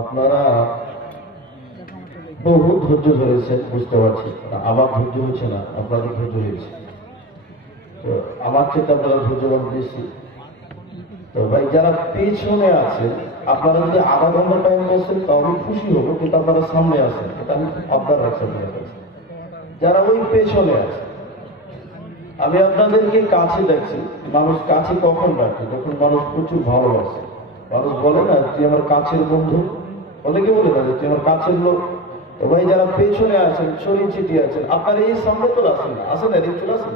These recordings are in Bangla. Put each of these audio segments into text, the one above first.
আপনারা বহু ধৈর্য ধরেছেন, বুঝতে পারছি। আমার ধৈর্য হচ্ছে না, আপনাদের ধৈর্য হয়েছে। তো আমার চেয়ে আপনারা ধৈর্যবান বেশি। তো ভাই যারা পেছনে আছেন, আপনারা যদি আধা ঘন্টা টাইম বলছেন তো আমি খুশি হবো, কিন্তু আপনারা সামনে আছেন, এটা আমি আবদার রাখছি আপনাদের কাছে। যারা ওই পেছনে আছে, আমি আপনাদেরকে কাছে দেখছি। মানুষ কাছে কখন রাখে? যখন মানুষ প্রচুর ভালোবাসে। মানুষ বলে না তুই আমার কাছের বন্ধু, অনেকে বলে না যে তুই আমার কাছের লোক। তো ভাই যারা পেছনে আছেন, ছড়িয়ে ছিটিয়ে আছেন, আপনারা এই সামনে তো আসেন না, আসেন না, চলে আসেন।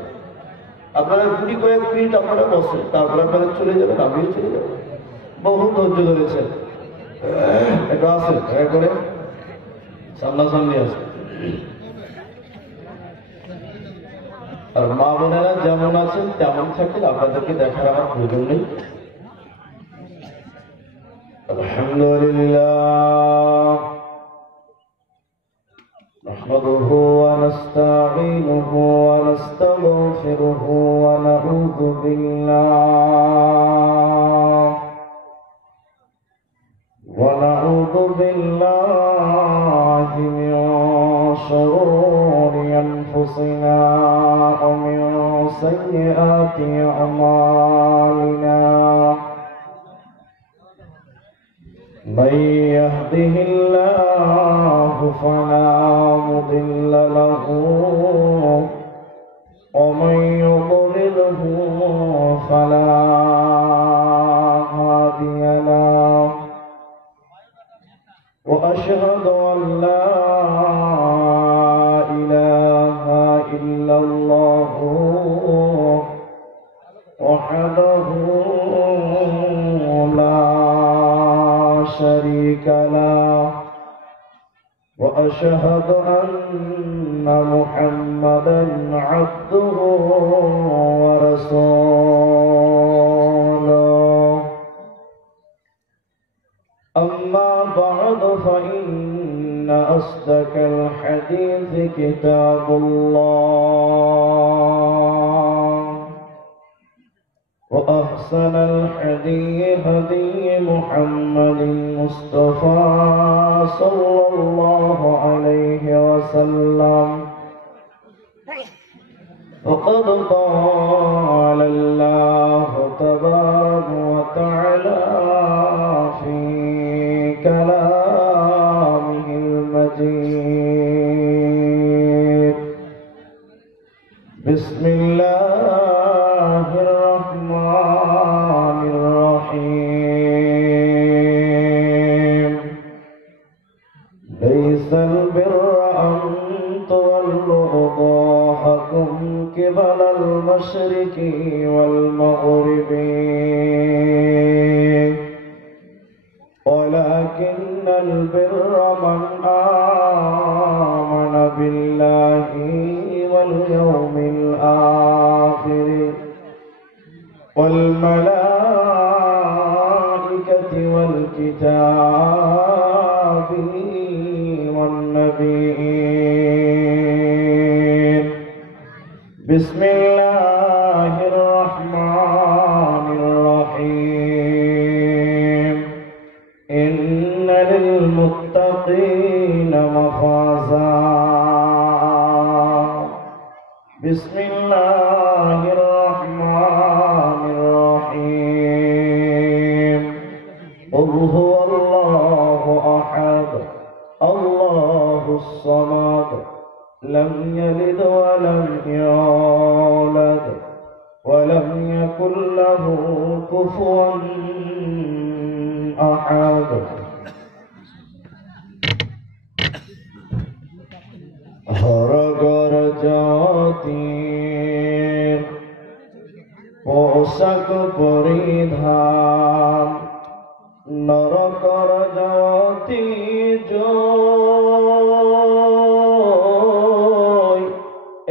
আপনারা কুড়ি কয়েক মিনিট আপনারা বসেন, তারপরে আপনারা চলে যাবেন, আমিও চলে যাবো। বহু ধৈর্য ধরেছেন, একটু আসেন, দয়া করে সামনাসামনি আসেন। আর মা বোনেরা যেমন আছেন তেমন থাকেন, আপনাদেরকে দেখার আমার প্রয়োজন নেই। আলহামদুলিল্লাহ নাহমাদুহু ওয়া নাস্তাঈনুহু ওয়া নাস্তাগফিরুহু ওয়া নাউযু বিল্লাহি মিন শুরুরি আনফুসিনা ওয়া মিন সাইয়্যাতি আমালিনা। من يهده الله فلا مضل له ومن يضلله فلا هادي له وأشهد أن لا إله إلا الله وحده لا شريك له وأشهد أن محمدا عبده ورسوله. أما بعد فإن أصدق الحديث كتاب الله وأحسن الحدي هدي محمد المصطفى صلى الله عليه وسلم. وقد قال الله تبارك وتعالى في كلامه المجيد. بسم الله الرحمن الرحيم. ليس البر أن تولوا وجوهكم قبل المشرق والمغرب ولكن البر من آمن بالله واليوم الآخر والملائكة والكتاب والنبيين. بسم الله الرحمن الرحيم. إن للمتقين مفازا. بسم الله الرحمن الرحيم. قل هو الله أحد الله الصمد لم يلد ولم يولد ولم يكن له كفوا أحد. হরগর জ্যোতির পোশাক পরিধান নরকর জ্যোতি জয়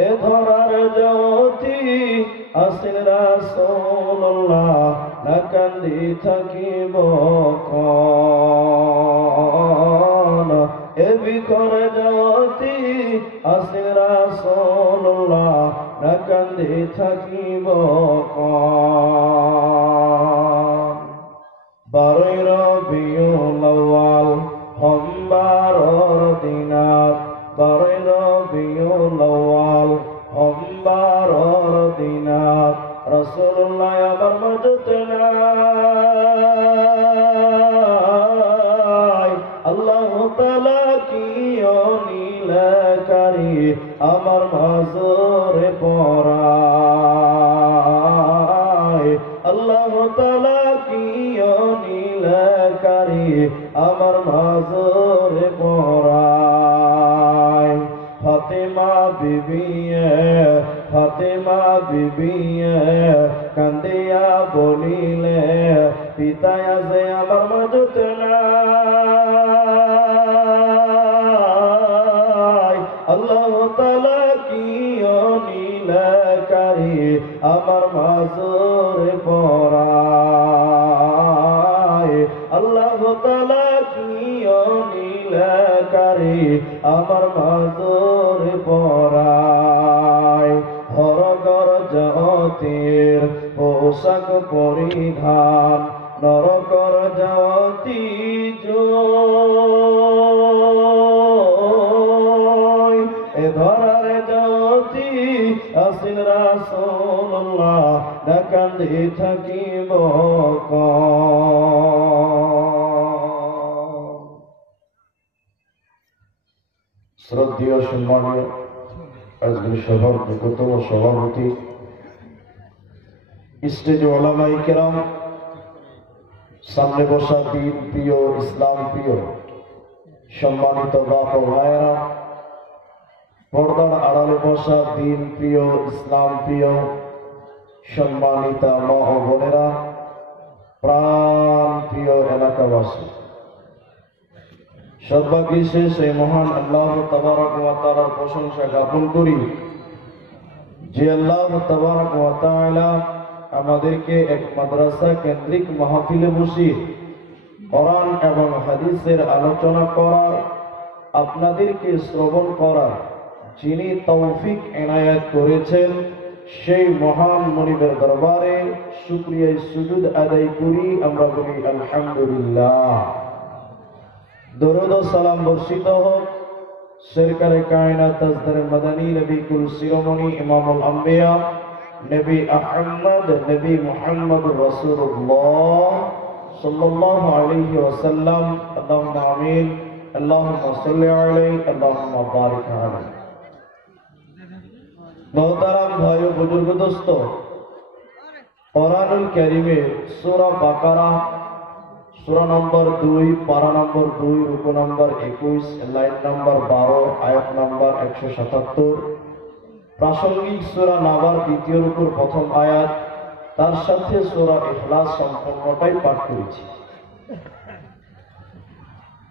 এ ধরার জ্যোতি আসিল রাসূলুল্লাহ না কান্দি থাকিব কোন এ বিকর জ্যোতি আসিল রাসূলুল্লাহ না কান্দি থাকিব কোন। 12 রবিউল আউয়াল রাসূলুল্লাহ আমার মাঝে নাই, আল্লাহ তাআলা কি অনিলকারী আমার মাজরে পড়ায়, আল্লাহ তাআলা কি অনিলকারী আমার মাজরে পড়ায়। ফাতেমা বিবিয়ে কান্দিয়া বলিলে পিতায় যে আমার মাঝে নাই, আল্লাহ তাআলা কি অনিলকারী আমার মাজরে পড়ায়, আল্লাহ তাআলা কি অনিলকারী আমার মাজরে পড়ায়। হরগর জাতির পোশাক পরিধান নরকর জাতি জয়, এ ধরার জাতি আসিন রাসূলুল্লাহ না কান্দি থাকিব শ্রদ্ধেয় সম্মানীয় আজকের সভার নিকটতম সভাপতি, স্টেজে ওলামায়ে কেরাম, সামনে বসা দিন প্রিয় ইসলাম প্রিয় সম্মানিত বাপ ও ভাইয়েরা, পর্দার আড়ালে বসা দিন প্রিয় ইসলাম প্রিয় সম্মানিতা মা ও বোনেরা, প্রাণ প্রিয় এলাকাবাসী, সর্ববিশেষ এই মহান আল্লাহ তাবারক ওয়া তাআলার প্রশংসা জ্ঞাপন করি যে আল্লাহ তাবারক ওয়া তাআলা আমাদেরকে এক মাদ্রাসা কেন্দ্রিক মাহফিলে বসে কোরআন এবং হাদিসের আলোচনা করার, আপনাদেরকে শ্রবণ করার যিনি তৌফিক এনায়েত করেছেন, সেই মহান মনিবের দরবারে শুকরিয়া সুজুদ আদায় করি। আমরা বলি আলহামদুলিল্লাহ। দরুদ ও সালাম বর্ষিত হোক সরকারে কায়নাত তাজদারে মাদানী নবী কুল শিরোমণি ইমামুল আম্বিয়া নবী আহমদ নবী মুহাম্মদুর রাসূলুল্লাহ সাল্লাল্লাহু আলাইহি ওয়াসাল্লাম। আল্লাহুম্মা আমিন। আল্লাহুম্মা সাল্লি আলাইহি, আল্লাহুম্মা বারিক আলাইহি। মোহতারাম ভাই ও বুজুর্গ দোস্ত, কোরআনুল কারীমে সূরা বাকারা সূরা নম্বর 2, পারা নম্বর 2, রুকু নম্বর 21, লাইন নম্বর 12, আয়াত নম্বর 177, প্রাসঙ্গিক সূরা নাবার দ্বিতীয় রুকুর প্রথম আয়াত, তার সাথে সূরা ইখলাস সম্পূর্ণটাই পাঠ করেছি।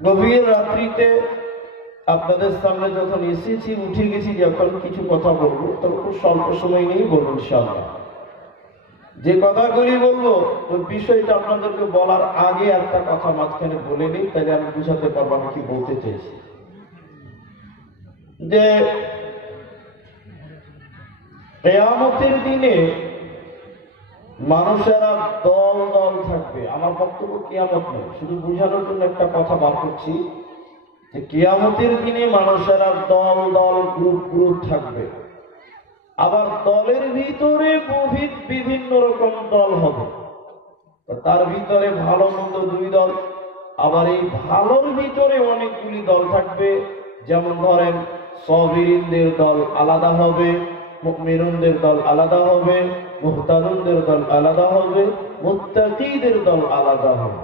গভীর রাত্রিতে আপনাদের সামনে যখন এসেছি, উঠে গেছি, যখন কিছু কথা বলবো তখন খুব স্বল্প সময় নিয়েই বলবো ইনশাআল্লাহ। যে কথাগুলি বলবো ওই বিষয়টা আপনাদেরকে বলার আগে একটা কথা মাঝখানে বলে নিই, তাহলে আমি বুঝাতে পারবো আমি কি বলতে চেয়েছি। যে কিয়ামতের দিনে মানুষেরা দল দল থাকবে। আমার বক্তব্য কিয়ামত নয়, শুধু বুঝানোর জন্য একটা কথা বার করছি যে কিয়ামতের দিনে মানুষেরা দল দল গ্রুপ গ্রুপ থাকবে। আবার দলের ভিতরে বিভিন্ন রকম দল হবে, তার ভিতরে ভালো মন্দ 2 দল। আবার এই ভালোর ভিতরে অনেকগুলি দল থাকবে, যেমন ধরেন সাবিরিনদের দল আলাদা হবে, মুমিনুনদের দল আলাদা হবে, মুহতাদুনদের দল আলাদা হবে, মুত্তাকিদের দল আলাদা হবে।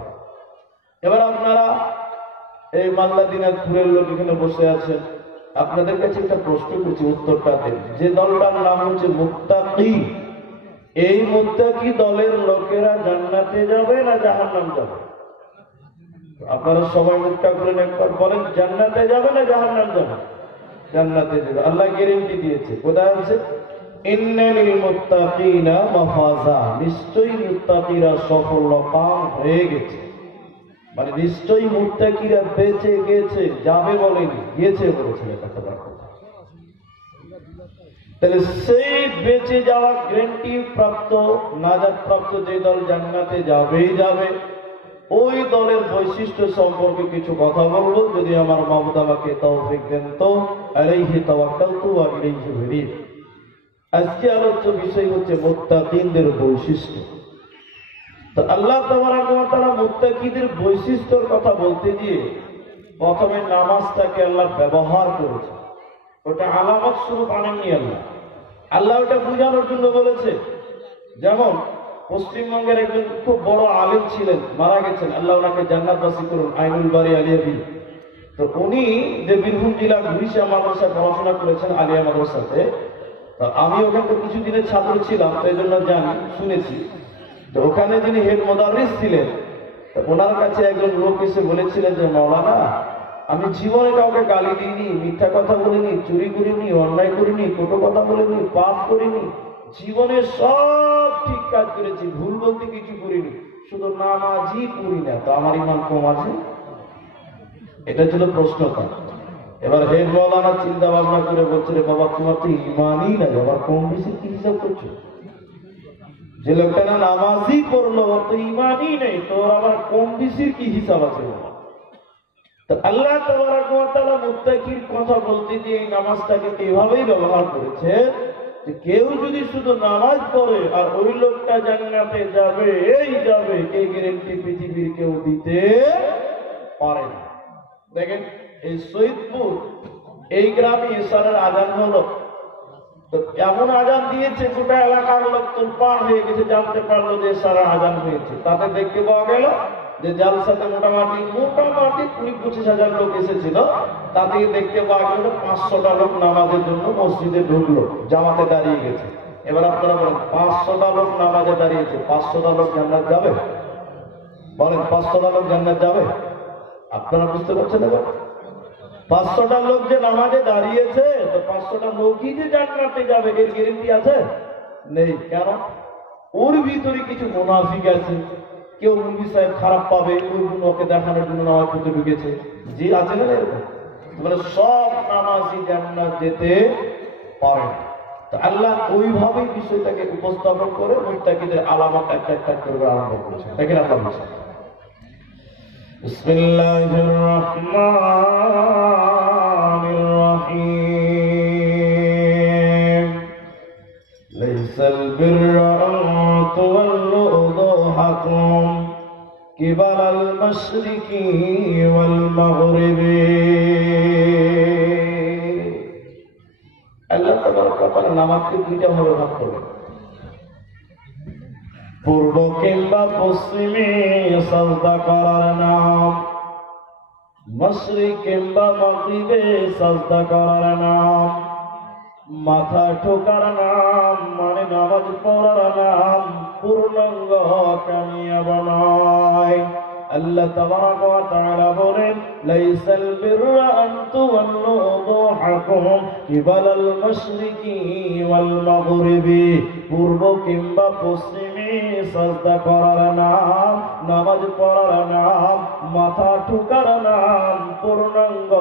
এবার আপনারা এই মাল্লা দিনাজপুরের লোক এখানে বসে আছেন, আপনাদের কাছে একটা প্রশ্ন করছি, উত্তরটা দেন। যে দলটার নাম হচ্ছে মুত্তাকি, এই মুত্তাকি দলের লোকেরা জান্নাতে যাবে না জাহান্নাম যাবে? আপনারা সবাই মুখটা করেন, একবার বলেন জান্নাতে যাবে না জাহান্নাম যাবে? জান্নাতে যাবে। আল্লাহ গ্যারান্টি দিয়েছে, কোথায় আছে? ইন্নালিল মুত্তাকিনা মাফাজা, নিশ্চয়ই মুত্তাকিরা সফলকাম হয়ে গেছে। মানে নিশ্চয়ই মুত্তাকিরা বেঁচে গেছে, যাবে বলেনি, গেছে বলেছিল। তাহলে সেই বেঁচে যাওয়া গ্যারান্টি প্রাপ্ত, নাজাত প্রাপ্ত যে দল জান্নাতে যাবেই যাবে, ওই দলের বৈশিষ্ট্য সম্পর্কে কিছু কথা বলবো, যদি আমার মাহবুব আমাকে তৌফিক দেন তো। আলাইহি তাওয়াক্কালতু ওয়া ইলাইহি উনীব। আজকে আলোচ্য বিষয় হচ্ছে মুত্তাকিনদের বৈশিষ্ট্য। তো আল্লাহ তাবারক ওয়া তাআলা মুত্তাকিদের বৈশিষ্ট্যের কথা বলতে গিয়ে প্রথমে নামাজটাকে আল্লাহ ব্যবহার করেছে। ওটা আলামত স্বরূপ আনেননি আল্লাহ। আল্লাহ ওটা বোঝানোর জন্য বলেছে। যেমন পশ্চিমবঙ্গের একজন খুব বড় আলিম ছিলেন, মারা গেছেন, আল্লাহ ওনাকে জান্নাতবাসী করুন, আইনুল বারী আলিয়া বীর। তো উনি যে বীরভূম জেলার ঘুরিশা মাদ্রাসায় পড়াশোনা করেছেন, আলিয়া মাদ্রাসাতে। তো আমি ওখানে তো কিছুদিনের ছাত্র ছিলাম, তো এই জন্য জানি, শুনেছি। তো ওখানে যিনি হেড মোদাররিস ছিলেন, ওনার কাছে একজন লোক এসে বলেছিলেন যে মাওলানা, আমি জীবনে কাউকে গালি দিইনি, মিথ্যা কথা বলিনি, চুরি করিনি, অন্যায় করিনি, কটু কথা বলিনি, পাপ করিনি, জীবনে সব ঠিক কাজ করেছি, ভুল বলতে কিছু করিনি, শুধু নামাজই করি না, তো আমার ইমান কম আছে? এটা ছিল প্রশ্নটা। এবার হেড মাওলানা চিন্তা ভাবনা করে বলছে, রে বাবা, তোমার তো ইমানই নাই, আবার কম বেশি কি হিসাব করছো? যে লোকটা না নামাজই করলো, ওর তো ইমানই নেই, তোর আবার কম বেশির কি হিসাব আছে? তো আল্লাহ তাবারক ওয়া তাআলা মুত্তাকির কথা বলতে দিয়ে এই নামাজটাকে এভাবেই ব্যবহার করেছে যে কেউ যদি শুধু নামাজ পড়ে আর ওই লোকটা জান্নাতে যাবে, এই গ্যারান্টি পৃথিবীর কেউ দিতে পারে না। দেখেন, এই সৈয়দপুর এই গ্রামে ইশারার আজান হলো, তো এমন আজান দিয়েছে গোটা এলাকার লোক তোলপাড় হয়ে গেছে, জানতে পারলো যে ইশারার আজান হয়েছে। তাতে দেখতে পাওয়া গেল যে জালসাতে মোটামুটি 20-25 হাজার লোক এসেছিল। তা থেকে দেখতে পাওয়া গেল 500টা লোক নামাজের জন্য মসজিদে ঢুকলো, জামাতে দাঁড়িয়ে গেছে। এবার আপনারা বলেন, 500টা লোক নামাজে দাঁড়িয়েছে, 500টা লোক জান্নাত যাবে? বলেন, 500টা লোক জান্নাত যাবে? আপনারা বুঝতে পারছেন? এবার 500টা লোক যে নামাজে দাঁড়িয়েছে, তো 500টা লোকই যে জান্নাতে যাবে এর গ্যারান্টি আছে? নেই। কেন? ওর ভিতরে কিছু মুনাফিক আছে, কেউ মুফতি সাহেব খারাপ পাবে, ওই জন্য ওকে দেখানোর জন্য নামাজ পড়তে ঢুকেছে। জি, আছে না এরকম? মানে সব নামাজি জান্নাত যেতে পারে। তো আল্লাহ ওইভাবেই বিষয়টাকে উপস্থাপন করে মুত্তাকিদের আলামত একটা একটা করে আরম্ভ করেছে। দেখেন আল্লাহ বলেছেন, বিসমিল্লাহির রাহমানির রাহিম, লাইসাল বিররা আন তুওয়াল্লু উজুহাকুম কিবালাল মাশরিকি ওয়াল মাগরিবি। আল্লাহ তাবারক ওয়া তাআলা নামাজকে দুইটা ভাবে ভাগ করবেন, পূর্ব কিংবা পশ্চিমে সাজদা করার নাম, মাশরিক কিংবা মাগরিবে সাজদা করার নাম, মাথা ঠোকার নাম, মানে নামাজ পড়ার নাম পূর্ণাঙ্গ কামিয়াব নয়। আল্লাহ তাবারক ওয়া তাআলা বলেন, লাইসাল বিররা আন তুওয়াল্লু উজুহাকুম কিবালাল মাশরিকি ওয়াল মাগরিবি, পূর্ব কিংবা পশ্চিমে সাজদা করার নাম, নামাজ পড়ার নাম, মাথা ঠোকার নাম পূর্ণাঙ্গ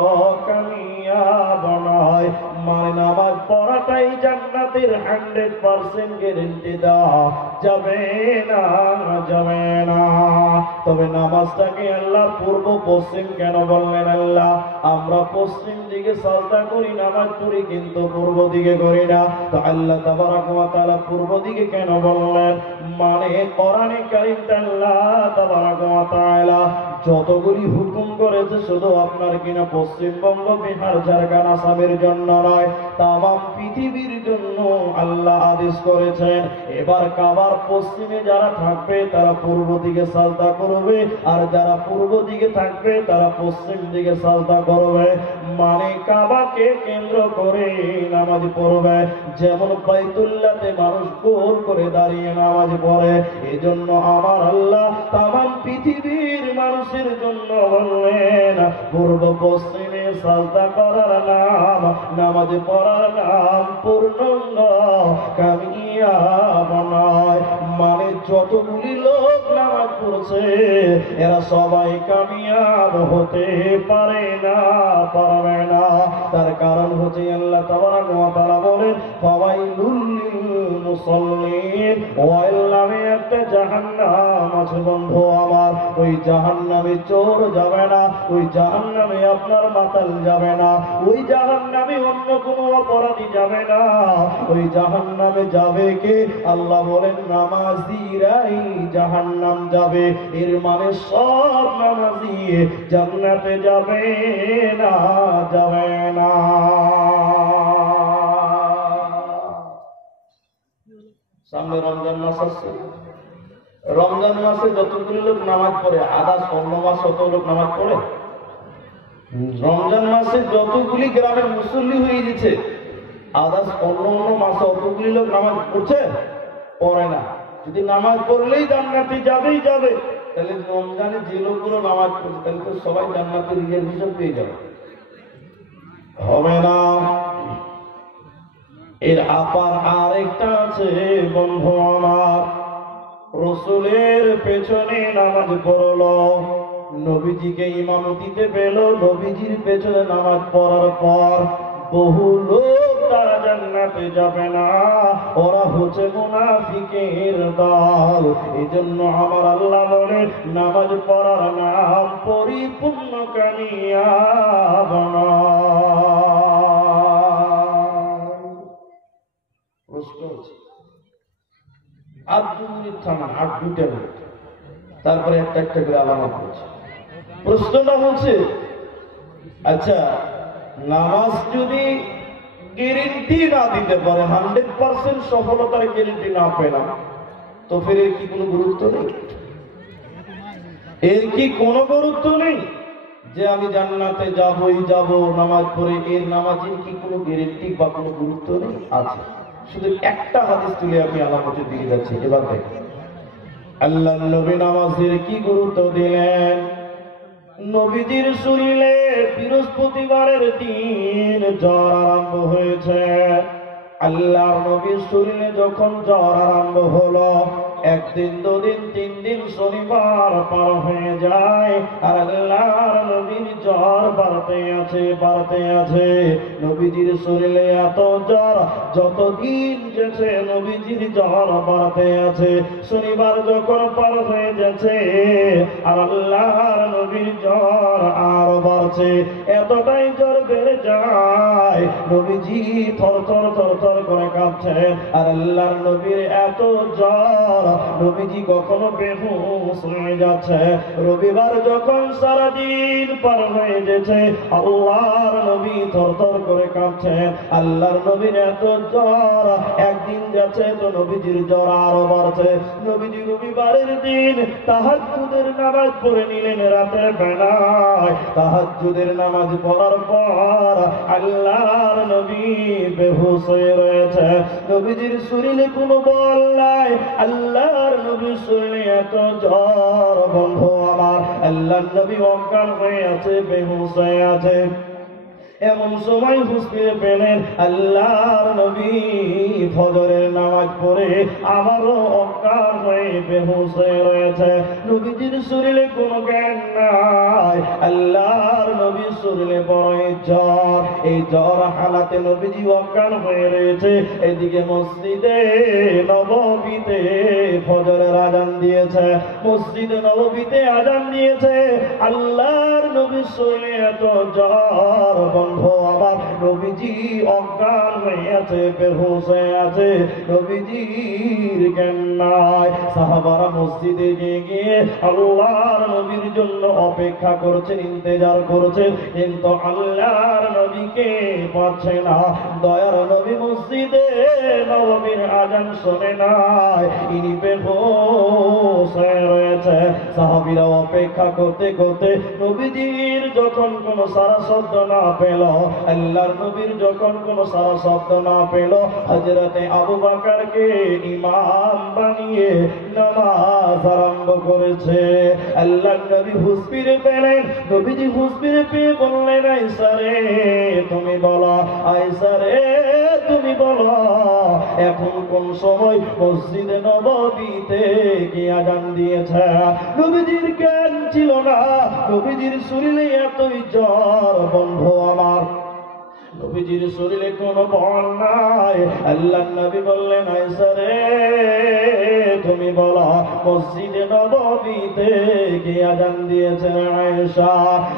কামিয়াব নয়। মানে নামাজ পড়াটাই জান্নাতের 100% গ্যারান্টি দেওয়া যাবে না, যাবে না। তবে নামাজটাকে আল্লাহ পূর্ব পশ্চিম কেন বললেন? আল্লাহ, আমরা পশ্চিম দিকে সাজদা করি, নামাজ পড়ি, কিন্তু পূর্ব দিকে করি না। তো আল্লাহ তাবারক ওয়া তাআলা পূর্ব দিকে কেন বললেন? মানে কোরআনে কারীমটা আল্লাহ তাবারক ওয়া তাআলা যতগুলি হুকুম করেছে শুধু আপনার কিনা পশ্চিমবঙ্গ, বিহার, ঝাড়খণ্ড, আসামের জন্য নয়, তাম পৃথিবীর জন্য আল্লাহ আদেশ করেছেন। এবার কাবার পশ্চিমে যারা থাকবে তারা পূর্ব দিকে সাজদা করবে, আর যারা পূর্ব দিকে থাকবে তারা পশ্চিম দিকে সাজদা করবে। মানে কাবাকে কেন্দ্র করে নামাজ পড়বে। যেমন বাইতুল্লাহতে মানুষ গোল করে দাঁড়িয়ে নামাজ পড়ে, এজন্য আমার আল্লাহ তাম পৃথিবীর মানুষের জন্য বললেন, পূর্ব পশ্চিমে সাজদা করার নাম, নামাজ পড়ার নাম পূর্ণাঙ্গ কামিয়াব নয়। মানে যতগুলি লোক নামাজ পড়ছে এরা সবাই কামিয়াব হতে পারে না, পারবে না। তার কারণ হচ্ছে আল্লাহ তাবারক ওয়া তাআলা বলেন ফাওয়াইলুল লিল মুসাল্লিন, ওয়াইল নামে একটা জাহান্নাম আছে বন্ধু আমার। ওই জাহান্নামে চোর যাবে না, ওই জাহান্নামে আপনার মাতাল যাবে না, ওই জাহান্নামে অন্য কোনো অপরাধী যাবে না। ওই জাহান্নামে যাবে কে? আল্লাহ বলেন নামাজিরাই জাহান্নাম যাবে। এর মানে সব নামাজি জান্নাতে যাবে না, যাবে না। সামনে রমজান মাস আসছে। রমজান মাসে যতগুলো লোক নামাজ পড়ে আদার্স অন্য মাস অত লোক নামাজ পড়ে? রমজান মাসে যতগুলি গ্রামের মুসল্লি হয়ে গেছে আদার্স অন্য মাসে অতগুলি লোক নামাজ পড়ছে? পড়ে না। যদি নামাজ পড়লেই জান্নাতে যাবেই যাবে, তাহলে রমজানে যে লোকগুলো নামাজ পড়ছে তাহলে তো সবাই জান্নাতে রিজার্ভেশন পেয়ে যাবে? হবে না। এর আপার আরেকটা আছে বন্ধু আমার, রসুলের পেছনে নামাজ পড়লো, নবীজিকে ইমামতিতে পেল, নবীজির পেছনে নামাজ পড়ার পর বহু লোক তারা জান্নাতে যাবে না, ওরা হচ্ছে মুনাফিকের দল। এই জন্য আমার আল্লাহ বলে নামাজ পড়ার নাম পরিপূর্ণ কামিয়াব আর 2 মিনিট থামান, আর 2টা মিনিট, তারপরে একটা একটা করে আলামত করছে। প্রশ্নটা হচ্ছে আচ্ছা নামাজ যদি গ্যারেন্টি না দিতে পারে, 100% সফলতার গ্যারেন্টি না পেলাম, তো ফের এর কি কোনো গুরুত্ব নেই? এর কি কোনো গুরুত্ব নেই যে আমি জান্নাতে যাবই যাব নামাজ পড়ে? এর নামাজের কি কোনো গ্যারেন্টি বা কোনো গুরুত্ব নেই? আছে। শুধু একটা হাদিস তুলে আমি আলামতের দিকে যাচ্ছি। এবার দেখেন আল্লাহ নবী নামাজের কি গুরুত্ব দিলেন। নবীজির শরীরে বৃহস্পতিবারের দিন জ্বর আরম্ভ হয়েছে। আল্লাহর নবীর শরীরে যখন জ্বর আরম্ভ হলো, 1 দিন 2 দিন 3 দিন শনিবার পার হয়ে যায় আর আল্লাহর নবীর জ্বর বাড়তে আছে, বাড়তে আছে। নবীজির শরীরে এত জ্বর, যত দিন গেছে নবীজির জ্বর বাড়তে আছে। শনিবার যখন পার হয়ে যাচ্ছে আর আল্লাহর নবীর জ্বর আর বাড়ছে, এতটাই জ্বর বেড়ে যায় নবীজি থর থর থর থর করে কাঁপছেন। আর আল্লাহর নবীর এত জ্বর, নবীজি কখনো বেহুশ হয়ে যাচ্ছে। রবিবার যখন সারাদিন পার হয়ে গেছে, আল্লাহর নবী থর থর করে কাঁপছেন। আল্লাহর নবীর এত জ্বর, একদিন যাচ্ছে তো নবীজির জ্বর আরো বাড়ছে। নবীজি রবিবারের দিন তাহাজ্জুদের নামাজ পড়ে নিলেন রাতের বেলায়। তাহাজ্জুদের নামাজ পড়ার পর আল্লাহর নবী বেহুশ হয়ে রয়েছে। নবীজির শরীরে কোনো বল নাই, আল্লাহর নবীর শরীরে এত জ্বর বন্ধু আমার, আল্লাহর নবী অজ্ঞান হয়ে আছে, বেহুশ হয়ে আছে। এমন সময় হুঁশ ফিরে পেলেন আল্লাহর নবী ফজরের নামাজ পড়ে আবারও অজ্ঞান হয়ে বেহুশ হয়ে রয়েছে। নবীজির শরীরে কোনো জ্ঞান নাই, আল্লাহর নবীর শরীরে বড় জ্বর। এই জ্বর হালাতে নবীজি অজ্ঞান হয়ে রয়েছে। এদিকে মসজিদে নববীতে ফজরের আজান দিয়েছে, মসজিদে নববীতে আজান দিয়েছে। আল্লাহর নবীর শরীরে এত জ্বর বন্ধু আমার, নবীজি অজ্ঞান হয়ে আছে, বেহুশ হয়ে আছে, নবীজির জ্ঞান নাই। সাহাবারা মসজিদে গিয়ে আল্লাহর নবীর জন্য অপেক্ষা করছেন, ইন্তেজার করছেন, কিন্তু আল্লাহর নবীকে পাচ্ছে না। দয়ার নবী মসজিদে নববীর আজান শোনে নাই, ইনি বেহুশ হয়ে রয়েছে। সাহাবীরা অপেক্ষা করতে করতে নবীজির যখন কোন সারা শব্দ না পেল, আল্লাহর নবীর যখন কোন সারা শব্দ না পেল, হযরতে আবু বকরকে ইমাম বানিয়ে নামাজ আরম্ভ করেছে। আল্লাহর নবী হুঁশ ফিরে পেলেন। নবীজি হুঁশ ফিরে পেয়ে বললেন, আয়েশা রে তুমি বলো, আয়েশা রে তুমি বলো, এখন কোন সময় মসজিদে নববীতে কি আযান দিয়েছে? নবীজির জ্ঞান ছিল না, নবীজির শরীরে এতই জ্বর বন্ধু আমার, নবীজির শরীরে কোনো বল নাই। আল্লাহর নবী বললেন, আয়েশা রে তুমি বলো, মসজিদে নববীতে কি আযান দিয়েছে আয়েশা?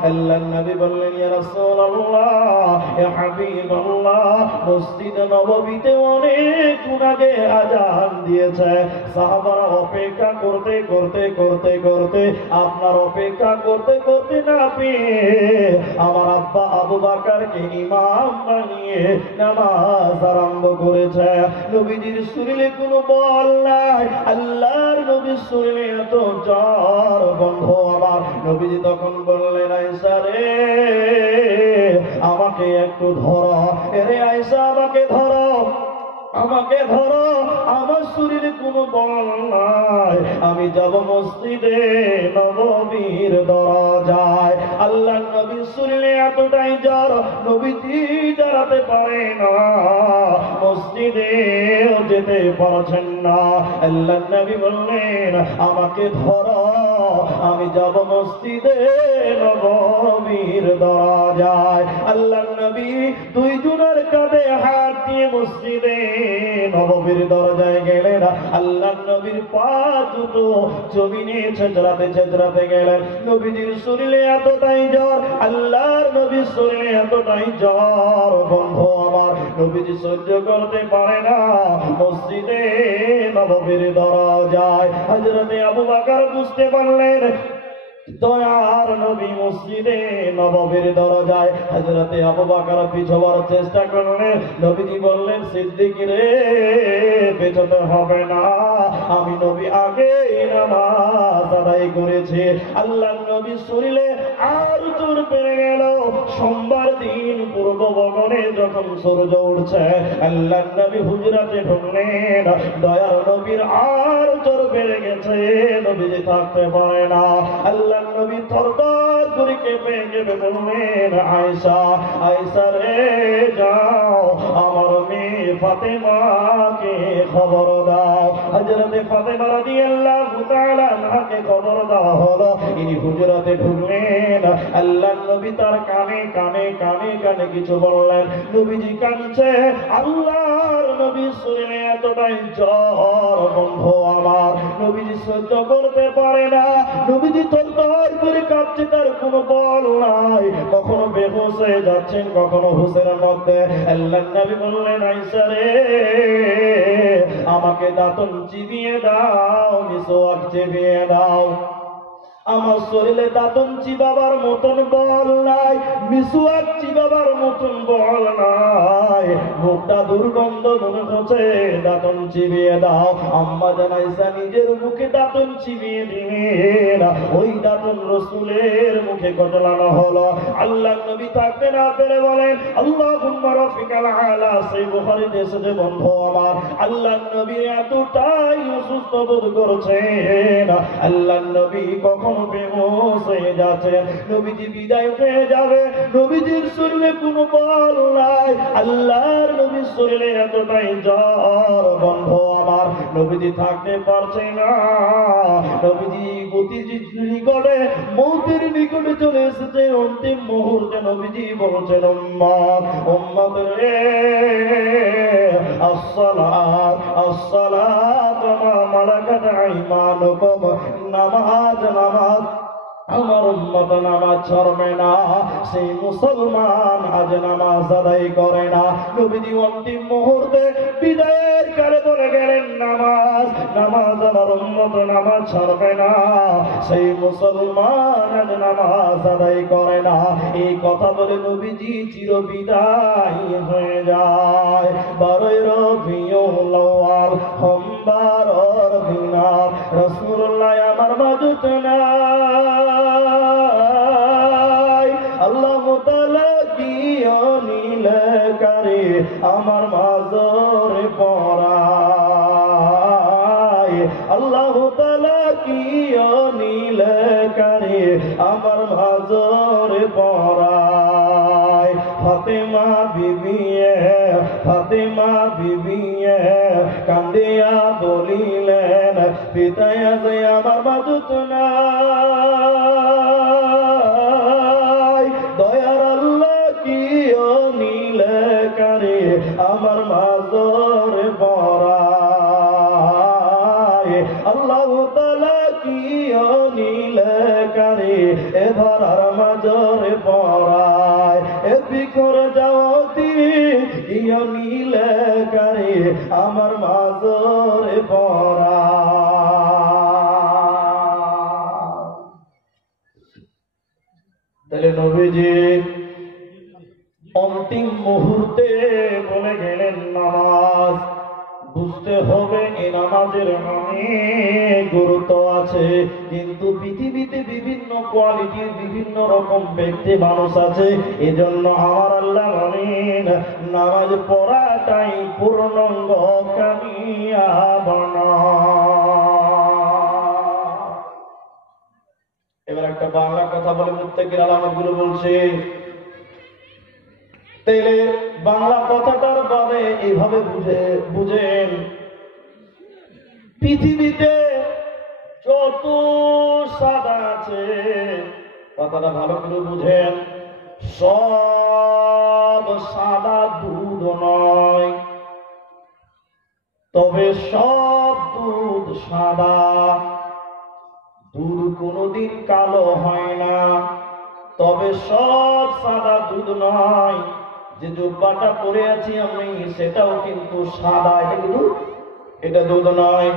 আল্লাহর নবী বললেন, ইয়া রাসূলুল্লাহ, ইয়া হাবিবাল্লাহ, মসজিদে নববীতে অনেক আগে আযান দিয়েছে। সাহাবারা অপেক্ষা করতে করতে করতে করতে, আপনার অপেক্ষা করতে করতে না পেয়ে আমার আব্বা আবু বকরকে ইমাম বানিয়ে নামাজ আরম্ভ করেছে। নবীজির শরীরে কোনো বল নাই, আল্লাহর নবীর শরীরে এত জ্বর বন্ধু আমার। নবীজি তখন বললেন, আয়েশা রে আমাকে একটু ধরো, রে আয়েশা আমাকে ধরো, আমাকে ধরো, আমার শরীরে কোনো বল নাই, আমি যাব মসজিদে নববীর দরজায়। আল্লাহর নবীর শরীরে এতটাই জ্বর, নবীজি দাঁড়াতে পারে না, মসজিদে যেতে পারছেন না। আল্লাহর নবী বললেন, আমাকে ধরো, আমি যাব মসজিদে নববীর দরজায়। আল্লাহর নবী দুইজনের কাঁধে হাত দিয়ে মসজিদে নববীর দরজায় গেলেন। আল্লাহর নবীর পা দুটো জমিনে ছেঁচড়াতে ছেঁচড়াতে গেলেন। নবীজির শরীরে এতটাই জ্বর, আল্লাহর নবীর শরীরে এতটাই জ্বর বন্ধু আমার, নবীজি সহ্য করতে পারে না, মসজিদে নববীর দরজায়। হযরতে আবু বকর বুঝতে পারলেন দয়ার নবী মসজিদে নববীর দরজায়। হযরতে আবু বকর পিছবার চেষ্টা করলেন। নবীজি বললেন, সিদ্দিক রে পেছতে হবে না, আমি নবী আগে নামাজ আদায় করেছি। আল্লাহর নবীর শরীরে আর জোর পেরে গেল। সোমবার দিন পূর্ব গগনে যখন সূর্য উঠছে, আল্লাহর নবী হুজরাতে ঢুকলেন। দয়ার নবীর আর জোর বেড়ে গেছে, নবীজি থাকতে পারে না। আল্লাহর নবী থরথর করে কেঁপে কেঁপে বললেন, আয়েশা, আয়েশা রে যাও আমার মেয়ে ফাতেমাকে খবর দাও। হযরতে ফাতেমা রাদিয়াল্লাহু তাআলা আনহাকে খবর দেওয়া হলো। ইনি হুজরাতে ঢুকলেন। আল্লাহর নবী তার কানে কানে কানে কানে কিছু বললেন। নবীজি কাঁদছে। আল্লাহর নবীর শরীরে এতটাই জ্বর বন্ধু আমার, নবীজি সহ্য করতে পারে না। নবীজি থরথর করে কাঁপছে, তার কোনো বল নাই, কখনো বেহুশ হয়ে যাচ্ছেন, কখনো হুঁশের মধ্যে। আল্লাহর নবী বললেন, আয়েশা রে আমাকে দাঁতন চিবিয়ে দাও, মিসওয়াক চিবিয়ে দাও। আমার শরীরে দাঁতন চিবাবার মতন বল নাই, মিসওয়াক চিবাবার মতন বল নাই, মুখটা দুর্গন্ধ মনে হচ্ছে, দাঁতন চিবিয়ে দাও। আম্মা জান আয়েশা নিজের মুখে দাঁতন চিবিয়ে দিলেন। ওই দাঁতন রাসূলের মুখে কটলানো হলো। আল্লাহর নবী থাকতে না পেরে বলেন, আল্লাহুম্মা রাফিকাল আলা। সেই বুখারীতে এসেছে বন্ধু আমার, আল্লাহর নবী এতটাই অসুস্থ বোধ করছেন, আল্লাহর নবী কখন বেহুশ হয়ে যাচ্ছে, নবীজি বিদায় হয়ে যাবে, নবীজির শরীরে কোনো বল নাই। আল্লাহর নবীর শরীরে এতটাই জ্বর বন্ধু আমার, নবীজি থাকতে পারছে না। নবীজি গতির নিকটে, মৌতের নিকটে চলে এসেছে। অন্তিম মুহূর্তে নবীজি বলছেন, উম্মত উম্মত রে, আসসালাত আসসালাত মা মালাকাত আইমানুকুম। নামাজ নামাজ, আমার উম্মত নামাজ ছাড়বে না। সেই মুসলমান আজ নামাজ আদায় করে না। নবীজি অন্তিম মুহূর্তে বিদায়ের কালে বলে গেলেন, নামাজ নামাজ, আমার উম্মত নামাজ ছাড়বে না। সেই মুসলমান আজ নামাজ আদায় করে না। এই কথা বলে নবীজি চির বিদায় হয়ে যায়। 12 রবিউল আউয়াল সোমবার দিনা রাসূলুল্লাহ আমার মাঝে না। আল্লাহ তাআলা কি অনিল করে আমার মাঝরে পড়ায়। আল্লাহ তাআলা কি অনিল করে আমার মাঝরে পড়ায়। ফাতেমা ফাতেমা বিবি কান্দিয়া বলিলেন পিতায় যে আমার মাদুত নাই, দয়ার আল্লাহ কি নিলে কারে আমার মাজর বড়ায়, আল্লাহ তাআলা কি নিলে কারে এ ধরার মাজর বড়ায়, এ বিখর যাওয়াতি ইয় নিলে কারে আমার মাজর বড়ায়। তাহলে নবীজি অন্তিম মুহূর্তে বলে গেলেন নামাজ। বুঝতে হবে এই নামাজের অনেক গুরুত্ব আছে, কিন্তু পৃথিবীতে বিভিন্ন কোয়ালিটির বিভিন্ন রকম ব্যক্তি মানুষ আছে। এজন্য আমার আল্লাহ বলেন নামাজ পড়াটাই পূর্ণাঙ্গ কামিয়াব নয়। এবার একটা বাংলা কথা বলে মুত্তাকির আলামতগুলো বলছে। তাইলে বাংলা কথাটার মানে এইভাবে বুঝেন, পৃথিবীতে যত সাদা আছে, কথাটা ভালো করে বুঝেন, সব সাদা দুধ নয়, তবে সব দুধ সাদা। দুধ কোনোদিন কালো হয় না, তবে সব সাদা দুধ নয়। যে জুব্বাটা পরে আছি আমি সেটাও কিন্তু সাদা, এটা কিন্তু এটা দুধ নয়।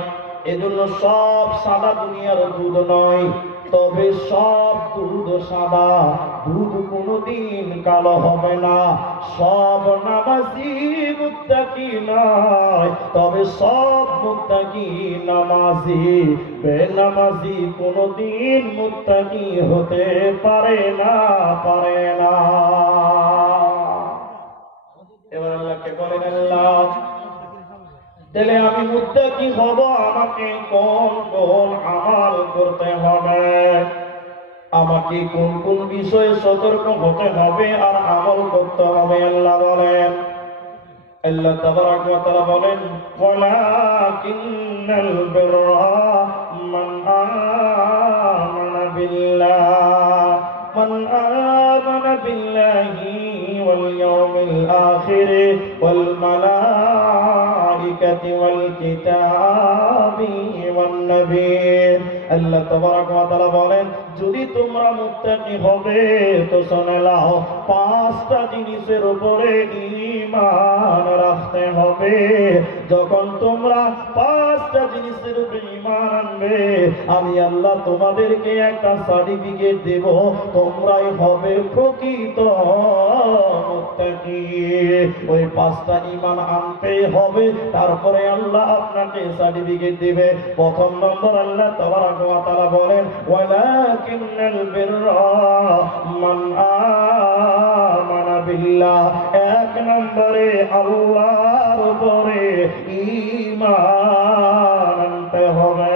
এজন্য সব সাদা দুনিয়ার দুধ নয়, তবে সব দুধ সাদা। দুধ কোনোদিন কালো হবে না। সব নামাজি মুত্তাকি নয়, তবে সব মুত্তাকি নামাজি। বেনামাজি কোনোদিন মুত্তাকি হতে পারে না, পারে না। এবার আল্লাহকে বলেন আল্লাহ তাহলে আমি মুত্তাকি হব, আমাকে কোন কোন আমল করতে হবে, আমাকে কোন কোন বিষয়ে সতর্ক হতে হবে আর আমল করতে হবে। আল্লাহ বলেন, আল্লাহ তাবারাক ওয়া তাআলা বলেন ওয়ালাকিন্নাল বিররা মান আমানা বিল্লাহি ওয়াল ইয়াউমিল আখির ওয়াল মালাইকাতি ওয়াল কিতাবি ওয়ান নবিয়্যিন। আল্লাহ তাবারাক ওয়া তাআলা বলেন যদি তোমরা মুত্তাকি হবে তো শুনে নাও, পাঁচটা জিনিসের উপরে ঈমান রাখতে হবে। যখন তোমরা পাঁচটা জিনিসের উপরে ঈমান আনবে, আমি আল্লাহ তোমাদেরকে একটা সার্টিফিকেট দেব, তোমরাই হবে প্রকৃত মুত্তাকি। ওই পাঁচটা ঈমান আনতে হবে, তারপরে আল্লাহ আপনাকে সার্টিফিকেট দিবে। প্রথম নম্বর আল্লাহ তাবারাক ওয়া তাআলা বলেন ওয়ালাকিন্নাল বিররা মান আমানা বিল্লাহ। এক নম্বরে আল্লাহর উপরে ঈমান আনতে হবে।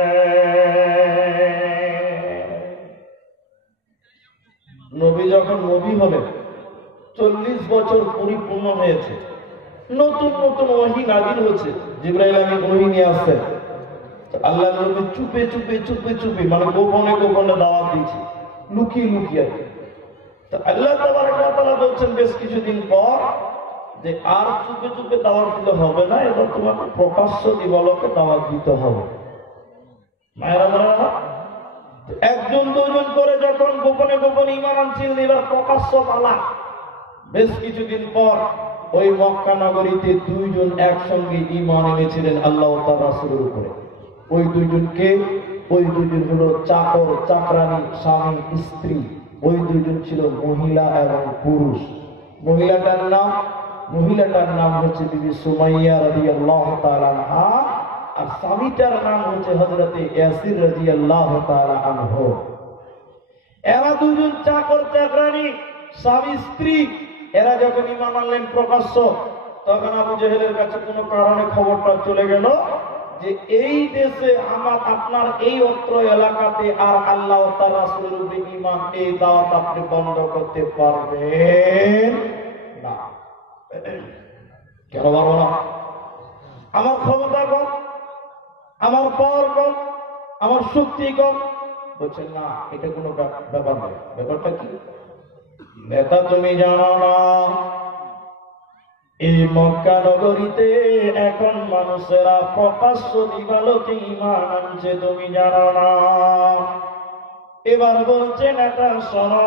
নবী যখন নবী হলেন 40 বছর পরিপূর্ণ হয়েছে, নতুন নতুন ওহী নাযিল হচ্ছে, জিবরাইল আমিন ওহী নিয়ে আসছেন। আল্লাহ নবী চুপে চুপে চুপে চুপে মানে গোপনে গোপনে দাওয়াত দিয়েছে, লুকিয়ে লুকিয়ে। আল্লাহ তাবারাক ওয়া তাআলা বলছেন বেশ কিছুদিন পর যে আর চুপে চুপে দাওয়াত দিতে হবে না, এবার তোমাকে প্রকাশ্য দিবালোকে দাওয়াত দিতে হবে। মায়েরা বোনেরা, একজন দুজন করে যখন গোপনে গোপনে ঈমান আনছিলেন, এবার প্রকাশ্য পালা। বেশ কিছুদিন পর ওই মক্কা নগরীতে দুইজন একসঙ্গে ঈমান এনেছিলেন আল্লাহ ও তার রাসূলের উপরে। ওই দুইজনকে, ওই দুইজন হলো চাকর চাকরানী, স্বামী স্ত্রী। ওই দুইজন ছিল মহিলা এবং পুরুষ। মহিলাটার নাম হচ্ছে বিবি সুমাইয়া রাদিয়াল্লাহু তাআলা আনহা, আর স্বামীটার নাম হচ্ছে হযরতে ইয়াসির রাদিয়াল্লাহু তাআলা আনহু। এরা দুজন চাকর চাকরানী, স্বামী স্ত্রী। এরা যখন ঈমান আনলেন প্রকাশ্য, তখন আবু জেহেলের কাছে কোনো কারণে খবরটা চলে গেল যে এই দেশে আপনার এই অত্র এলাকাতে আর আল্লাহ ও তার রাসূলের উপরে ঈমান, এই দাওয়াত আপনি বন্ধ করতে পারবেন না। কেন পারবো না? আমার ক্ষমতা কম, আমার পাওয়ার কম, আমার শক্তি কম। বলছেন না, এটা কোনো ব্যাপার নয়। ব্যাপারটা কি? নেতা তুমি জানো না, এই মক্কা নগরীতে এখন মানুষেরা প্রকাশ্য দিবালোকে ঈমান আনছে, তুমি জানো না। এবার বলছে নেতা শোনো,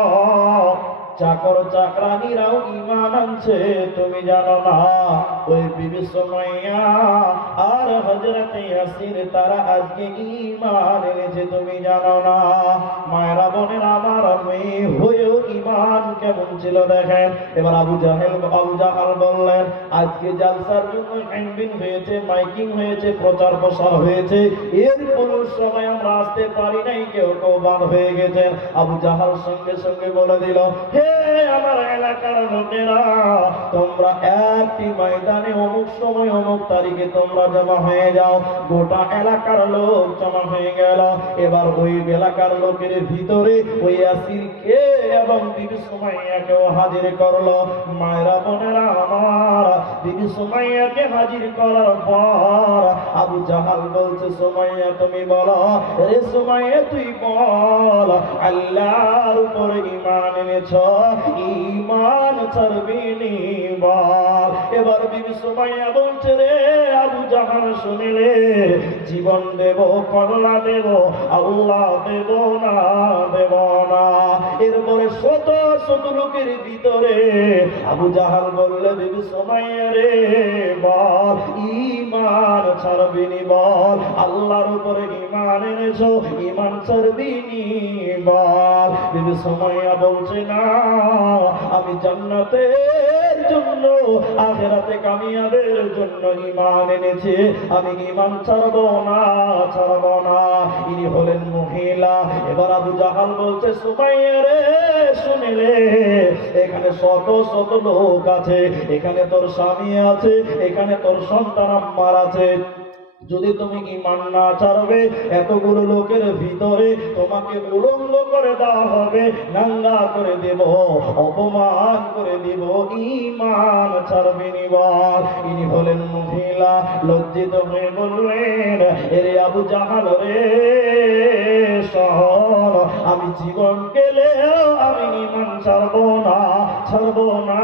চাকর চাকরানিরাও ঈমান আনছে, তুমি জানো না। ওই বিবি সুমাইয়া আর হযরত ইয়াসির তারা আজকে ঈমান এনেছে, তুমি জানো না। মায়েরা বোনেরা আমার, মেয়ে হয়েও ঈমান কেমন ছিল দেখেন। এবার আবু জাহাল বললেন, আজকে জালসার জন্য ক্যাম্পেইন হয়েছে, মাইকিং হয়েছে, প্রচার প্রসার হয়েছে, এর কোন সময় আমরা আসতে পারি নাই, কেউ কেউ বাদ হয়ে গেছেন। আবু জাহাল সঙ্গে সঙ্গে বলে দিল, হে আমার এলাকার লোকেরা, তোমরা একটি ময়দানে অমুক সময় অমুক তারিখে তোমরা জমা হয়ে যাও। গোটা এলাকার লোক জমা হয়ে গেল। এবার ওই এলাকার লোকের ভিতরে ওই ইয়াসিরকে এবং বিবি সুমাইয়াকেও হাজির করলো। মায়েরা বোনেরা আমার, বিবি সুমাইয়াকে হাজির করার পর আবু জাহাল বলছে, সুমাইয়া তুমি বলো, রে সুমাইয়া তুই বল, আল্লাহর উপর ঈমান এনেছ, ঈমান ছাড়বি নি বল। এবার বিবি সুমাইয়া বলছে, রে আবু জাহাল শুনিলে, জীবন দেব, কল্লা দেব, আল্লাহ দেব না, দেব না। এরপরে শত শত লোকের ভিতরে আবু জাহাল বললে, বিবি সুমাইয়া রে বল, ঈমান ছাড়বি নি বল, আল্লাহর উপরে ঈমান এনেছ, ঈমান ছাড়বি নি বল। বিবি সুমাইয়া বলছে, না, আমি জান্নাতের জন্য, আখিরাতে কামিয়াবের জন্য ঈমান এনেছি, আমি ঈমান ছাড়বো না, ছাড়বো না। ইনি হলেন মহিলা। এবার আবু জাহাল বলছে, সুমাইয়া রে শুনিলে, এখানে শত শত লোক আছে, এখানে তোর স্বামী আছে, এখানে তোর সন্তান আম্মার আছে, যদি তুমি ঈমান না ছাড়বে, এতগুলো লোকের ভিতরে তোমাকে উলঙ্গ করে দেওয়া হবে, নাঙ্গা করে দেব, অপমান করে দিব, ঈমান ছাড়বে নি বল। ইনি হলেন মহিলা। লজ্জিত হয়ে বললেন, এরে আবু জাহাল রে শোন, আমি জীবন গেলেও আমি ঈমান ছাড়বো না, ছাড়বো না,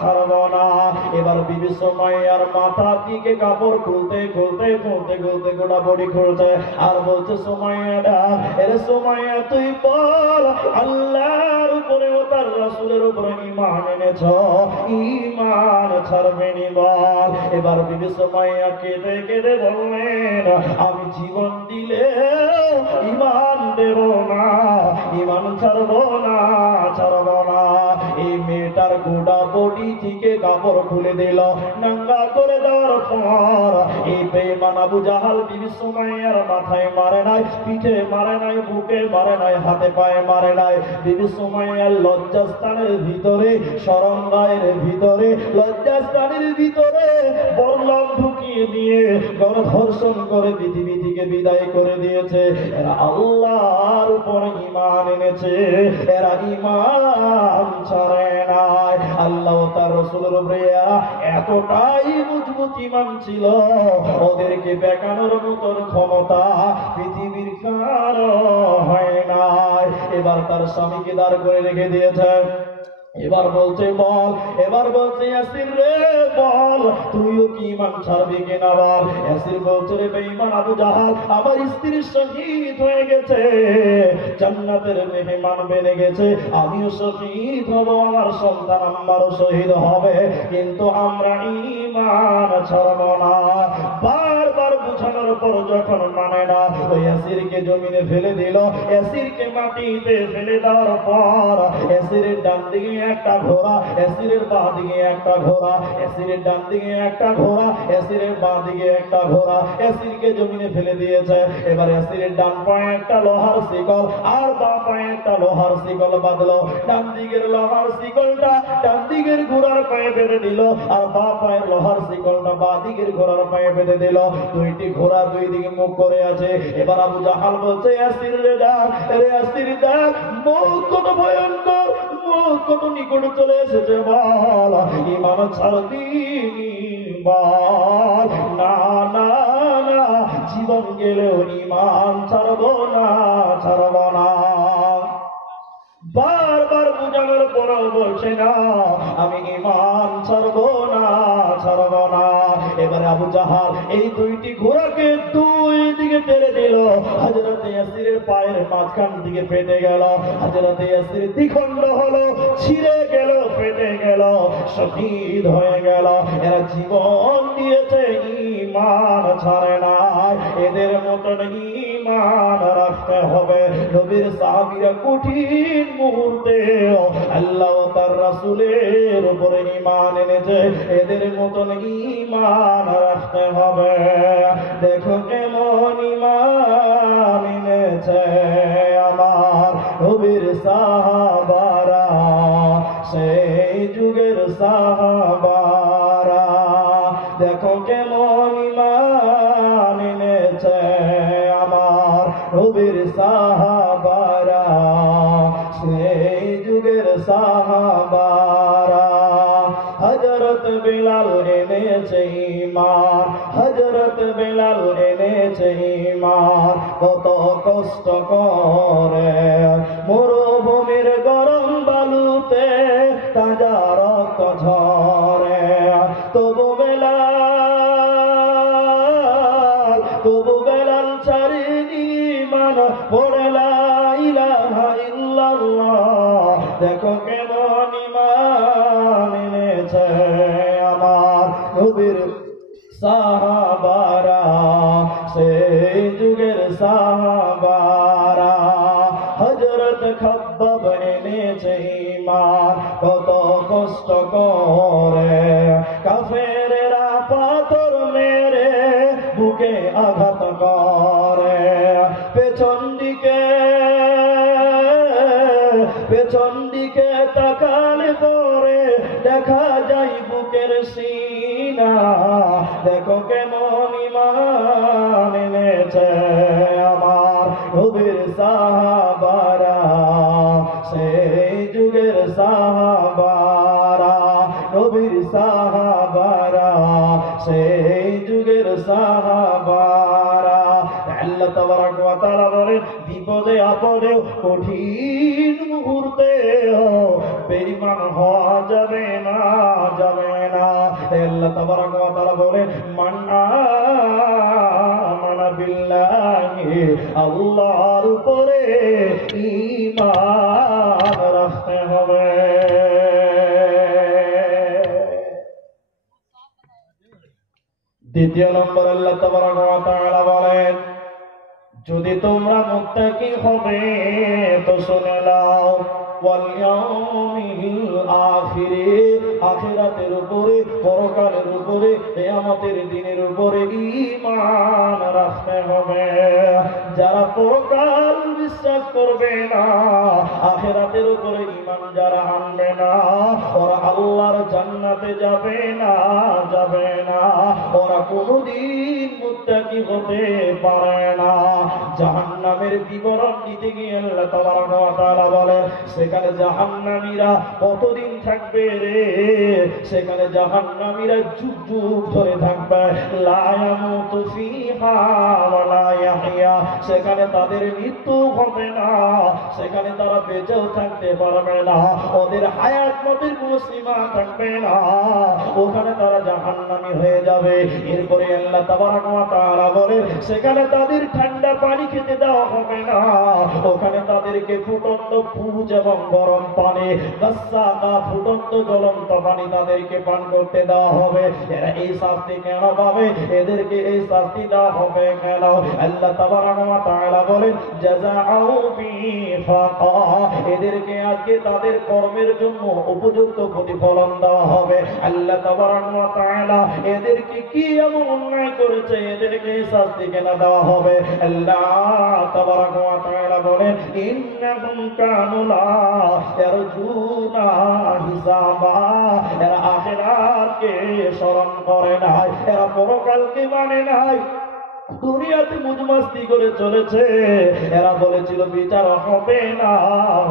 ছাড়বো না। এবার বিবি সুমাইয়ার মাথা থেকে কাপড় খুলতে খুলতে খুলতে খুলতে গোটা বডি খুলছে, আর বলছে, সুমাইয়া ডাক, এরে সুমাইয়া তুই বল, আল্লাহর উপরে ও তার রাসূলের উপরে ঈমান এনেছ, ঈমান ছাড়বে নি বল। এবার বিবি সুমাইয়া কেঁদে কেঁদে বললেন, আমি জীবন দিলে ঈমান দেব না, ঈমান ছাড়বো না, ছাড়বো না। এই মেয়েটার গোটা বডি থেকে কাপড় খুলে দিল, নাঙ্গা করে দেওয়ার পর এই বেঈমান আবু জাহাল বিবি সুমাইয়ার মাথায় মারে নাই, পিঠে মারে নাই, বুকে মারে নাই, হাতে পায়ে মারে নাই। বিবি সুমাইয়ার লজ্জাস্থানের ভিতরে, শরণগাহের ভিতরে, লজ্জাস্থানের ভিতরে বর্লম ঢুকিয়ে দিয়ে গণধর্ষণ করে পৃথিবী থেকে বিদায় করে দিয়েছে। এরা আল্লাহর উপর ঈমান এনেছে, এরা ঈমান ছাড়ে নাই। আল্লাহ তার রাসূলের উপরে এতটাই মজবুত ঈমান ছিল, ওদেরকে বেকানোর মতন ক্ষমতা পৃথিবীর কারো হয় নাই। এবার তার স্বামীকে দাঁড় করে রেখে দিয়েছে। এবার বলছে বল, এবার বলছে ইয়াসির রে বল, তুইও কি ঈমান ছাড়বি কিনা বল। ইয়াসির বলছে, রে বেঈমান আবু জাহাল, আমার স্ত্রী শহীদ হয়ে গেছে, জান্নাতের মেহমান বেনে গেছে, আমিও শহীদ হব, আমার সন্তান আম্মারও শহীদ হবে, কিন্তু আমরা ঈমান ছাড়ব না। বারবার বুঝানোর পর যখন মানে না, ওই ইয়াসিরকে জমিনে ফেলে দিল। ইয়াসিরকে মাটিতে ফেলে দেওয়ার পর ইয়াসিরের ডান দিকে একটা ঘোড়া, ইয়াসিরের বাঁ দিকে একটা ঘোড়া, ইয়াসিরের ডান দিকে একটা ঘোড়া, ইয়াসিরের বাঁ দিকে একটা ঘোড়া, ইয়াসিরকে জমিনে ফেলে দিয়েছে। এবার ইয়াসিরের ডান পায়ে একটা লোহার শিকল আর বাঁ পায়ে একটা লোহার শিকল বাঁধলো। ডান দিকের লোহার শিকলটা ডান দিকের ঘোড়ার পায়ে বেঁধে দিল, আর বাঁ পায়ের লোহার শিকলটা বাঁ দিকের ঘোড়ার পায়ে বেঁধে দিল। দুইটি ঘোড়া দুই দিকে মুখ করে আছে। এবার আবু জাহাল বলছে, ইয়াসির রে ডাক, রে ইয়াসির ডাক, মৌত কত ভয়ঙ্কর, মৌত কত নিকট চলে এসেছে বল, ঈমান ছাড়বি বল না না না, জীবন গেলেও ঈমান ছাড়বো না, ছাড়বো না। বারবার বুঝানোর পরেও বলছে না আমি ঈমান ছাড়বো না, ছাড়বো না। এবারে আবু জাহাল এই দুইটি ঘোড়াকে দুই দিকে টেনে দিল। হযরত ইয়াসিরের পায়ের মাঝখান দিকে ফেটে গেল। হযরত ইয়াসির দ্বিখণ্ড হলো, ছিঁড়ে গেল, ফেটে গেল, শহীদ হয়ে গেল। এরা জীবন দিয়েছে, ঈমান ছাড়ে না। এদের মতন ঈমান রাখতে হবে। নবীর সাহাবীরা কঠিন মুহূর্তে আল্লাহ ও তার রাসূলের উপরে ঈমান এনেছে, এদের মতন ঈমান রাখতে হবে। দেখো কেমন ঈমান এনেছে আমার নবীর সাহাবারা, সেই যুগের সাহাবারা। দেখো কেমন ঈমান এনেছে আমার নবীর সাহাবারা, সেই যুগের সাহাবারা। হযরত বিলাল এনেছে ঈমান, হযরত বিলাল এনেছে ঈমান। কত কষ্ট করে মরুভূমির গরম বালুতে তাজা রক্ত ঝরে, তবু বেলাল ছাড়েনি ঈমান, পড়ে লা ইলাহা ইল্লাল্লাহ। দেখো কেমন ঈমান এনেছে আমার নবীর সাহাবারা, সেই যুগের সাহাবারা। হযরত খাব্বাব এনেছে ঈমান, কত কষ্ট করে কাফেরেরা পাথর মেরে বুকে আঘাত করে। পেছন দিকে তাকালে পরে দেখা যায় বুকের সিনা। দেখো কেমন ঈমান এনেছে আমার নবীর সাহাবারা, সেই যুগের সাহাবারা। নবীর সাহাবারা, সেই যুগের সাহাবারা। আল্লাহ তাবারক ওয়া তাআলা বলেন বিপদে আপদে কঠিন মুহূর্তে বেঈমান হওয়া যাবে না, যাবে না। আল্লাহ তাবারক ওয়া তাআলা বলেন মান আমানা বিল্লাহি, আল্লাহর উপরে ঈমান রাখতে হবে। দ্বিতীয় নম্বর আল্লাহ তাবারক ওয়া তাআলা বলেন যদি তোমরা মুত্তাকি হবে তো শুনে নাও ওয়াল ইয়াউমিল আখিরে, আখিরাতের উপরে, পরকালের উপরে, কিয়ামতের দিনের উপরে ঈমান রাখতে হবে। যারা পরকাল বিশ্বাস করবে না, আখিরাতের উপরে ঈমান যারা আনবে না, ওরা আল্লাহর জান্নাতে যাবে না, যাবে না। ওরা কোনদিন মুত্তাকি হতে পারে না। জাহান্নামের বিবরণ দিতে গিয়ে আল্লাহ তাবারক ওয়া তাআলা বলেন সেখানে জাহান্নামীরা কতদিন থাকবে রে? সেখানে জাহান্নামীরা যুগ যুগ ধরে থাকবে। লা ইয়ামুতু ফিহা ওয়া লা ইয়াহইয়া, সেখানে তাদের মৃত্যু হবে না, সেখানে তারা বেঁচেও থাকতে পারবে না, ওদের হায়াত মতের কোনো সীমা থাকবে না, ওখানে তারা জাহান্নামী হয়ে যাবে। এরপরে আল্লাহ তাবারক ওয়া তাআলা বলেন সেখানে তাদের ঠান্ডা পানি খেতে দেওয়া হবে না, ওখানে তাদেরকে ফুটন্ত পুজ এবং গরম পানি, গাসসাকা ফুটন্ত জ্বলন্ত পানি তাদেরকে পান করতে দেওয়া হবে। এরা এই শাস্তি কেন পাবে? এদেরকে এই শাস্তি দেওয়া হবে কেন? আল্লাহ তাবারক ওয়া তাআলা বলেন জাযাউ বিফাকা, এদেরকে আজকে তাদের কর্মের জন্য উপযুক্ত প্রতিফলন দেওয়া হবে। আল্লাহ তাবারক ওয়া তাআলা এদেরকে কি এমন অন্যায় করেছে এদেরকে এই শাস্তি কেন দেওয়া হবে? আল্লাহ তাবারক ওয়া তাআলা বলেন ইন্নাহুম কানু লা ইয়ারজুনা হিসাবা, এরা আখিরাতকে স্মরণ করে নাই, এরা পরকালকে মানে নাই, দুনিয়াতে মুজমাস্তি করে চলেছে। এরা বলেছিল বিচার হবে না,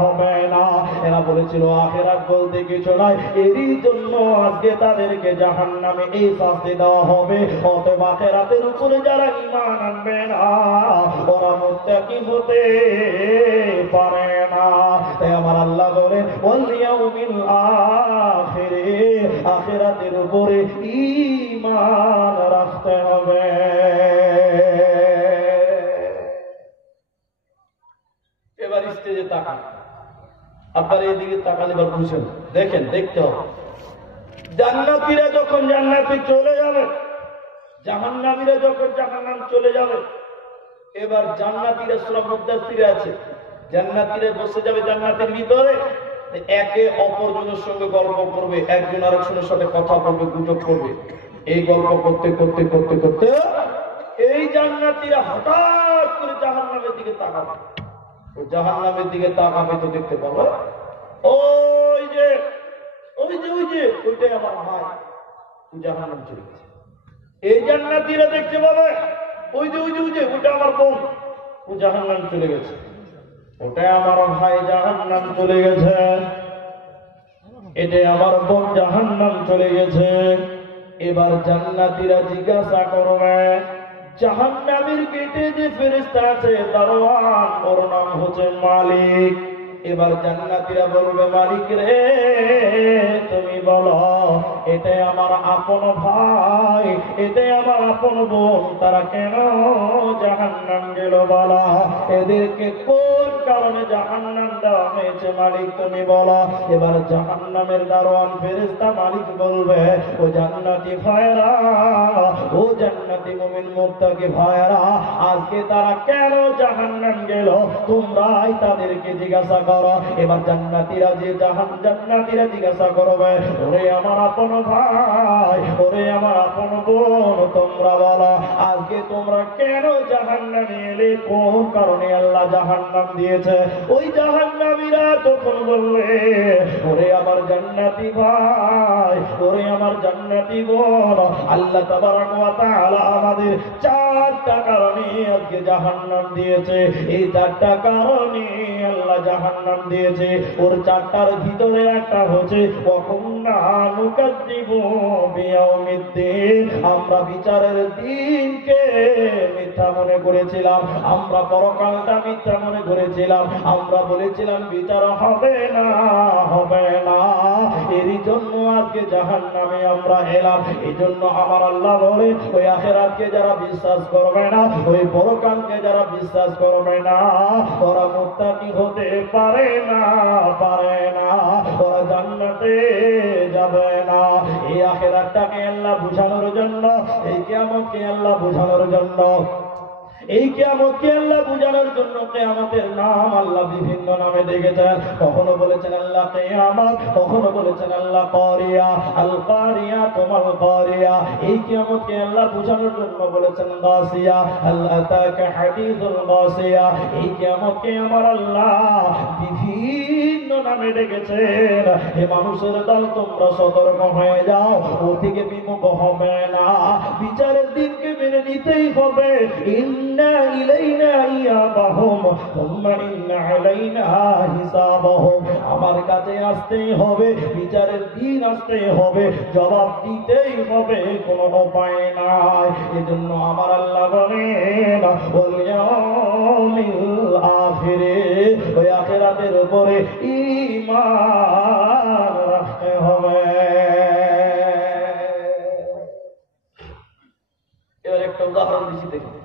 হবে না। এরা বলেছিল আখিরাত বলতে কিছু নাই, এরই জন্য আজকে তাদেরকে জাহান্নামে এই শাস্তি দেওয়া হবে। অতএব আখিরাতের উপরে যারা ঈমান আনবে না ওরা মুত্তাকি হতে পারে না। তাই আমার আল্লাহ বলেন ওয়াল ইয়াউমিল আখিরে, আখিরাতের উপরে ঈমান রাখতে হবে। এবার স্টেজে তাকান, আপনার এইদিকে তাকালে এবার বুঝেন, দেখেন, দেখতে হবে জান্নাতীরা যখন জান্নাতে চলে যাবে, জাহান্নামীরা যখন জাহান্নাম চলে যাবে, এবার জান্নাতীরা সূরা মুদ্দাসসিরে আছে, জান্নাতীরা বসে যাবে জান্নাতের ভিতরে, একে অপরজনের সঙ্গে গল্প করবে, একজন আরেকজনের সাথে কথা বলবে, গুজব করবে। এই গল্প করতে করতে করতে করতে এই জান্নাতীরা হঠাৎ করে জাহান্নামের দিকে তাকাবে। জাহান্নামের দিকে তাকাবে তো দেখতে পাবো ওই যে ওই যে ওই যে ওইটাই আমার ভাই, জাহান্নাম চলে গেছে। এই জান্নাতীরা দেখতে পাবে ওই যে ওই যে ওই যে ওইটা আমার বোন, ও জাহান্নাম চলে গেছে। ওটাই আমার ভাই, জাহান্নাম চলে গেছে। এটাই আমার বোন, জাহান্নাম চলে গেছে। এবার জান্নাতীরা জিজ্ঞাসা করবে জাহান্নামের গেটে যে ফেরেশতা আছে দারোয়ান, ওর নাম হচ্ছে মালিক। এবার জান্নাতীরা বলবে মালিক রে তুমি বলো এটাই আমার আপন ভাই, এটাই আমার আপন বোন, তারা কেন জাহান্নাম গেল বলো, এদেরকে কোন কারণে জাহান্নাম দেওয়া হয়েছে মালিক তুমি বলো। এবার জাহান্নামের দারোয়ান ফেরেশতা মালিক বলবে ও জান্নাতি ভাইরা, ও জান্নাতি মুমিন মুত্তাকি ভাইরা, আজকে তারা কেন জাহান্নাম গেল তোমরাই তাদেরকে জিজ্ঞাসা করো। এবার জান্নাতীরা জান্নাতীরা জিজ্ঞাসা করবে ওরে আমার আপন ভাই, ওরে আমার আপন বোন, তোমরা বলো আজকে তোমরা কেন জাহান্নামে এলে, কোন কারণে আল্লাহ জাহান্নাম দিয়েছে। ওই জাহান্নামীরা তখন বলবে ওরে আমার জান্নাতি ভাই, ওরে আমার জান্নাতি বোন, আল্লাহ তাবারক ওয়া তাআলা আমাদের চারটা কারণে আজকে জাহান্নাম দিয়েছে। এই চারটা কারণে আল্লাহ জাহান্নাম দিয়েছে। ওর চারটার ভিতরে একটা হচ্ছে আমরা বিচারের দিনকে মিথ্যা মনে করেছিলাম, আমরা পরকালটা মিথ্যা মনে করেছিলাম, আমরা বলেছিলাম বিচার হবে না, হবে না, এরই জন্য আজকে জাহান্নামে আমরা এলাম। এই জন্য আমার আল্লাহ বলে ওই আখিরাতকে যারা বিশ্বাস করবে না, ওই পরকালকে যারা বিশ্বাস করবে না, ওরা মুত্তাকি হতে পারে না, পারে না, ওরা জান্নাতে যাবে না। এই আখিরাতটাকে আল্লাহ বুঝানোর জন্য, এই কিয়ামতকে আল্লাহ বুঝানোর জন্য, এই কিয়ামতকে আল্লাহ বুঝানোর জন্য কিয়ামতের নাম আল্লাহ বিভিন্ন নামে ডেকেছেন। কখনো বলেছেন আল্লাহ কিয়ামত, কখনো বলেছেন আল্লাহ কারিয়া, আল কারিয়া তোমাল কারিয়া। এই কিয়ামতকে আল্লাহ বুঝানোর জন্য বলেছেন গাসিয়া, আল আতাকা হাদিসুল গাসিয়া। এই কিয়ামতকে আমার আল্লাহ বিভিন্ন নামে ডেকেছেন। হে মানুষের দল তোমরা সতর্ক হয়ে যাও, ও থেকে বিমুখ হবে না, বিচারের দিনকে মেনে নিতেই হবে। ইন্না ইলাইনা ইয়াবাহুম সুম্মা ইন্না আলাইনা হিসাবাহুম। আমার কাছে আসতেই হবে, বিচারের দিন আসতেই হবে, জবাব দিতেই হবে, কোনো উপায় নাই। এজন্য আমার আল্লাহ বলেন ওয়াল ইয়াউমিল আখিরে, ওই আখিরাতের উপরে ঈমান রাখতে হবে। এবার একটা উদাহরণ দিচ্ছি দেখুন।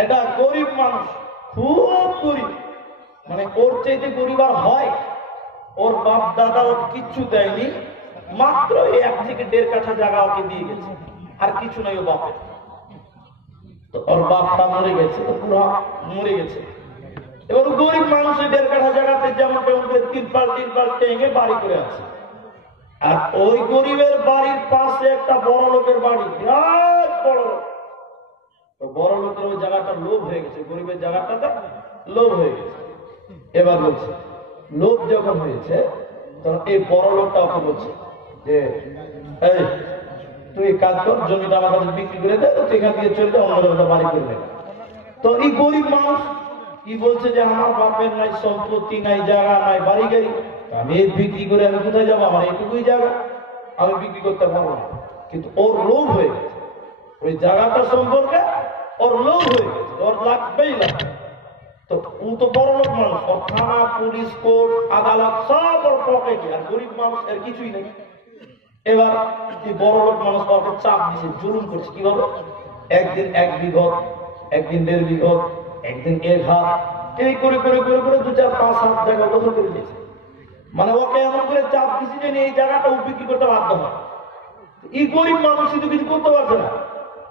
একটা গরিব মানুষ, খুব গরিব, মানে ওর চাইতে গরিব আর হয়, ওর বাপ দাদা ওর কিচ্ছু দেয়নি, মাত্র 1 থেকে 1.5 কাঠা জায়গা ওকে দিয়ে গেছে, আর কিছু নাই ও বাপের। তো ওর বাপটা মরে গেছে, তো পুরো মরে গেছে। এবার গরিব মানুষের 1.5 কাঠা জায়গাতে যেমন তেমন তিরপাল টেঙে বাড়ি করে আছে। আর ওই গরিবের বাড়ির পাশে একটা বড় লোকের বাড়ি, বিরাট বড় লোক। তো বড় লোকের ওই জায়গাটা লোভ হয়ে গেছে, গরিবের জায়গাটা লোভ হয়ে গেছে। এবার বলছে লোভ যখন হয়েছে তখন এই বড় লোকটা ওকে বলছে যে এই তুই কাজ কর, জমিটা আমার কাছে বিক্রি করে দে, তুই এখান থেকে চলে যা, অন্য জায়গাটা বাড়ি করে নেবে। তো এই গরিব মানুষ কি বলছে যে আমার বাপের নাই, সম্পত্তি নাই, জায়গা নাই, বাড়ি গাড়ি, আমি এই বিক্রি করে আমি কোথায় যাবো? আমার এইটুকুই জায়গা, আমি বিক্রি করতে পারবো না। কিন্তু ওর লোভ হয়ে গেছে, ওই জায়গাটা সম্পর্কে ওর লোভ হয়ে গেছে, ওর লাগবেই লাগবে। তো ও তো বড় লোক মানুষ, ওর থানা, পুলিশ, কোর্ট, আদালত সব ওর পকেটে, আর গরিব মানুষ এর কিছুই নেই। এবার এই বড় লোক মানুষ ওকে চাপ দিচ্ছে, জুলুম করছে। কি বলো? একদিন 1 বিঘত, একদিন 1.5 বিঘত, একদিন 1 হাত, এই করে করে করে করে 2, 4, 5 হাত জায়গা দখল করে দিয়েছে। মানে ওকে এমন করে চাপ দিচ্ছে যে এই জায়গাটা ও বিক্রি করতে বাধ্য হয়। এই গরিব মানুষ কিন্তু কিছু করতে পারছে না,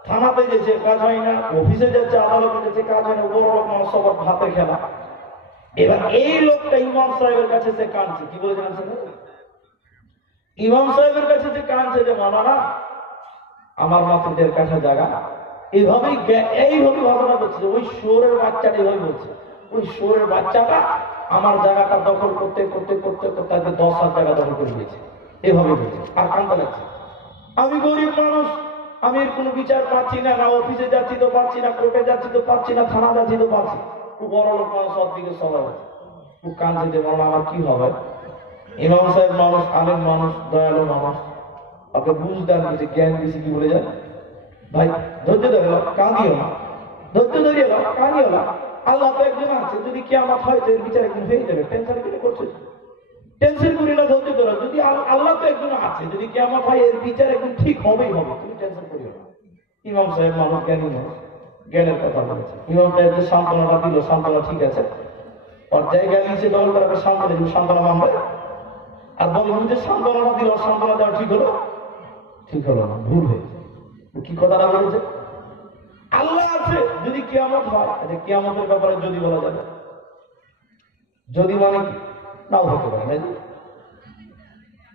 থানাতে যেছে কাজ হয় না, অফিসে যাচ্ছে, আদালতে যাচ্ছে, কাজ হয় না, বড় লোক মানুষ সবার হাতে খেলা। এবার এই লোকটা ইমাম সাহেবের কাছে সে কাঁদছে। কি বলে জানছেন? ইমাম সাহেবের কাছে যে কাঁদছে যে মাওলানা আমার মাত্র 1.5 কাঠা জায়গা। এইভাবেই ঘটনা করছে। ওই শুয়োরের বাচ্চাটা এইভাবে বলছে, ওই শুয়োরের বাচ্চাটা আমার জায়গাটা দখল করতে করতে করতে করতে 10 হাত জায়গা দখল করে দিয়েছে। এভাবে বলছে আর কাঁদতে লাগছে। আমি গরিব মানুষ, আমি এর কোনো বিচার পাচ্ছি না, না অফিসে যাচ্ছি তো পাচ্ছি না, কোর্টে যাচ্ছি তো পাচ্ছি না, থানা যাচ্ছি তো পাচ্ছি। খুব বড় লোক মানুষ, সব দিকে সবাই খুব কাঁদছে যে মাওলানা আমার কি হবে? ইমাম সাহেব মানুষ, আলেম মানুষ, দয়ালু মানুষ, আপনি বুঝদান দিয়েছে, জ্ঞান দিয়েছে। কি বলে যায়? ভাই ধৈর্য ধরে কাঁদিও না, ধৈর্য ধরিয়ে দাও, কাঁদিও না। আল্লাহ তো একজন আছে, যদি কিয়ামত হয় তো এর বিচার একদিন হয়ে যাবে। টেনশন কেন করছো? টেনশন করি না, ধৈর্য ধরো। যদি আল্লাহ তো একজন আছে, যদি কিয়ামত হয় এর বিচার একদিন ঠিক হবেই হবে, তুমি টেনশন করিও না। ইমাম সাহেব মানুষ, জ্ঞানী মানুষ, জ্ঞানের কথা বলেছে। ইমাম সাহেব যে সান্ত্বনাটা দিল, সান্ত্বনা ঠিক আছে, ওর জায়গায় নিচে দল করে সান্ত্বনা দিল, সান্ত্বনা মানবে। আর বলুন যে সান্ত্বনাটা দিল, সান্ত্বনা দেওয়া ঠিক হলো? ঠিক হলো না, ভুল হয়েছে। কি কথাটা বলেছে? আল্লাহ আছে, যদি কিয়ামত হয়। আচ্ছা, কিয়ামতের ব্যাপারে যদি বলা যাবে, যদি মানে কি? নাও হতে পারে, না?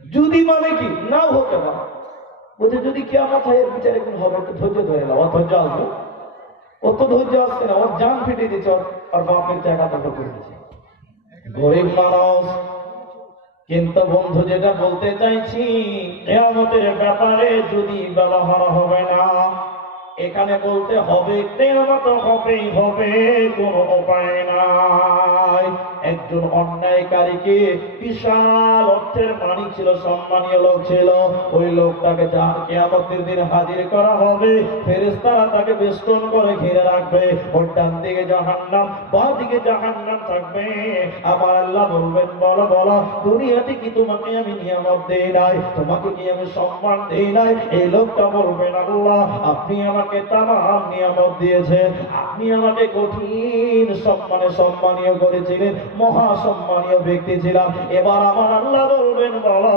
যদি মানে কি? নাও হতে পারে। বলছে যদি কিয়ামত হয় এর বিচার একদিন হবে, একটু ধৈর্য ধরে নাও। ওর ধৈর্য আসবে? অত ধৈর্য আসছে না, ওর জান ফেটে দিচ্ছে, ওর বাপের জায়গা দখল করে দিচ্ছে। গরিব মানুষ। কিন্তু বন্ধু যেটা বলতে চাইছি, কিয়ামতের ব্যাপারে যদি ব্যবহার হবে না, এখানে বলতে হবে কিয়ামত হবেই হবে, কোনো উপায় নাই। একজন অন্যায়কারীকে, বিশাল অর্থের মালিক ছিল, সম্মানীয় লোক ছিল, ওই লোকটাকে কিয়ামতের দিন হাজির করা হবে। ফেরেশতারা তাকে বেষ্টন করে ঘিরে রাখবে। ওর ডান দিকে জাহান্নাম, বাঁ দিকে জাহান্নাম থাকবে। আমার আল্লাহ বলবেন, বলো বলো, দুনিয়াতে কি তোমাকে আমি নিয়ামত দেই নাই? তোমাকে কি আমি সম্মান দেই নাই? এই লোকটা বলবেন, আল্লাহ আপনি আমাকে তামাম নিয়ামত দিয়েছেন, আপনি আমাকে কঠিন সম্মানে সম্মানীয় করেছিলেন, মহা সম্মানীয় ব্যক্তি ছিলাম। এবার আমার আল্লাহ বলবেন, বলো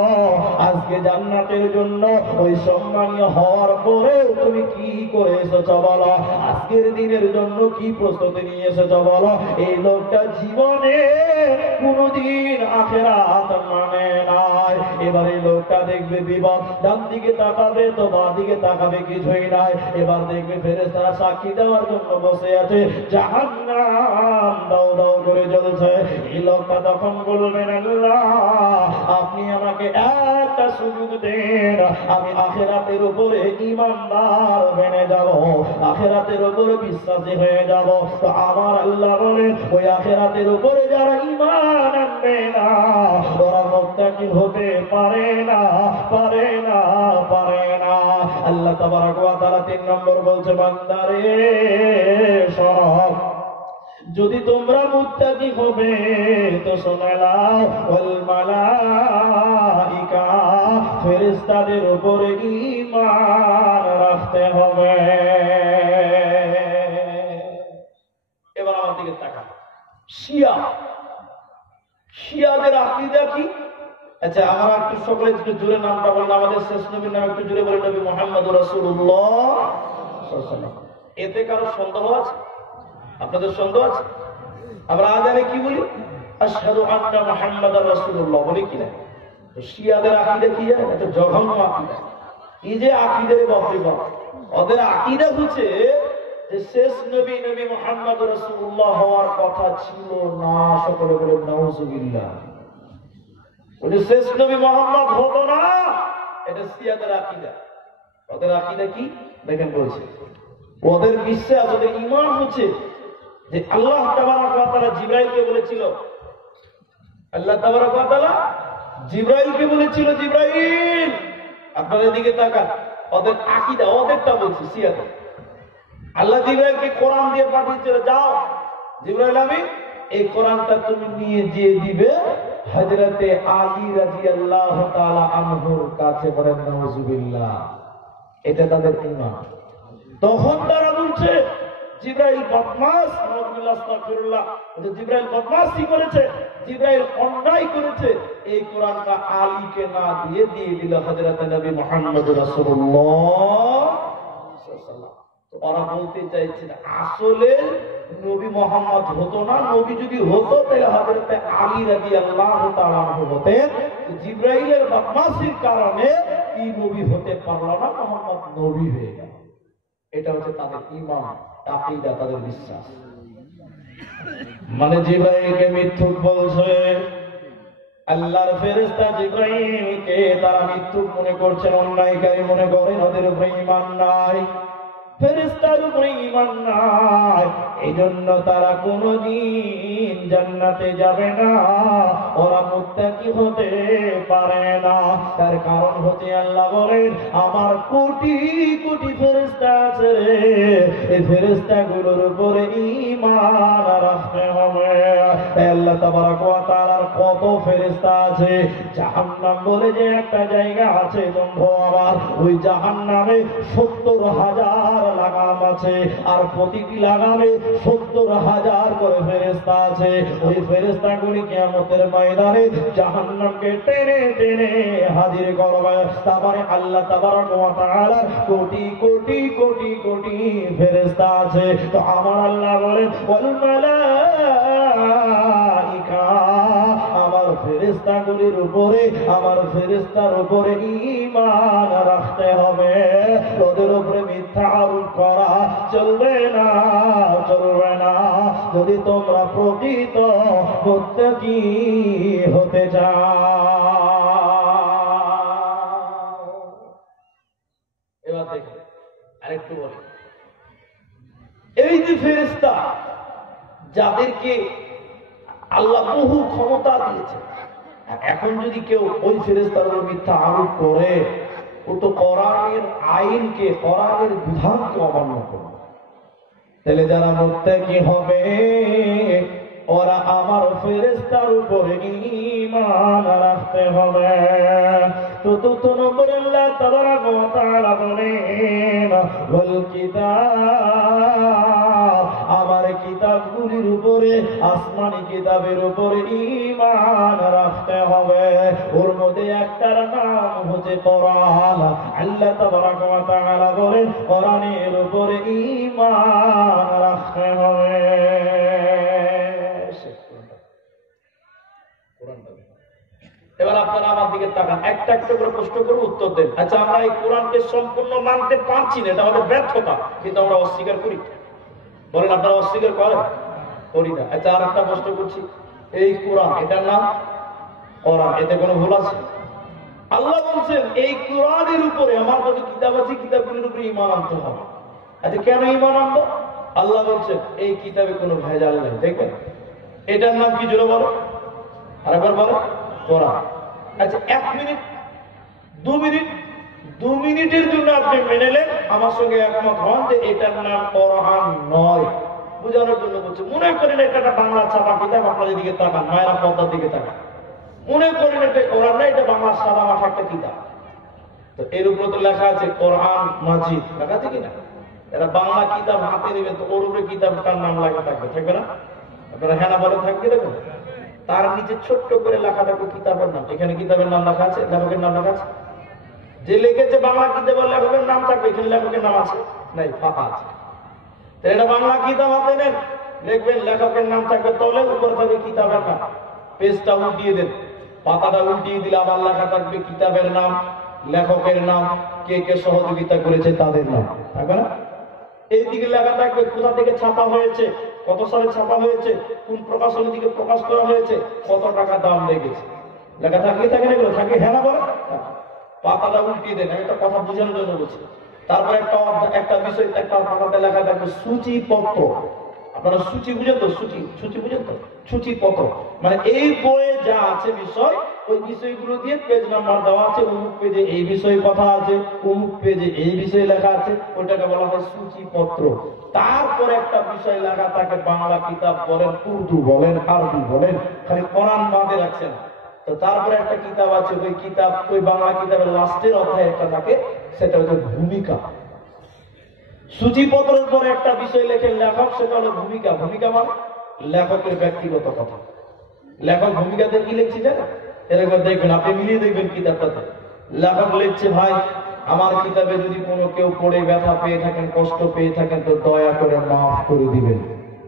আজকে জান্নাতের জন্য ওই সম্মানীয় হওয়ার পরেও তুমি কি করে এসেছো বলো? আজকের দিনের জন্য কি প্রস্তুতি নিয়ে এসেছো বলো? এই লোকটা জীবনে কোনদিন আখিরাত মানে নাই। এবার এই লোকটা দেখবে বিপদ, ডান দিকে তাকাবে তো বাঁ দিকে তাকাবে, কিছুই নাই। এবার দেখবে ফেরেশতারা সাক্ষী দেওয়ার জন্য বসে আছে, জাহান্নাম দাও দাও করে জ্বলছে। এই লোকটা তখন বলবেন, আল্লাহ আপনি আমাকে একটা সুযোগ দেন, আমি আখিরাতের উপরে ঈমানদার বনে যাব, আখিরাতের উপরে বিশ্বাসী হয়ে যাব। তো আমার আল্লাহ বলেন, ওই আখিরাতের উপরে যারা ঈমান আনবে না, ওরা মুত্তাকি হতে পারে না, পারে না, পারে না। আল্লাহ তাবারক ওয়া তাআলা 3 নম্বর বলছে, বান্দারে শোনো, যদি তোমরা মুত্তাকি হবে তো শুনে নাও, ওয়াল মালাইকা, ফেরেশতাদের উপরে ঈমান রাখতে হবে। এবার আমার দিকে তাকান। শিয়াদের আকীদা কি? আচ্ছা, আমরা একটু সকলে একটু জোরে নামটা বলেন, আমাদের শেষ নবীর নাম একটু জোরে বলে, নবী মুহাম্মদুর রাসূলুল্লাহ সাল্লাল্লাহু আলাইহি ওয়াসাল্লাম। এতে কারো সন্দেহ আছে? আপনাদের সন্দেহ আছে? আমরা আজানে কি বলি? আশহাদু আন্না মুহাম্মাদার রাসূলুল্লাহ বলি কিনা? তো শিয়াদের আকীদা কি জানেন? এটা জঘন্য আকীদা। এই যে আকীদারে বাপরে বাপ, ওদের আকীদা হচ্ছে যে শেষ নবী নবী মুহাম্মদুর রাসূলুল্লাহ হওয়ার কথা ছিল না। সকলে বলে নাউযুবিল্লাহ। ওই শেষ নবী মুহাম্মদ হতো না, এটা শিয়াদের আকীদা। ওদের আকীদা কি দেখেন বলছে, ওদের বিশ্বাস, ওদের ঈমান হচ্ছে যে আল্লাহ তাবারক ওয়া তাআলা জিবরাইলকে বলেছিল, আল্লাহ তাবারক ওয়া তাআলা জিবরাইলকে বলেছিল, জিবরাইল আপনাদের দিকে তাকান, ওদের আকীদা, ওদেরটা বলছি শিয়াদের। আল্লাহ জিবরাইলকে কোরআন দিয়ে পাঠিয়েছিল, যাও জিবরাইল আমি এই কোরআনটা তুমি নিয়ে যেয়ে দিবে হযরতে আলী রাদিয়াল্লাহু তাআলা আনহুর কাছে। বলেন নাউজুবিল্লাহ। এটা তাদের ঈমান। তখন তারা বলছে জিবরাইল বদমাশ, নাউজুবিল্লাহ, আস্তাগফিরুল্লাহ, জিবরাইল বদমাশি করেছে, জিবরাইল অন্যায় করেছে, এই কোরআনটা আলীকে না দিয়ে দিল হযরতে নবী মুহাম্মদ রাসূলুল্লাহ সাল্লাল্লাহু। ওরা বলতে চাইছে আসলে নবী মোহাম্মদ হতো না, নবী যদি হতো তাহলে হযরতে আলী রাদিয়াল্লাহু তাআলা আনহু হতেন। জিবরাইলের বদমাশির কারণে এই নবী হতে পারলো না, মোহাম্মদ নবী হয়ে গেল। এটা হচ্ছে তাদের ঈমান, আকীদা, তাদের বিশ্বাস। মানে জিবরাইলকে মিথ্যুক বলছে, আল্লাহর ফেরেশতা জিবরাইলকে তারা মিথ্যুক মনে করছেন, অন্যায়কারী মনে করেন, ওদের উপরে ঈমান নাই, ফেরেশতার উপরে ঈমান নাই, এই জন্য তারা কোনদিন জান্নাতে যাবে না, ওরা মুত্তাকি হতে পারে না। তার কারণ হচ্ছে আল্লাহ বলেন আমার কোটি কোটি ফেরেশতা আছে রে, এই ফেরেশতাগুলোর উপরে ঈমান রাখতে হবে। আল্লাহ তাবারক ওয়া তাআলার কত ফেরেশতা আছে। জাহান্নাম বলে যে একটা জায়গা আছে বন্ধু আমার, ওই জাহান্নামে 70,000 লাগাম আছে, আর প্রতিটি লাগামে 70,000 করে ফেরেশতা আছে। ওই ফেরেশতাগুলি কিয়ামতের ময়দানে জাহান্নামকে টেনে টেনে হাজির করবে। তারপরে আল্লাহ তাবারক ওয়া তাআলার কোটি কোটি কোটি কোটি ফেরেশতা আছে। তো আমার আল্লাহ বলেন ওয়াল মালাইকা, আমার ফেরেশতাগুলির উপরে, আমার ফেরেশতার উপরে ঈমান রাখতে হবে। ওদের উপরে মিথ্যা আরোপ করা চলবে না, চলবে না, যদি তোমরা প্রকৃত মুত্তাকি হতে চাও। এবার দেখো আরেকটু বলি, এই যে ফেরেশতা যাদেরকে আল্লাহ বহু ক্ষমতা দিয়েছে, এখন যদি কেউ ওই ফেরেশতার উপর মিথ্যা আরোপ করে, ও তো কোরআনের আইনকে, কোরআনের বিধানকে অমান্য করবে। তাহলে যারা মুত্তাকি হবে ওরা আমার ফেরেশতার উপরে ঈমান রাখতে হবে। চতুর্থ নম্বরে আল্লাহ তাবারক ওয়া তাআলা বলেন ওয়াল কিতাব, আমার কিতাবগুলির উপরে, আসমানি কিতাবের উপরে ঈমান রাখতে হবে। ওর মধ্যে একটার নাম হচ্ছে কোরআন। আল্লাহ তাবারক ওয়া তাআলা বলেন কোরআনের উপরে ঈমান রাখতে হবে। এবার আপনারা আমার দিকে তাকান, একটা একটা করে প্রশ্ন করে উত্তর দেন। আচ্ছা, আমরা এই কোরআনকে সম্পূর্ণ মানতে পারছি না, এটা আমাদের ব্যর্থতা, কিন্তু আমরা অস্বীকার করি। বলেন আপনারা অস্বীকার করেন? করি না। আচ্ছা, আর একটা প্রশ্ন করছি, এই কোরআন, এটার নাম কোরআন, এতে কোনো ভুল আছে? আল্লাহ বলছেন এই কোরআনের উপরে আমার যত কিতাব আছে কিতাবগুলির উপরে ঈমান আনতে হবে। আচ্ছা, কেন ঈমান আনবো? আল্লাহ বলছেন এই কিতাবে কোনো ভেজাল নেই। দেখবেন এটার নাম কি জোরে বলো, আরেকবার বলো, কোরআন। আচ্ছা, 1 মিনিট 2 মিনিট 2 মিনিটের জন্য আপনি মেনে নেন, আমার সঙ্গে একমত হন যে এটার নাম কোরআন নয়। বোঝানোর জন্য বলছে, মনে করেন এটা একটা বাংলা ছাপা কিতাব, আপনাদের দিকে তাকান, মায়েরা পর্দার দিকে তাকান, মনে করেন এটা কোরআন না, এটা বাংলা সাদা মাঠা একটা কিতাব। তো এর উপরে তো লেখা আছে কোরআন মাজিদ, লেখা আছে কিনা? এটা বাংলা কিতাব হাতে নেবেন, তো ওর উপরে কিতাবটার নাম লেখা থাকবে, থাকবে না? আপনারা হ্যাঁ না বলে থাকবে, দেখুন তার নিচে ছোট্ট করে লেখা থাকবে কিতাবের নাম। এখানে কিতাবের নাম লেখা আছে, লেখকের নাম লেখা আছে। যে লিখেছে বাংলা কিতাবের লেখকের নাম থাকবে, এখানে লেখকের নাম আছে নাই? ফাঁকা আছে। এটা বাংলা কিতাব হাতে নেন, দেখবেন লেখকের নাম থাকবে তলে, উপর থাকবে কিতাবের নাম। পেজটা উল্টিয়ে দেন, পাতাটা উল্টিয়ে দিলে আবার লেখা থাকবে কিতাবের নাম, লেখকের নাম, কে কে সহযোগিতা করেছে তাদের নাম, থাকবে না? এইদিকে লেখা থাকবে কোথা থেকে ছাপা হয়েছে, কত সালে ছাপা হয়েছে, কোন প্রকাশনের দিকে প্রকাশ করা হয়েছে, কত টাকা দাম লেগেছে। লেখা থাকলে থাকে না, এগুলো থাকে, হ্যাঁ না বলে? পাতাটা উল্টিয়ে দেন, একটা কথা বোঝানোর জন্য বলছি। তারপরে একটা বিষয়, একটা পাতাতে লেখা থাকবে সূচিপত্র। আপনারা সূচি বুঝেন তো? সূচি বুঝেন তো? সূচিপত্র মানে এই বইয়ে যা আছে বিষয়, ওই বিষয়গুলো দিয়ে পেজ নাম্বার দেওয়া আছে, অমুক পেজে এই বিষয়ে কথা আছে, অমুক পেজে এই বিষয়ে লেখা আছে, ওইটাকে বলা হয় সূচিপত্র। তারপরে একটা বিষয় লেখা থাকে, বাংলা কিতাব বলেন, উর্দু বলেন, আরবি বলেন, খালি কোরআন বাদে রাখছেন। তো তারপরে একটা কিতাব আছে, ওই কিতাব, ওই বাংলা কিতাবের লাস্টের অধ্যায় একটা থাকে, সেটা হচ্ছে ভূমিকা। সূচিপত্রের পরে একটা বিষয় লেখেন লেখক, সেটা হলো ভূমিকা। ভূমিকা মানে লেখকের ব্যক্তিগত কথা। লেখক ভূমিকাতে কি লিখছে জানেন? এরকম দেখবেন, আপনি মিলিয়ে দেখবেন কিতাবটাতে। লেখক লিখছে, ভাই আমার কিতাবে যদি কোনো কেউ পড়ে ব্যথা পেয়ে থাকেন, কষ্ট পেয়ে থাকেন, তো দয়া করে মাফ করে দিবেন।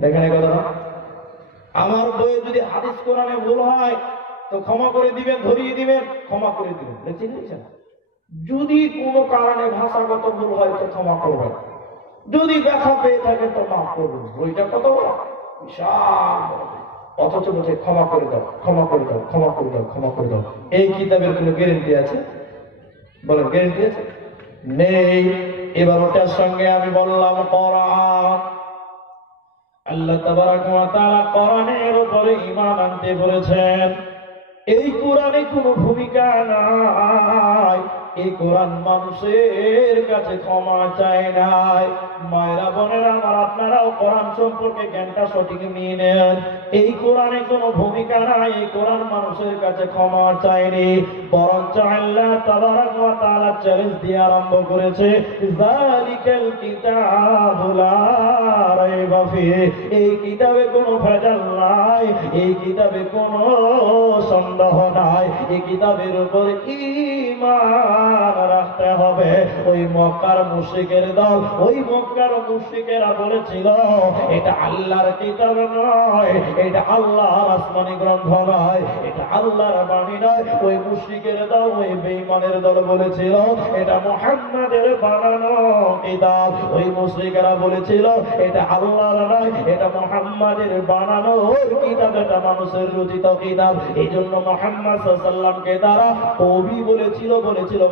দেখেন এই কথাটা। আমার বইয়ে যদি হাদিস কোরআনে ভুল হয় তো ক্ষমা করে দিবেন, ধরিয়ে দিবেন, ক্ষমা করে দিবেন। লিখছেন। যদি কোনো কারণে ভাষাগত ভুল হয় তো ক্ষমা করবেন, যদি ব্যথা পেয়ে থাকেন তো মাফ করবেন। বইটা কত বড়, বিশাল বড়। অথচ বলছে ক্ষমা করে দাও, ক্ষমা করে দাও, ক্ষমা করে দাও, ক্ষমা করে দাও। এই কিতাবের কোনো গ্যারেন্টি আছে? বলেন, গ্যারেন্টি আছে? নেই। এবার ওটার সঙ্গে আমি বললাম কোরআন। আল্লাহ তাবারাক ওয়া তাআলা কোরআনের উপরে ঈমান আনতে বলেছেন। এই কোরআনে কোনো ভূমিকা নাই। এই কোরআন মানুষের কাছে ক্ষমা চায় নাই। মায়েরা বোনেরা আমার, আপনারাও কোরআন সম্পর্কে জ্ঞানটা সঠিক নিয়ে নেন। এই কোরআনে কোনো ভূমিকা নাই, এই কোরআন মানুষের কাছে ক্ষমা চায়নি, বরঞ্চ আল্লাহ তাবারাক ওয়া তাআলা চ্যালেঞ্জ দিয়ে আরম্ভ করেছে, যালিকাল কিতাবু লা রাইবা ফীহি। এই কিতাবে কোনো ভেজাল নাই, এই কিতাবে কোনো সন্দেহ নাই, এই কিতাবের উপর ঈমান রাখতে হবে। ওই মক্কার মুশরিকের দল, ওই মক্কার মুশরিকেরা বলেছিল এটা আল্লাহর কিতাব নয়, এটা আল্লাহর আসমানী গ্রন্থ নয়, এটা আল্লাহর বাণী নয়। ওই মুশরিকের দল, ওই বেঈমানের দল বলেছিল এটা মুহাম্মাদের বানানো কিতাব। ওই মুশরিকেরা বলেছিল এটা আল্লাহর নয়, এটা মুহাম্মাদের বানানো কিতাব, এটা মানুষের রচিত কিতাব। এই জন্য মুহাম্মদ সাল্লাল্লাহু আলাইহি ওয়াসাল্লামকে তারা কবি বলেছিল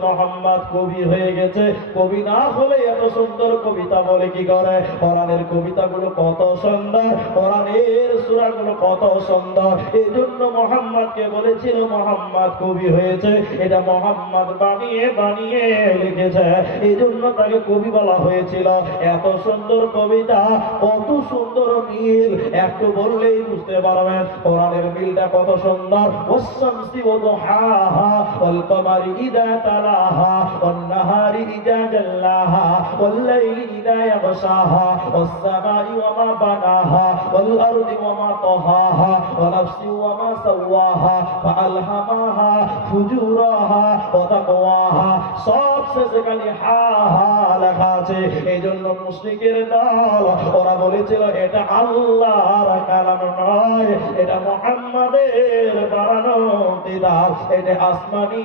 মুহাম্মদ কবি হয়ে গেছে। কবি না হলে এত সুন্দর কবিতা বলে কি করে? কোরআনের কবিতাগুলো কত সুন্দর, কোরআনের সূরাগুলো কত সুন্দর। এই জন্য মুহাম্মদকে বলেছিল মুহাম্মদ কবি হয়েছে, এটা মুহাম্মদ বানিয়ে বানিয়ে লিখেছে, এই জন্য তাকে কবি বলা হয়েছিল। এত সুন্দর কবিতা, কত সুন্দর মিল, একটু বললেই বুঝতে পারবেন কোরআনের মিলটা কত সুন্দর। ওয়াস-শামসি ওয়া দুহাহা ওয়াল কমারি ইযা তালাহা ওয়ান নাহারি ইযা জাল্লাহা ওয়াল লাইলি ইযা ইয়াগশাহা ওয়াস সামাই ওয়া মা বানাহা ওয়াল আরদি ওয়া মা তাহাহা ওয়া নাফসি ওয়া মা সাওয়াহা ফাআলহামাহা ফুজুরাহা ওয়া তাকওয়াহা। সব শেষে খালি হা হা লেখা আছে। এই জন্য মুশরিকের দল ওরা বলেছিল এটা আল্লাহর কালাম নয়, এটা মুহাম্মাদের বানানো কিতাব, এটা আসমানি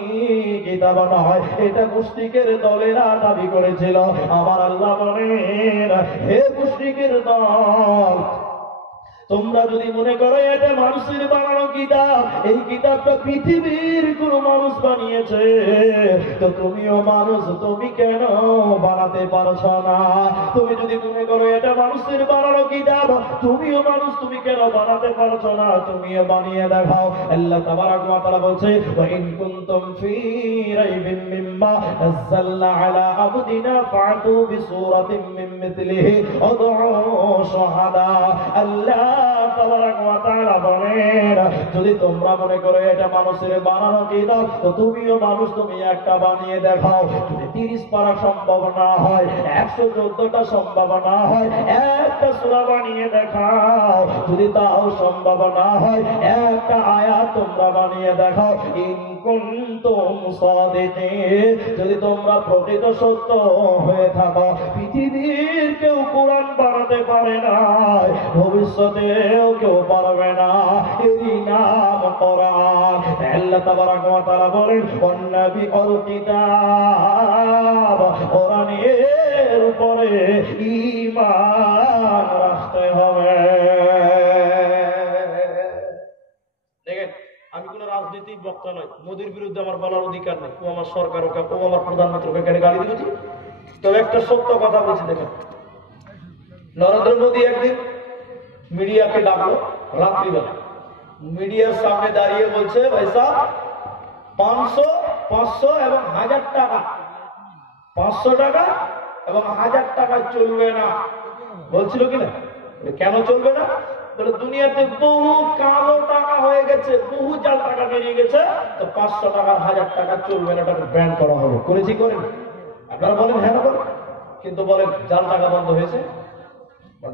কিতাব নয়। এটা মুশরিকের দলেরা দাবি করেছিল। আমার আল্লাহ বলেন, হে মুশরিকের দল, তোমরা যদি মনে করো এটা মানুষের বানানো কিতাব, এই কিতাবটা পৃথিবীর কোন মানুষ বানিয়েছে, তো তুমিও মানুষ, তুমি কেন বানাতে পারছো না? তুমি যদি মনে করো এটা মানুষের বানানো কিতাব, তুমিও মানুষ, তুমি কেন বানাতে পারছো না? তুমিও বানিয়ে দেখাও। আল্লাহ তাবারাক ওয়া তাআলা বলছে, ওয়া ইন কুনতুম ফী রাইবিন মিম্মা নাযালনা আলা আবদিনা ফাতু বিসূরাতিন মিন মিথলিহি উদউ শুহাদা। আল্লাহ তাবারাক ওয়া তাআলা বলেন, যদি তোমরা মনে করো এটা মানুষের বানানো কিতাব, তো তুমিও মানুষ, তুমি একটা বানিয়ে দেখাও। যদি 30 পারা সম্ভব না হয়, 114টা সম্ভব না হয়, একটা সূরা বানিয়ে দেখাও। যদি তাও সম্ভব না হয়, একটা আয়াত তোমরা বানিয়ে দেখাও। ইন কুনতুম সাদিকিন, যদি তোমরা প্রকৃত সত্য হয়ে থাকো। পৃথিবীর কেউ কোরআন বানাতে পারে না, ভবিষ্যতে কেউ পারবে না, এরই নাম কোরআন। আল্লাহ তাবারাক ওয়া তাআলা বলেন, ওয়ান নাবিউল কিতাব, কোরআনের উপরে ঈমান রাখতে হবে। দেখেন, আমি কোন রাজনৈতিক বক্তা নই, মোদির বিরুদ্ধে আমার বলার অধিকার নেই। ও আমার সরকার, ও আমার প্রধানমন্ত্রী, ওকে গালি দিয়েছি। তবে একটা সত্য কথা বলছি, দেখেন, নরেন্দ্র মোদী একদিন মিডিয়াকে ডাকলো রাত্রিবেলা, মিডিয়ার সামনে দাঁড়িয়ে বলছে, ভাই সাহেব 500, 500 এবং 1000 টাকা, 500 টাকা এবং 1000 টাকা চলবে না। বলছিল কিনা? কেন চলবে না? বলে দুনিয়াতে বহু কালো টাকা হয়ে গেছে, বহু জাল টাকা বেরিয়ে গেছে, তো 500 টাকা 1000 টাকা চলবে না, এটা ব্যান করা হবে। করেছি করেন? আপনারা বলেন হ্যাঁ না বলেন? কিন্তু বলেন জাল টাকা বন্ধ হয়েছে?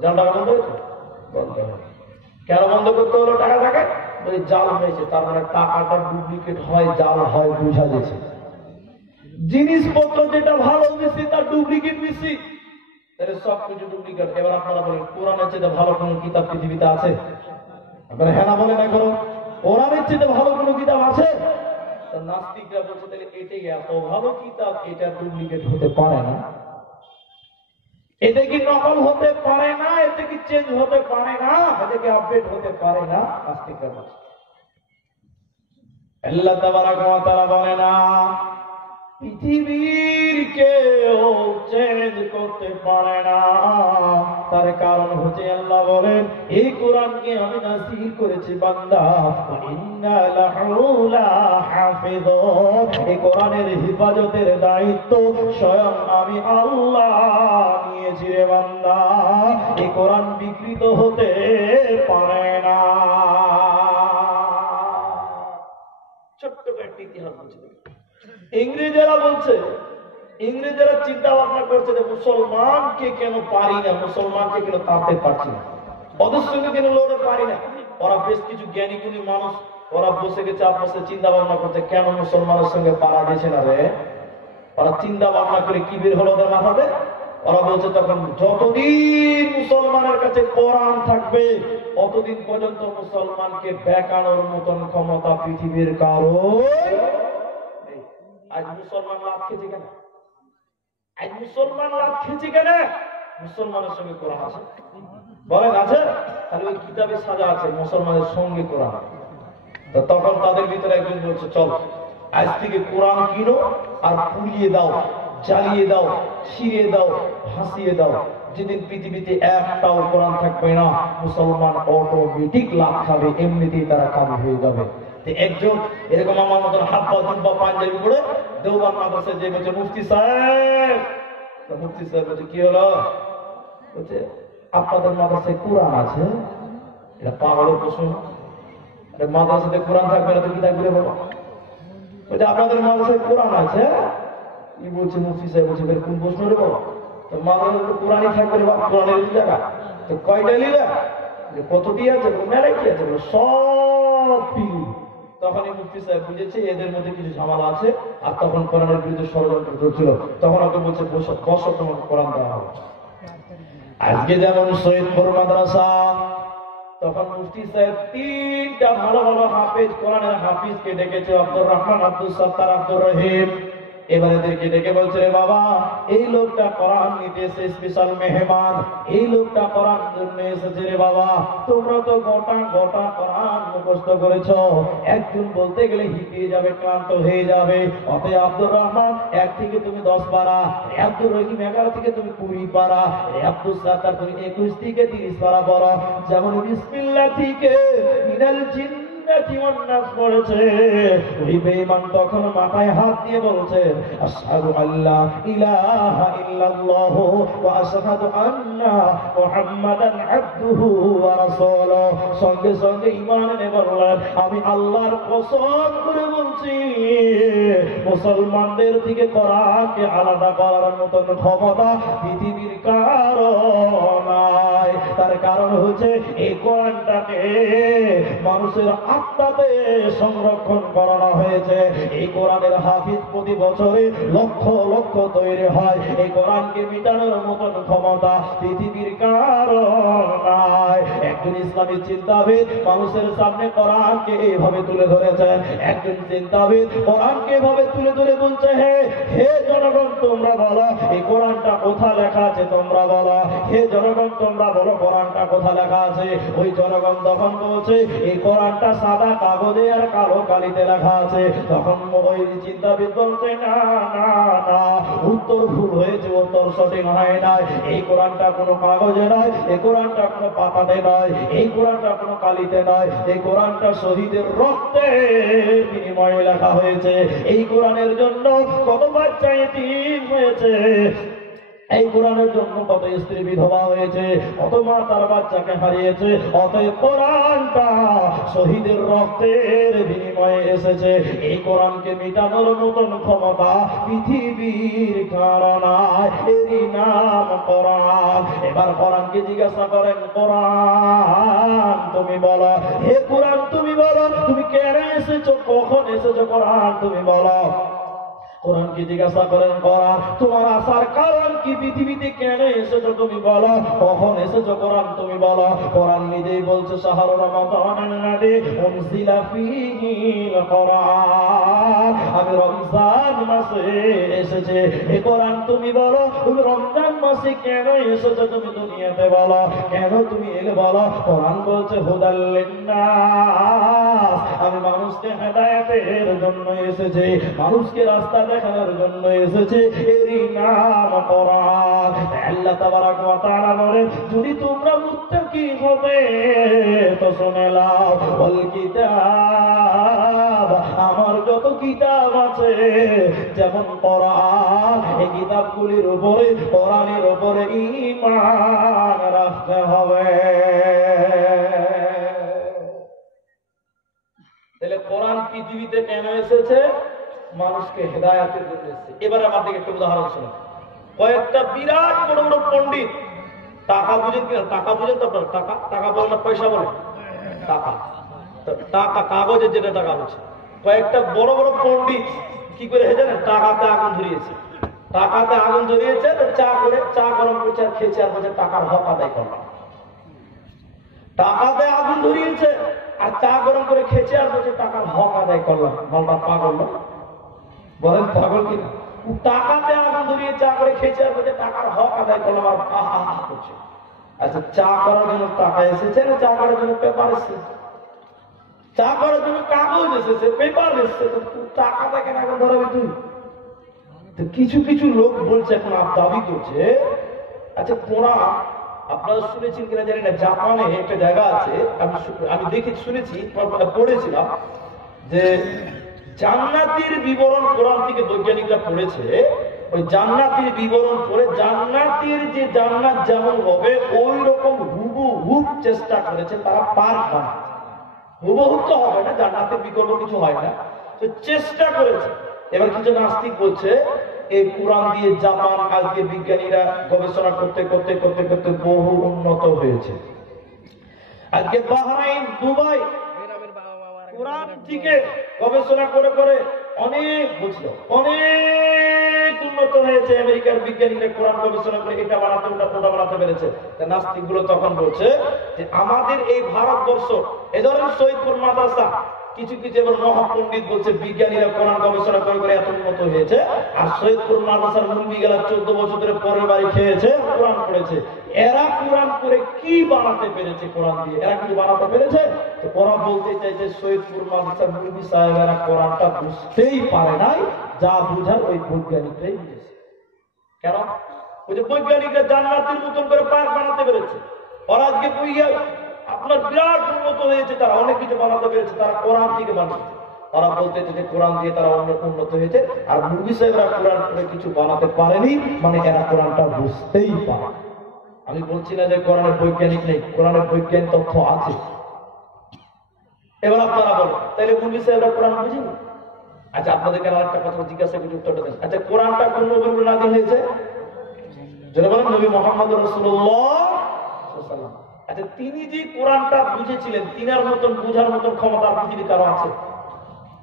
জাল টাকা বন্ধ হয়েছে? বন্ধ হয়েছে। কেন বন্ধ করতে হলো টাকাটাকে? বলে জাল হয়েছে, তার মানে টাকাটা ডুপ্লিকেট হয়, জাল হয়, বোঝা গেছে। জিনিসপত্র যেটা ভালো বেশি তার ডুপ্লিকেট বেশি, তাহলে সবকিছু ডুপ্লিকেট। এবার আপনারা বলেন কোরআনের চেয়ে ভালো কোন কিতাব পৃথিবীতে আছে? আপনারা হ্যাঁ না বলেন এখন? কোরআনের চেয়ে ভালো কোন কিতাব আছে? নাস্তিকরা বলছে তাহলে এটাই এত ভালো কিতাব, এটা ডুপ্লিকেট হতে পারে না, এতে কি নকল হতে পারে না, এতে কি চেঞ্জ হতে পারে না, এতে কি আপডেট হতে পারে না। নাস্তিকরা বলছে। আল্লাহ তাবারক ওয়া তাআলা বলে না পৃথিবীর কেউ চেঞ্জ করতে পারে না। তার কারণ হচ্ছে আল্লাহ বলেন এই কোরআনকে আমি নাযিল করেছি বান্দা, ইন্না লাহু লাহাফিযুন, এই কোরআনের হেফাজতের দায়িত্ব স্বয়ং আমি আল্লাহ নিয়েছি রে বান্দা। এই কোরআন বিকৃত হতে পারে না। ছোট্ট একটা ইতিহাস বলছি। ইংরেজেরা বলছে, ইংরেজেরা চিন্তা ভাবনা করছে যে মুসলমানকে কেন পারি না, মুসলমানকে কেন তাড়াতে পারছি না, ওদের সঙ্গে কেন লড়তে পারি না। ওরা বেশ কিছু জ্ঞানী গুণী মানুষ, ওরা বসে গেছে আপনার চিন্তা ভাবনা করছে কেন মুসলমানের সঙ্গে পারা গেছে না রে। ওরা চিন্তা ভাবনা করে কি বের হলো ওদের মাথাতে? ওরা বলছে তখন যতদিন মুসলমানের কাছে কোরআন থাকবে অতদিন পর্যন্ত মুসলমানকে বেকানোর মতন ক্ষমতা পৃথিবীর কারো। আজ মুসলমান লাভ খেয়েছে কেন? আজ মুসলমান লাভ খেয়েছে কেন? মুসলমানের সঙ্গে কোরআন আছে, বলেন আছে? তাহলে ওই কিতাবে সাজা আছে মুসলমানের সঙ্গে কোরআন। তখন তাদের ভিতরে একজন বলছে চল আজ থেকে কোরআন কিনো আর পুড়িয়ে দাও, জ্বালিয়ে দাও, ছিঁড়ে দাও, ভাসিয়ে দাও। যেদিন পৃথিবীতে একটাও কোরআন থাকবে না মুসলমান অটোমেটিক লাভ খাবে, এমনিতেই তারা কাবু হয়ে যাবে। একজন এরকম আমার মতন হাত পা জুব্বা পাঞ্জাবি পড়ে দেওবান মাদ্রাসায় যে বলছে মুফতি সাহেব, মুফতি সাহেব বলছে কি হলো? বলছে আপনাদের মাদ্রাসায় কোরআন আছে? এটা পাগলের প্রশ্ন। মাদ্রাসাতে কোরআন থাকবে না তো কি থাকবে বাবা? বলছে আপনাদের মাদ্রাসায় কোরআন আছে? কি বলছে মুফতি সাহেব? বলছে কোন প্রশ্ন রে বাবা? তো মাদ্রাসায় তো কোরআনই থাকবে রে বাবা, কোরআনের জায়গা তো কয়টা নিলে কতটি আছে? মেলায় কি আছে? সব পিল। তখন এই মুফতি সাহেব বুঝেছে এদের মধ্যে কিছু ঝামেলা আছে, আর তখন কোরআনের বিরুদ্ধে ষড়যন্ত্র করছিল। তখন ওকে বলছে বসো তোমাকে কোরআন দেওয়া হবে। আজকে যেমন সৈয়দপুর মাদ্রাসা, তখন মুফতি সাহেব 3টা ভালো ভালো হাফেজ, কোরআনের হাফিজকে ডেকেছে, আব্দুর রহমান, আব্দুল সত্তার, আব্দুর রহিম। এবার এদেরকে ডেকে বলছে রে বাবা এই লোকটা কোরআন নিতে এসে স্পেশাল মেহমান, এই লোকটা কোরআন জন্য এসেছে রে বাবা। তোমরা তো গোটা গোটা কোরআন মুখস্থ করেছো, একজন বলতে গেলে হিপিয়ে যাবে, ক্লান্ত হয়ে যাবে। অতএব আব্দুর রহমান 1 থেকে তুমি 10 পারা, আব্দুর রহিম 11 থেকে তুমি 20 পারা, আব্দুল সত্তার তুমি 21 থেকে 30 পারা পড়ো। যেমন বিসমিল্লাহ থেকে মিনাল জিন পড়েছে, ওই বেঈমান তখন মাথায় হাত দিয়ে বলছে আশহাদু আল্লা ইলাহা ইল্লাল্লাহ ওয়া আশহাদু আন্না মুহাম্মাদান আবদুহু ওয়া রাসূলুহু। সঙ্গে সঙ্গে ঈমান এনে বললেন আমি আল্লাহর কসম করে বলছি মুসলমানদের থেকে কোরআনকে আলাদা করার মতন ক্ষমতা পৃথিবীর কারো নাই। তার কারণ হচ্ছে এই কোরআনটাকে মানুষের আত্মাতে সংরক্ষণ করানো হয়েছে। এই কোরআনের হাফিজ প্রতি বছরে লক্ষ লক্ষ তৈরি হয়। এই কোরআনকে মিটানোর মতন ক্ষমতা পৃথিবীর কারো নাই। একজন ইসলামী চিন্তাবিদ মানুষের সামনে কোরআনকে এইভাবে তুলে ধরেছেন, একজন চিন্তাবিদ কোরআনকে এভাবে তুলে তুলে বলছে, হে হে জনগণ তোমরা বলো এই কোরআনটা কোথায় লেখা আছে, তোমরা বলো হে জনগণ তোমরা বলো কোরআনটা কোথায় লেখা আছে। ওই জনগণ তখন বলছে এই কোরআনটা সাদা কাগজে আর কালো কালিতে লেখা আছে। তখন ওই চিন্তাবিদ বলছে, না না না, উত্তর ভুল হয়েছে, উত্তর সঠিক হয় নাই। এই কোরআনটা কোনো কাগজে নয়, এই কোরআনটা কোনো পাতাতে নয়, এই কোরআনটা কোনো কালিতে নয়, এই কোরআনটা শহীদের রক্তের বিনিময়ে লেখা হয়েছে। এই কোরআনের জন্য কত বাচ্চা এতিম হয়েছে, এই কোরআনের জন্য কত স্ত্রী বিধবা হয়েছে, কত মা তার বাচ্চাকে হারিয়েছে। অতএব কোরআনটা শহীদের রক্তের বিনিময়ে এসেছে। এই কোরআনকে মিটানোর মতন ক্ষমতা পৃথিবীর কারণায়, এরই নাম কোরআন। এবার কোরআনকে জিজ্ঞাসা করেন, কোরআন তুমি বলো, হে কোরআন তুমি বলো, তুমি কেন এসেছো, কখন এসেছো, কোরআন তুমি বলো। কোরআনকে জিজ্ঞাসা করেন, কোরআন তোমার আসার কারণ কি, পৃথিবীতে কেন এসেছো তুমি বলো, কখন এসেছো, কোরআন তুমি বলো। কোরআন নিজেই বলছে, শাহরু রমাদানাল্লাযী উনজিলা ফীহিল কোরআন, আমি রমজান মাসে এসেছে। এই কোরআন তুমি বলো, তুমি রমজান মাসে কেন এসেছো, তুমি দুনিয়াতে বলো, কেন তুমি এলে বলো। কোরআন বলছে, হুদাল লিন্নাস, আমি মানুষকে হেদায়েতের জন্য এসেছি, মানুষকে রাস্তা দেখানোর জন্য এসেছে, এরই নাম কোরআন। আল্লাহ তাবারক ওয়া তাআলা বলেন, যদি তোমরা মুত্তাকি হবে তো শুনে নাও, ওয়াল কিতাব, আমার যত কিতাব আছে যেমন কোরআন, এই কিতাবগুলির উপরে, কোরআনের উপরে ঈমান রাখতে হবে। তাহলে কোরআন পৃথিবীতে কেন এসেছে, মানুষকে হেদায়েতের জন্য এসেছে। এবার আমার দিকে একটা উদাহরণ শুনুন। কয়েকটা বিরাট বড় বড় পণ্ডিত, টাকা বুঝেন কিনা, টাকা বুঝেন তো আপনার, টাকা টাকা বলে না পয়সা বলে, টাকা টাকা কাগজের যেটা টাকা বলছে। কয়েকটা বড় বড় পণ্ডিত কি করে জানেন, টাকাতে আগুন ধরিয়েছে, টাকাতে আগুন ধরিয়েছে, তো চা করে, চা গরম করছে আর খেয়েছে, আর বলছে টাকার হক আদায় করলাম। টাকাতে আগুন ধরিয়েছে আর চা গরম করে খেয়েছে আর বলছে টাকার হক আদায় করলাম। মালটা পাগল না, বলেন পাগল কিনা? টাকাতে আগুন ধরিয়ে চা করে খেয়েছে আর বলছে টাকার হক আদায় করলাম, আর আহা করছে। আচ্ছা, চা করার জন্য টাকা এসেছে না চা করার জন্য পেপার এসেছে? চা করার জন্য কাগজ এসেছে, পেপার এসেছে, টাকাটা কেন আগুন ধরাবি তুই? তো কিছু কিছু লোক বলছে, এখন দাবি করছে, আচ্ছা কোরআন আপনারা শুনেছেন কিনা জানি না, জাপানে একটা জায়গা আছে, আমি দেখে শুনেছি, পড়েছিলাম যে জান্নাতের বিবরণ কোরআন থেকে বৈজ্ঞানিকরা পড়েছে। ওই জান্নাতের বিবরণ পড়ে জান্নাতের যে জান্নাত যেমন হবে ওই রকম হুবহুব চেষ্টা করেছে তারা পার্ক বানাতে। হুবহুব তো হবে না, জান্নাতের বিকল্প কিছু হয় না, তো চেষ্টা করেছে। এবার কিছু নাস্তিক বলছে এই কোরআন দিয়ে জাপান আজকে বিজ্ঞানীরা গবেষণা করতে করতে করতে করতে বহু উন্নত হয়েছে। আজকে বাহরাইন, দুবাই কোরআন থেকে গবেষণা করে করে অনেক বুঝলো, অনেক উন্নত হয়েছে। আমেরিকার বিজ্ঞানীরা কোরআন গবেষণা করে এটা বানাতে, ওটা বানাতে পেরেছে। নাস্তিক গুলো তখন বলছে যে আমাদের এই ভারতবর্ষ এ ধরনের সৈয়দপুর মাদ্রাসা, কিছু কিছু এবার মহাপণ্ডিত বলছে বিজ্ঞানীরা কোরআন গবেষণা করে করে এত উন্নত হয়েছে, আর সৈয়দপুর মাদ্রাসার মুরব্বি গেলা 14 বছর ধরে পরের বাড়ি খেয়েছে, কোরআন পড়েছে। এরা কোরআন করে কি বানাতে পেরেছে, কোরআন দিয়ে এরা কি বানাতে পেরেছে? তো ওরা বলতে চাইছে সৈয়দপুর মাদ্রাসার মুরব্বি সাহেবেরা কোরআনটা বুঝতেই পারে নাই, যা বুঝার ওই বৈজ্ঞানিকরাই বুঝেছে। কেন? ওই যে বৈজ্ঞানিকরা জান্নাতের মতন করে পার্ক বানাতে পেরেছে, ওরা আজকে আপনার বিরাট উন্নত হয়েছে, তারা অনেক কিছু বানাতে পেরেছে, তারা কোরআন থেকে বানিয়েছে। ওরা বলতে যে কোরআন দিয়ে তারা অনেক উন্নত হয়েছে, আর মুরব্বি সাহেবরা কোরআন করে কিছু বানাতে পারেনি, মানে এরা কোরআনটা বুঝতেই পারে। আমি বলছি না যে কোরআনের বৈজ্ঞানিক নেই, কোরআনের বৈজ্ঞানিক তথ্য আছে। এবার আপনারা বলেন, তাহলে মুরব্বি সাহেবরা কোরআন বুঝেনি? আচ্ছা, আপনাদেরকে আর একটা কথা জিজ্ঞাসা করে উত্তরটা দেন। আচ্ছা, কোরআনটা কোন নবীর উপর নাযিল হয়েছে? যারা বলেন নবী মুহাম্মদ রাসূলুল্লাহ সাল্লাল্লাহু আলাইহি ওয়াসাল্লাম। আচ্ছা, তিনি যে কোরআনটা বুঝেছিলেন, তিনার মতন বুঝার মতন ক্ষমতা পৃথিবীর কারো আছে?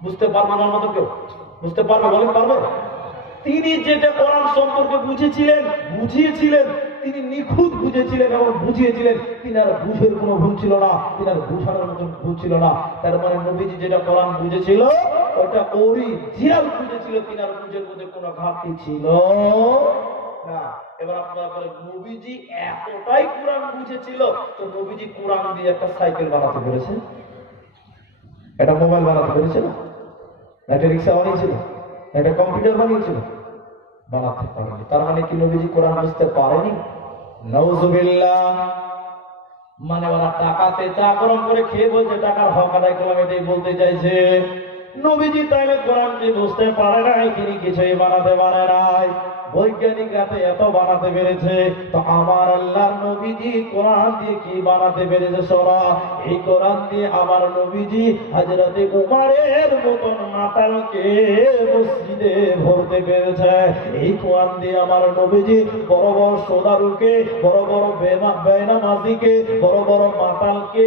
বুঝতে পারবে না মতো কেউ? বুঝতে পারবে? বলেন পারবে? তিনি যেটা কোরআন সম্পর্কে বুঝেছিলেন, বুঝিয়েছিলেন, তিনি নিখুঁত বুঝেছিলেন এবং বুঝিয়েছিলেন, তিনার বুঝের কোনো ভুল ছিল না, তিনার বুঝানোর মতন ভুল ছিল না। তার মানে নবীজি যেটা কোরআন বুঝেছিল ওটা অরিজিনাল বুঝেছিল, তিনার বুঝের মধ্যে কোনো ঘাটতি ছিল না। এবার আপনারা বলেন, নবীজি এতটাই কোরআন বুঝেছিল, তো নবীজি কোরআন দিয়ে একটা সাইকেল বানাতে পেরেছে, একটা মোবাইল বানাতে পেরেছে না, একটা রিক্সা বানিয়েছিল, একটা কম্পিউটার বানিয়েছিল? বানাতে পারেনি। তার মানে কি নবীজি কোরআন বুঝতে পারেনি? নাউজুবিল্লাহ। মানে ওরা টাকাতে চা গরম করে খেয়ে বলছে টাকার হক আদায় করলাম, এটাই বলতে চাইছে। নবীজি তাইলে কোরআনকে বুঝতে পারে নাই, তিনি কিছুই বানাতে পারে নাই। বৈজ্ঞানিক রাতে এত বানাতে পেরেছে, তো আমার আল্লাহর নবীজি কোরআন দিয়ে কি বানাতে পেরেছে? শোনা, এই কোরআন দিয়ে আমার নবীজি হযরতে উমরের মতন মাতালকে মসজিদে ভরতে পেরেছে। এই কোরআন দিয়ে আমার নবীজি বড় বড় সোদারুকে, বড় বড় বেনামাজিকে, বড় বড় মাতালকে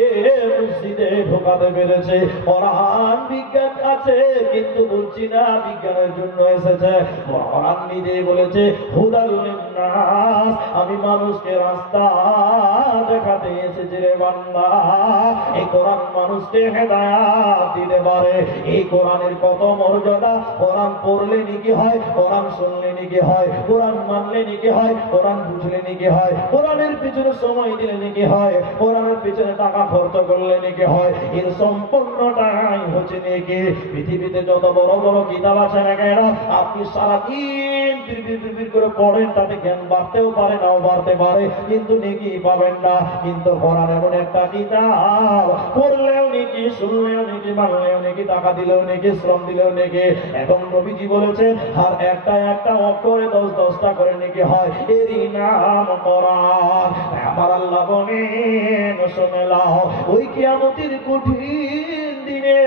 মসজিদে ঢোকাতে পেরেছে। কোরআন বিজ্ঞান আছে, কিন্তু বলছি না বিজ্ঞানের জন্য এসেছে। কোরআন নিজে বলেছে হুদাল লিন্নাস, আমি মানুষকে রাস্তা দেখাতে এসেছি রে বান্দা। এই কোরআন মানুষকে হেদায়েত দিতে পারে। এই কোরআনের কত মর্যাদা! কোরআন পড়লে নাকি হয়, কোরআন শুনলে নাকি হয়, কোরআন মানলে নাকি হয়, কোরআন বুঝলে নাকি হয়, কোরআনের পিছনে সময় দিলে নাকি হয়, কোরআনের পিছনে টাকা খরচ করলে নাকি হয়। এর সম্পূর্ণটাই হচ্ছে নেকি। পৃথিবীতে যত বড় বড় কিতাব আছে না কেন, আপনি সারাদিন বিড়বিড় করে পড়েন, তাতে জ্ঞান বাড়তেও পারে, নাও বাড়তে পারে, কিন্তু নেকি পাবেন না। কিন্তু কোরআন এমন একটা কিতাব, পড়লেও নেকি, শুনলেও নেকি, মানলেও নেকি, টাকা দিলেও নেকি, শ্রম দিলেও নেকি। এবং নবীজি বলেছেন আর একটা একটা অক্ষরে 10-10টা করে নেকি হয়। এরই নাম কোরআন। আমার আল্লাহ বলেন, শুনে নাও, ওই কিয়ামতের কঠিন দিনে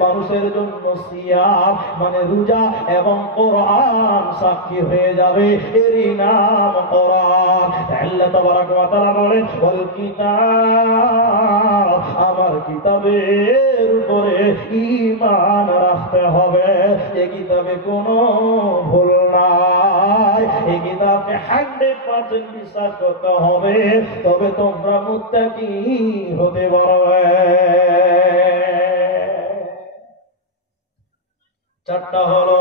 মানুষের জন্য সিয়াম মানে রোজা এবং কোরআন সাক্ষী হয়ে যাবে। এরই নাম কোরআন। আল্লাহ তাবারক ওয়া তাআলা বলেন, ওয়াল কিতাব, আমার কিতাবের উপরে ঈমান রাখতে হবে। এই কিতাবে কোনো ভুল নাই, এই কিতাবকে 100% বিশ্বাস করতে হবে, তবে তোমরা মুত্তাকি হতে পারবে। চারটা হলো।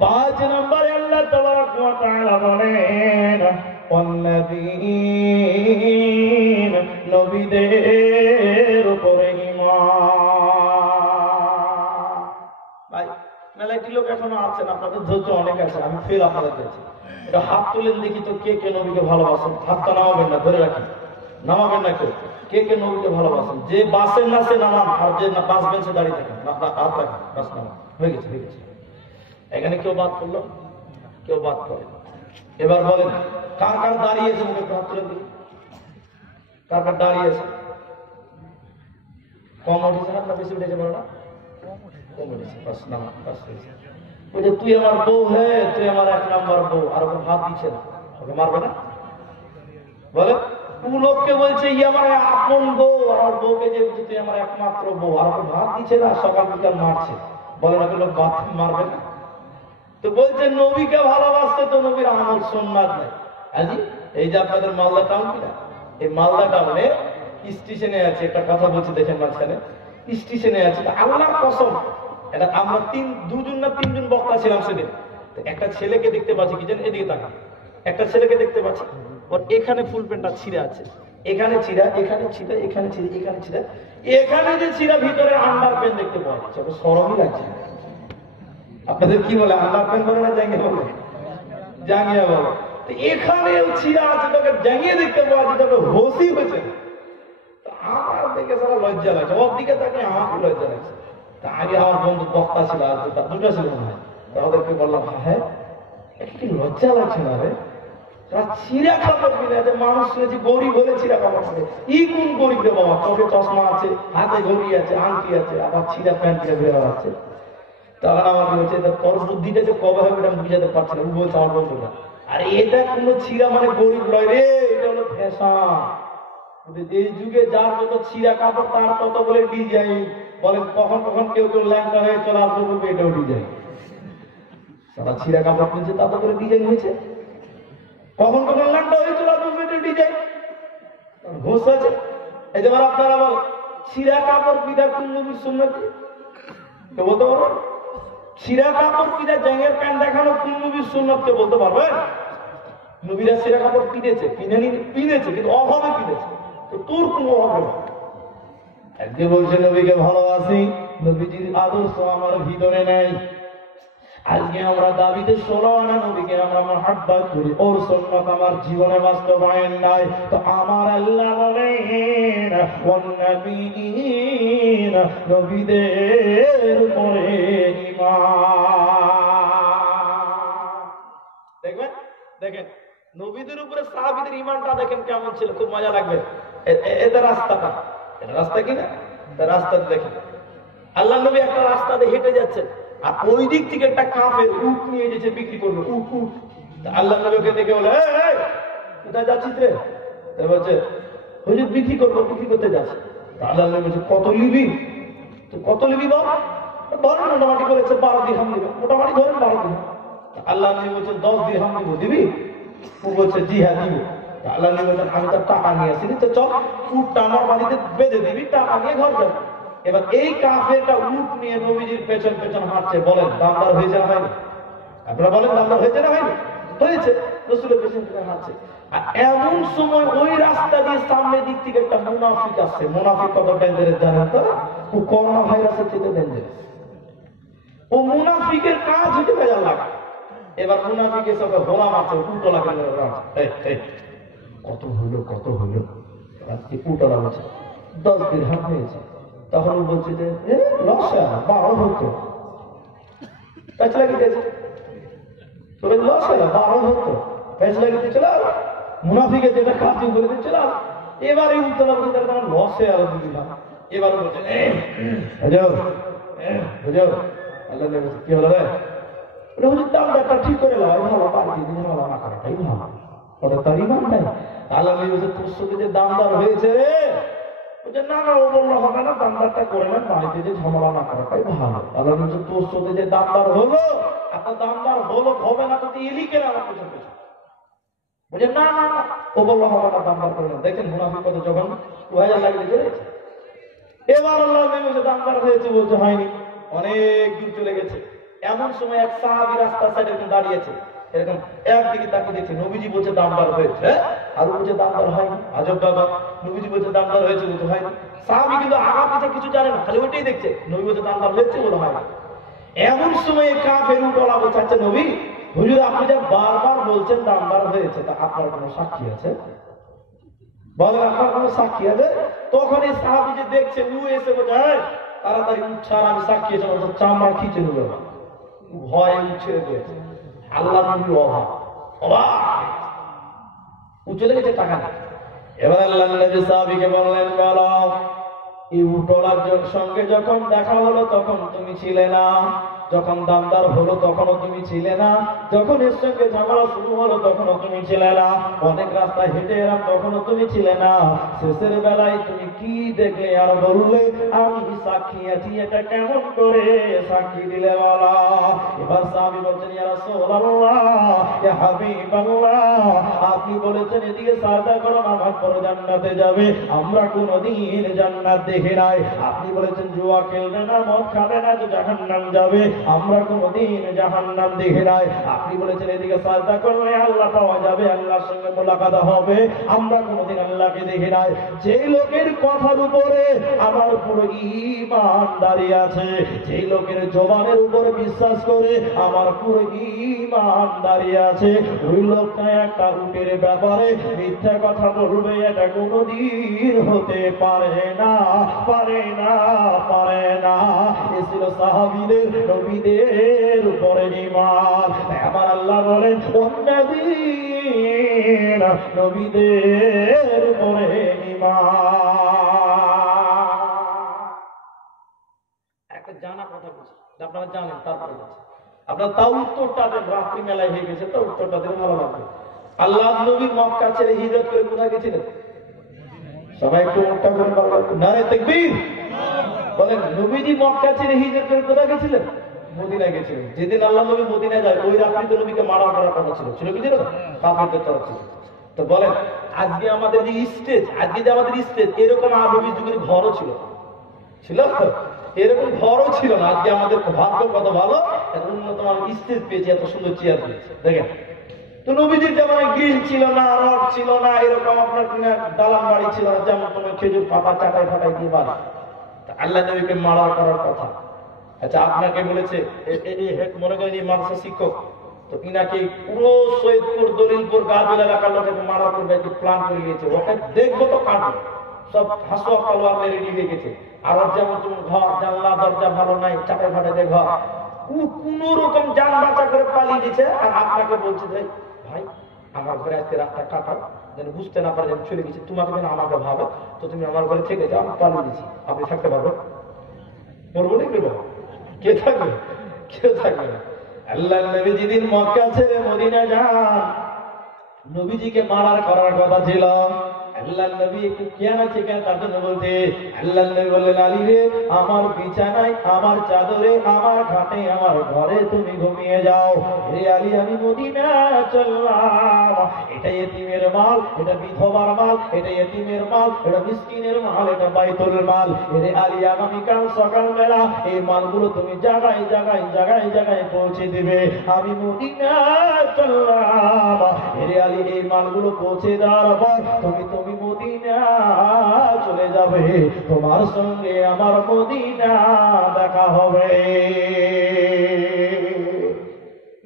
5 নম্বরে আল্লাহ তাবারক ওয়া তাআলা বলেন, ওয়াল্লাযীন, নবীদের উপরে ঈমান। ভাই মেলাটি লোক এখনো আছেন, আপনাদের ধৈর্য অনেক আছে, আমি ফের আপনাদের কাছে এটা হাত তুলেন দেখি তো, কে কে নবীকে ভালোবাসেন? হাতটা নামাবেন না, ধরে রাখি, নামাবেন না কেউ। কে কে নবীকে ভালোবাসেন? যে বাসেন না সে নামান, আর যে না বাসবেন সে দাঁড়িয়ে থাকেন, হাত রাখেন, বাস নামান। হয়ে গেছে, হয়ে গেছে। এখানে কেউ বাদ করলো, কেউ বাদ করে। এবার বলেন, কার কার দাঁড়িয়েছে? মুখে হাত তুলে দিন। কার কার দাঁড়িয়েছে? কম উঠেছে না বেশি উঠেছে? বলো না, কম উঠেছে। বাস নামান, বাস হয়েছে। ওই যে তুই আমার বউ, হে তুই আমার 1 নম্বর বউ, আর ওকে হাত দিচ্ছে না, ওকে মারবে না? বলে লোককে বলছে ই আমার আপন বউ, আর বউকে যে তুই আমার একমাত্র বউ, আর ওকে ভাত দিচ্ছে না, সকাল বিকাল মারছে। বলে না লোক ভাত মারবে না? তো বলছে নবীকে ভালোবাসতে তো নবীর আমল সুন্নাত নাই। আজি এই যে আপনাদের মালদা টাউন কিনা, এই মালদা টাউনে স্টেশনে আছে, একটা কথা বলছি দেখেন মাঝখানে, স্টেশনে আছে, আল্লাহর কসম, এটা আমরা 2জন না 3জন বক্তা ছিলাম সেদিন। একটা ছেলেকে দেখতে পাচ্ছি, কি জানেন, এদিকে তাকান, একটা ছেলেকে দেখতে পাচ্ছি, ওর এখানে ফুল প্যান্টটা ছিঁড়া আছে, এখানে ছিঁড়া, এখানে ছিঁড়া, এখানে ছিঁড়া, এখানে ছিঁড়া, এখানে যে ছিঁড়া, ভিতরে আন্ডার প্যান্ট দেখতে পাওয়া যাচ্ছে। ওটা শরমই লাগছে। আপনাদের কি বলে, আন্ডার প্যান্ট বলে না জাঙ্গিয়া বলে? জাঙ্গিয়া বলে। তো এখানেও ছিঁড়া আছে, তোকে জাঙ্গিয়ে দেখতে পাওয়া যাচ্ছে, তোকে হোসি হয়েছে। আমার দিকে সারা লজ্জা লাগছে, ওর দিকে তাকে আমাকে লজ্জা লাগছে। তা আগে আমার বন্ধু বক্তা ছিল, আর দুটা ছিল মনে হয়, তাদেরকে বললাম, হ্যাঁ কি লজ্জা লাগছে না রে? ছিঁড়া কাপড় কিনে আছে, মানুষ শুনেছি গরিব হলে ছিঁড়া কাপড় কিনে। ই কোন গরিব রে বাবা? চোখে চশমা আছে, হাতে ঘড়ি আছে, আংটি আছে, আবার ছিঁড়া প্যান্ট কিনে বেরো আছে। তখন আমাকে বলছে, তোর বুদ্ধিটা যে কবে হবে এটা বুঝাতে পারছি না। ও বলছে আমার বন্ধুটা, আরে এটা কোনো ছিঁড়া মানে গরিব নয় রে, এটা হলো ফ্যাশন। এই যুগে যার যত ছিঁড়া কাপড় তার তত বলে ডিজাইন। বলেন কখন কখন কেউ কেউ ল্যাংটা হয়ে চলে আসবে, বলবে এটাও ডিজাইন। সারা ছিঁড়া কাপড় কিনছে, তা তো করে ডিজাইন হয়েছে। কখন কখন লাগতো হয়েছিল ডিজাইন ঘুষ আছে। এই যে আপনারা বল ছিঁড়া কাপড় পিঠা কোন নবীর সুন্নতি কে বলতে পারবেন? ছিঁড়া কাপড় পিঠা জ্যাঙের প্যান্ট দেখানো কোন নবীর সুন্নত কে বলতে পারবেন? নবীরা ছিঁড়া কাপড় পিনেছে, পিনেছে কিন্তু অভাবে পিনেছে, তো তোর কোনো অভাব নেই। একদিন বলছে নবীকে ভালোবাসি, নবীজির আদর্শ আমার ভিতরে নেই। আজকে আমরা দাবিতে 16 আনা নবীকে আমরা মহব্বত করি, ওর সুন্নাত আমার জীবনে বাস্তবায়ন নাই। তো আমার আল্লাহ বলেন ওয়ান্নাবিয়িন, নবীদের উপরে ঈমান। দেখবেন, দেখেন নবীদের উপরে সাহাবীদের ঈমানটা দেখেন কেমন ছিল, খুব মজা লাগবে। এটা রাস্তাটা, এটা রাস্তা কিনা, রাস্তাতে দেখেন আল্লাহ নবী একটা রাস্তাতে হেঁটে যাচ্ছেন, আর ওই দিক থেকে একটা কাফের উট নিয়ে যেছে বিক্রি করবে, উট উট। আল্লাহ নবীকে দেখে বলে কোথায় যাচ্ছিস রে? বলছে হুজুর বিক্রি করবো, বিক্রি করতে যাচ্ছে। আল্লাহ নবী বলছে কত লিবি? তো কত লিবি বল? মোটামুটি করেছে 12 দিরহাম দিবে, মোটামুটি ধরেন 12 দিরহাম। আল্লাহ নবী বলছে 10 দিরহাম দিব, দিবি? ও বলছে জি হ্যাঁ দিব। আল্লাহ নবী বলছেন আমি তো টাকা নিয়ে আসিনি, তো চল উটটা আমার বাড়িতে বেঁধে দিবি, টাকা নিয়ে ঘর যাবে। এবার এই কাফেরটা উট নিয়ে নবীজির পেছন পেছন হাঁটছে, বলেন দামদার হয়েছে না হয়নি? আপনারা বলেন দামদার হয়েছে না হয়নি? হয়েছে। রাসূলের পেছন পেছন হাঁটছে, আর এমন সময় ওই রাস্তা দিয়ে সামনের দিক থেকে একটা মুনাফিক আসছে। মুনাফিক কত ডেঞ্জারাস জানেন তো? ও করোনা ভাইরাসের চেয়ে ডেঞ্জারাস। ও মুনাফিকের কাজ হতে বেজার লাগে। এবার মুনাফিকের সঙ্গে হোলা মারছে, উল্টোলা করে কত হইলো, কত হইলো, উল্টোলা মারছে 10 দিরহাম হয়েছে। তখন বলছে যে লস 12 হতো, প্যাচ লাগিয়ে দিয়েছে, লস 12 হতো, প্যাচ লাগিয়ে দিয়ে চলে মুনাফিকে যেটা কাজ বলে দিয়ে চলে। এবার এই উত্তরা বলছে লসে আরো দিলাম। এবার বলছে আল্লাহ কি হলো রে? হুজুর দামটা ঠিক করে লাও, ভালো বাড়তি দিন ভালো না করাটাই ভালো, কত তার ইমান নাই। আল্লাহ বলছে তোর সাথে যে দামদার হয়েছে রে, না না ও বললো হবে না, দামদারটা করে নেন, বাড়িতে যে ঝামেলা না করাটাই ভালো। আল্লাহ বলছে তোর সাথে যে দামদার হলো, এত দামদার হলো হবে না, তো এলি কেন আমার পেছন পেছন? বলছে না না না ও বললো হবে না, দামদার করে নেন। দেখেন মুনাফিক কত যখন 2000 লাগিয়ে চলেছে। এবার আল্লাহ বলছে দামদার হয়েছে, বলছে হয়নি, অনেক দূর চলে গেছে। এমন সময় এক সাহাবী রাস্তার সাইডে এরকম দাঁড়িয়েছে, এরকম একদিকে তাকিয়ে দেখছে, নবীজি বলছে দামদার হয়েছে, আর বলছে দামদার হয়নি। আজব বাবা, নবীজি বলছে দামদার হয়েছে, বলছে হয়নি। সাহাবী কিন্তু আগা পিছা কিছু জানে না, খালি ওইটাই দেখছে, নবী বলছে দামদার হয়েছে, বলে হয়নি। এমন সময় কাফের উল্টোলা বলছে আচ্ছা নবী, হুজুর আপনি যা বারবার বলছেন দামদার হয়েছে, তা আপনার কোনো সাক্ষী আছে? বলেন আপনার কোনো সাক্ষী আছে? তখন এই সাহাবী যে দেখছে, ও এসে বলছে তাড়াতাড়ি উচ্ছার আমি সাক্ষী আছে, চামড়া খিচে নেবে, ভয় ছেড়ে দিয়েছে। আল্লাহ নবী অভাব চলে গেছে, টাকা নেই। এবার আল্লাহ নবী সাহাবীকে বললেন বলো, এই উটলার সঙ্গে যখন দেখা হলো তখন তুমি ছিলে না, যখন দামদার হলো তখনও তুমি ছিলে না, যখন এর সঙ্গে ঝামেলা শুরু হলো তখনও তুমি ছিলে না, অনেক রাস্তা হেঁটে এলাম তখনও তুমি ছিলে না, শেষের বেলায় তুমি কি দেখলে আর বললে আমি সাক্ষী আছি, এটা কেমন করে সাক্ষী দিলে বলা? এবার সাহাবী বলছেন ইয়া রাসূলুল্লাহ, ইয়া হাবিবাল্লাহ, আপনি বলেছেন এদিকে সাজদা করো নামাজ পড়ে জান্নাতে যাবে, আমরা কোনদিন জান্নাত দেখি নাই। আপনি বলেছেন জুয়া খেলবে না, মদ খাবে না, তো জাহান্নাম যাবে, আমরা কোনদিন জাহান্নাম দেখি নাই। আপনি বলেছেন এদিকে সাজদা করলে আল্লাহ পাওয়া যাবে, আল্লাহর সঙ্গে মোলাকাত হবে, আমরা কোনদিন আল্লাহকে দেখি নাই। যেই লোকের কথার উপরে আমার পুরো ঈমান দাঁড়িয়ে আছে, যেই লোকের জবানের উপরে বিশ্বাস করে আমার পুরো ঈমান দাঁড়িয়ে আছে, ওই লোকটা একটা উটের ব্যাপারে মিথ্যা কথা বলবে, এটা কোনদিন হতে পারে না, পারে না, পারে না। এ ছিল সাহাবীদের, নবীদের উপরে ঈমান। আমার আল্লাহ বলেন ওয়ান্নাবিয়িন, নবীদের উপরে ঈমান। একটা জানা কথা বলছি, আপনারা জানেন, তারপরে আপনার তাও উত্তরটা দেন, রাত্রি মেলায় হয়ে গেছে তো উত্তরটা দেন, ভালো লাগবে। আল্লাহ নবী মক্কা ছেড়ে হিজরত করে কোথায় গেছিলেন? সবাই একটু মুখটা করে নারে তাকবীর বলেন। নবীজি মক্কা ছেড়ে হিজরত করে কোথায় গেছিলেন? মদিনায় গেছিলেন। যেদিন আল্লাহ নবী মদিনায় যায় ওই রাত্রিতে নবীকে মারা করার কথা ছিল, ছিল কি ছিল? কাফেরদের তরফ ছিল। তো বলেন আজকে আমাদের যে স্টেজ, আজকে যে আমাদের স্টেজ, এরকম নবীর যুগের ঘরও ছিল, ছিল এরকম ঘরও ছিল না। আজকে আমাদের ভাগ্য কত ভালো, এত উন্নত মানের স্টেজ পেয়েছি, এত সুন্দর চেয়ার পেয়েছি। দেখেন তো নবীজির যেমন গ্রিল ছিল না, রড ছিল না, এরকম আপনার দালান বাড়ি ছিল না, যেমন তোমার খেজুর পাতা চাটাই ফাটাই দিয়ে বাড়ি। আল্লাহ নবীকে মারা করার কথা। আচ্ছা আপনাকে বলেছে মনে করেন এই মাদ্রাসা শিক্ষক, তো ইনাকে পুরো সৈয়দপুর দলিলপুর গাজল এলাকার লোকের মারা করবে একটি প্ল্যান করে গিয়েছে। ওকে দেখবো তো কাটবে, সব হাসুয়া পালোয়ার রেডি হয়ে গেছে। আর যেমন তোমার ঘর জানলা দরজা ভালো নাই, চাটাই ফাটাই ঘর, কোন রকম যান বাঁচা করে পালিয়ে দিচ্ছে। আর আপনাকে বলছে যে ভাই আমার ঘরে আজকে রাতটা কাটাও, যেন বুঝতে না পারে যেন চলে গেছে, তোমাকে যেন আমাকে ভাবো, তো তুমি আমার ঘরে থেকে যাও, আমি পালিয়ে দিচ্ছি, আপনি থাকতে পারবেন? বলবো না কি বলবো? কে থাকবে? কেউ থাকবে না। আল্লাহ নবী যেদিন মক্কা ছেড়ে মদিনা যান, নবীজিকে মারার করার কথা ছিল। আল্লাহ নবী একটু কেন আছে কেন তার জন্য বলতে, আল্লাহ নবী বললেন আলী রে, আমার বিছানায়, আমার চাদরে, আমার খাটে, আমার ঘরে তুমি ঘুমিয়ে যাও। রে আলী আমি মদিনা চললাম, এটা এতিমের মাল, এটা বিধবার মাল, এটা এতিমের মাল, এটা মিসকিনের মাল, এটা বাইতুল মাল। রে আলী আগামীকাল সকালবেলা এই মালগুলো তুমি জায়গায় জায়গায় জায়গায় জায়গায় পৌঁছে দিবে। আমি মদিনা চললাম। রে আলী এই মালগুলো পৌঁছে দেওয়ার পর তুমি মদিনা চলে যাবে, তোমার সঙ্গে আমার মদিনা দেখা হবে।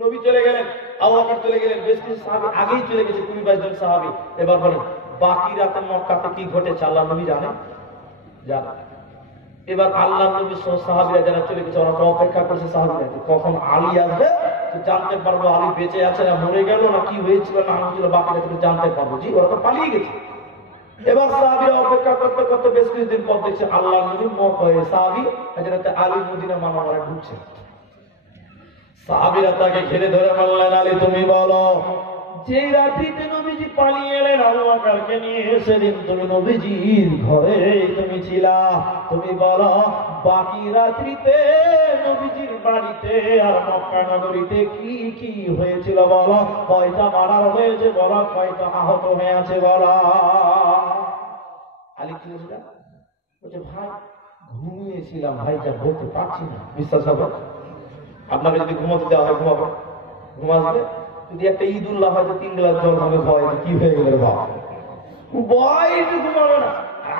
নবী চলে গেলেন, আবু বকর চলে গেলেন, বেশ কিছু সাহাবী আগেই চলে গেছে, 20-22 জন সাহাবী। এবার বলেন বাকি রাতে মক্কাতে কি ঘটেছে আল্লাহ নবী জানে? জানে। এবার আল্লাহ নবী সহ সাহাবীরা যারা চলে গেছে, ওরা তো অপেক্ষা করছে সাহাবীরা কখন আলী আসবে, জানতে পারবো আলী বেঁচে আছে না মরে গেল না কি হয়েছিল না হয়েছিল, বাকিরা তুমি জানতে পারবো। জি ওরা তো পালিয়ে গেছে। এবার সাহাবীরা অপেক্ষা করতে করতে বেশ কিছুদিন পর দেখছে আল্লাহ নবী সাহাবী হযরত আলী মদিনা মানবরা ঢুকছে। সাহাবীরা তাকে ঘিরে ধরে বললেন আলী তুমি বলো, যে রাত্রিতে নবীজি পালিয়ে এলেন আবু বকরকে নিয়ে, সেদিন তুমি নবীজির ঘরে তুমি ছিলা, তুমি বলো বাকি রাত্রিতে নবীজির বাড়িতে আর মক্কা নগরীতে কি কি হয়েছিল বলো, কয়টা মারা হয়েছে বলো, কয়টা আহত হয়ে আছে বলো। আলী কি বলছিল? বলছে ভাই ঘুমিয়েছিলাম ভাই, যা বলতে পারছি না। বিশ্বাস হবে? আপনাকে যদি ঘুমাতে দেওয়া হয় ঘুমাবো, ঘুমাবে। যদি একটা ঈদুল্লাহ হয়তো 3 গ্লাস জল হবে, ভয় কি হয়ে গেল বাবা, ভয় একটু ঘুমাবে না।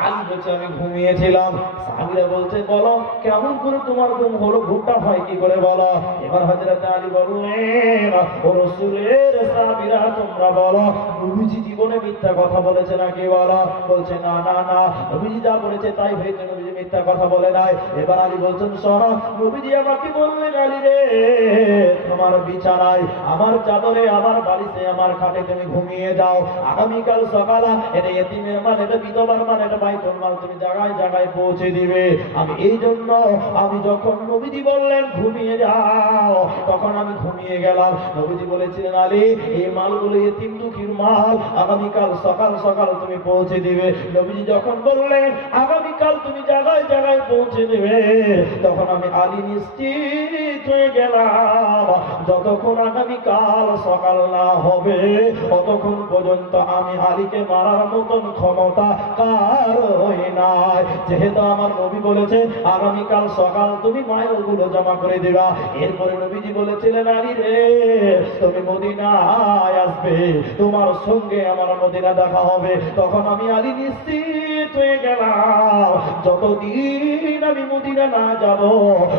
আলী বলছে আমি ঘুমিয়েছিলাম। সাহাবীরা বলছে বলো কেমন করে তোমার ঘুম হলো, ঘুমটা হয় কি করে বলো। এবার হযরত আলী বললেন ও রাসূলের সাহাবীরা তোমরা বলো নবীজি জীবনে মিথ্যা কথা বলেছে নাকি বলো। বলছে না না না, নবীজি যা বলেছে তাই হয়েছে, নবীজি মিথ্যা কথা বলে নাই। এবার আলী বলছেন শোনো, নবীজি আমাকে বললেন আলী রে, তোমার বিছানায়, আমার চাদরে, আমার বালিশে, আমার খাটে তুমি ঘুমিয়ে যাও। আগামীকাল সকালে এটা এতিমের মাল, এটা বিধবার মাল, এটা বাইতুল মাল তুমি জায়গায় জায়গায় পৌঁছে দিবে। আমি এই জন্য আমি যখন নবীজি বললেন ঘুমিয়ে যাও, তখন আমি ঘুমিয়ে গেলাম। নবীজি বলেছিলেন আলী এই মালগুলো এতিম দুঃখীর মাল, আগামীকাল সকাল সকাল তুমি পৌঁছে দিবে। নবীজি যখন বললেন আগামীকাল তুমি জায়গায় জায়গায় পৌঁছে দিবে, তখন আমি আলী নিশ্চিত হয়ে গেলাম যতক্ষণ আগামীকাল সকাল না হবে ততক্ষণ পর্যন্ত আমি আলীকে মারার মতন ক্ষমতা কারই নাই। যেহেতু আমার নবী বলেছে আগামীকাল সকাল তুমি মাইলগুলো জমা করে দিবা। এরপরে নবীজি বলেছিলেন আলী রে তুমি মদিনায় আসবে, তোমার সঙ্গে আমার মদিনা দেখা হবে। তখন আমি আলী নিশ্চিত হয়ে গেলাম যতদিন আমি মদিনা না যাব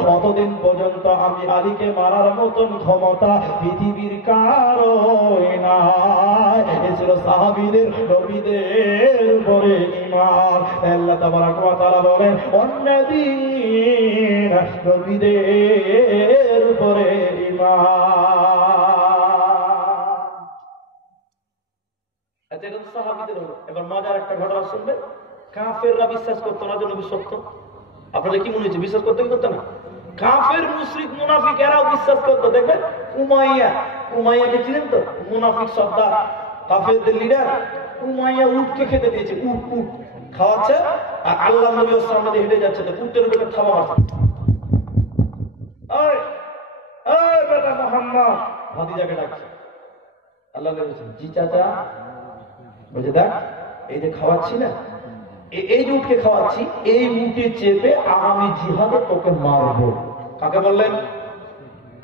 ততদিন পর্যন্ত আমি আলীকে মারার মতন ক্ষমতা পৃথিবীর কারই নাই। এ ছিল সাহাবীদের নবীদের উপরে ঈমান। আল্লাহ তাবারাক ওয়া তাআলা বলেন অন্যদিন নবীদের উপরে ঈমান। এটা সাহাবীদের হলো। এবার মজার একটা ঘটনা শুনবে। কাফেররা বিশ্বাস করতো না যে নবী সত্য। আপনাদের কি মনে হচ্ছে বিশ্বাস করতে কি করতো না? কাফের মুশরিক মুনাফিক এরাও বিশ্বাস করতো। দেখবেন উমাইয়াকে চিনেন তো, মুনাফিক সর্দার, কাফেরদের লিডার। উমাইয়া উটকে খেতে দিয়েছে, উট খাওয়াচ্ছে, আর আল্লাহ নবী ওর সামনে হেঁটে যাচ্ছে, তো উটের উপরে খাওয়া আছে। মোহাম্মদ, ভাতিজাকে ডাকছে। আল্লাহ নবী বলছেন, জি চাচা। বলছে, দেখ এই যে খাওয়াচ্ছি না, এই যে উঠকে খাওয়াচ্ছি, এই উঠে চেপে আগামী জিহাদে তোকে মারবো। কাকে বললেন?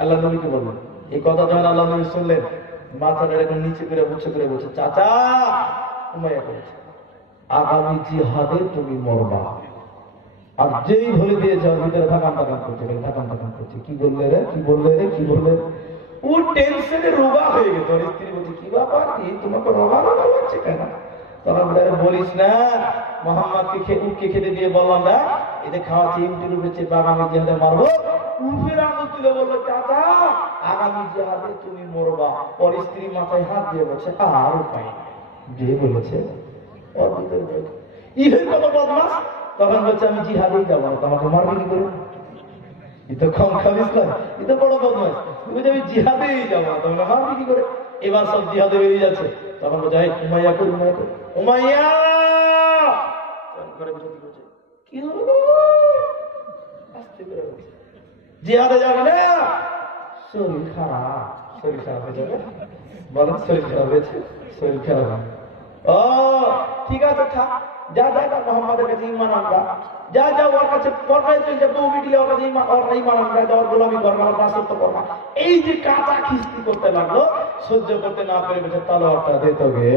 আল্লাহ নবীকে বললেন। এই কথা যখন আল্লাহ নবী শুনলেন, মাথাটা এরকম নিচে করে উঁচু করে বলছে, চাচা উমাইয়া করেছে, আগামী জিহাদে তুমি মরবা। আর যেই বলে দিয়েছে ওর ভিতরে থাকান থাকান করছে, থাকান থাকান করছে। কি বললে রে, কি বললে রে, কি বললে? ও টেনশনে রোগা হয়ে গেছে। ওর স্ত্রী বলছে, কি ব্যাপার, কি তোমাকে রোগা রোগা লাগছে কেন? তখন বলিস না, মোহাম্মদকে উঠকে খেতে দিয়ে বললাম না, এতে খাওয়াচ্ছি ইমটির উপরে চেপে আগামী জিহাদে মারবো। উঠের আঙুল তুলে বললো, চাচা আগামী জিহাদে তুমি মরবা। ওর স্ত্রী মাথায় হাত দিয়ে বলছে, আর উপায় যে বলেছে ওর ভিতরে ইহের কত বদমাস। তখন বলছে, আমি জিহাদেই যাবো না, তোমাকে মারবে কি করে? এতো কম খাবিস না, এতো বড় বদমাস। তুমি আমি জিহাদেই যাবো না, তোমাকে মারবে কি করে? এবার সব জিহাদে বেরিয়ে যাচ্ছে। তখন বলছে, উমাইয়া করি, উমাইয়া করি, উমাইয়া কি হলো? আস্তে করে বলছে, জিহাদে যাবে না, শরীর খারাপ। শরীর খারাপ হয়ে যাবে? বলেন, শরীর খারাপ হয়েছে? শরীর খারাপ। ও ঠিক আছে, থাক, যা যা যা, মোহাম্মদের কাছে ঈমান আনবা, যা যা, ওর কাছে পর্দায় চলছে, বউ মিটিয়ে ওর কাছে ঈমান আনবা, যা, ওর গোলামি করবা, ওর দাসত্ব করবা। এই যে কাঁচা খিস্তি করতে লাগলো, সহ্য করতে না পেরে বলছে, তালোয়ারটা দে তোকে।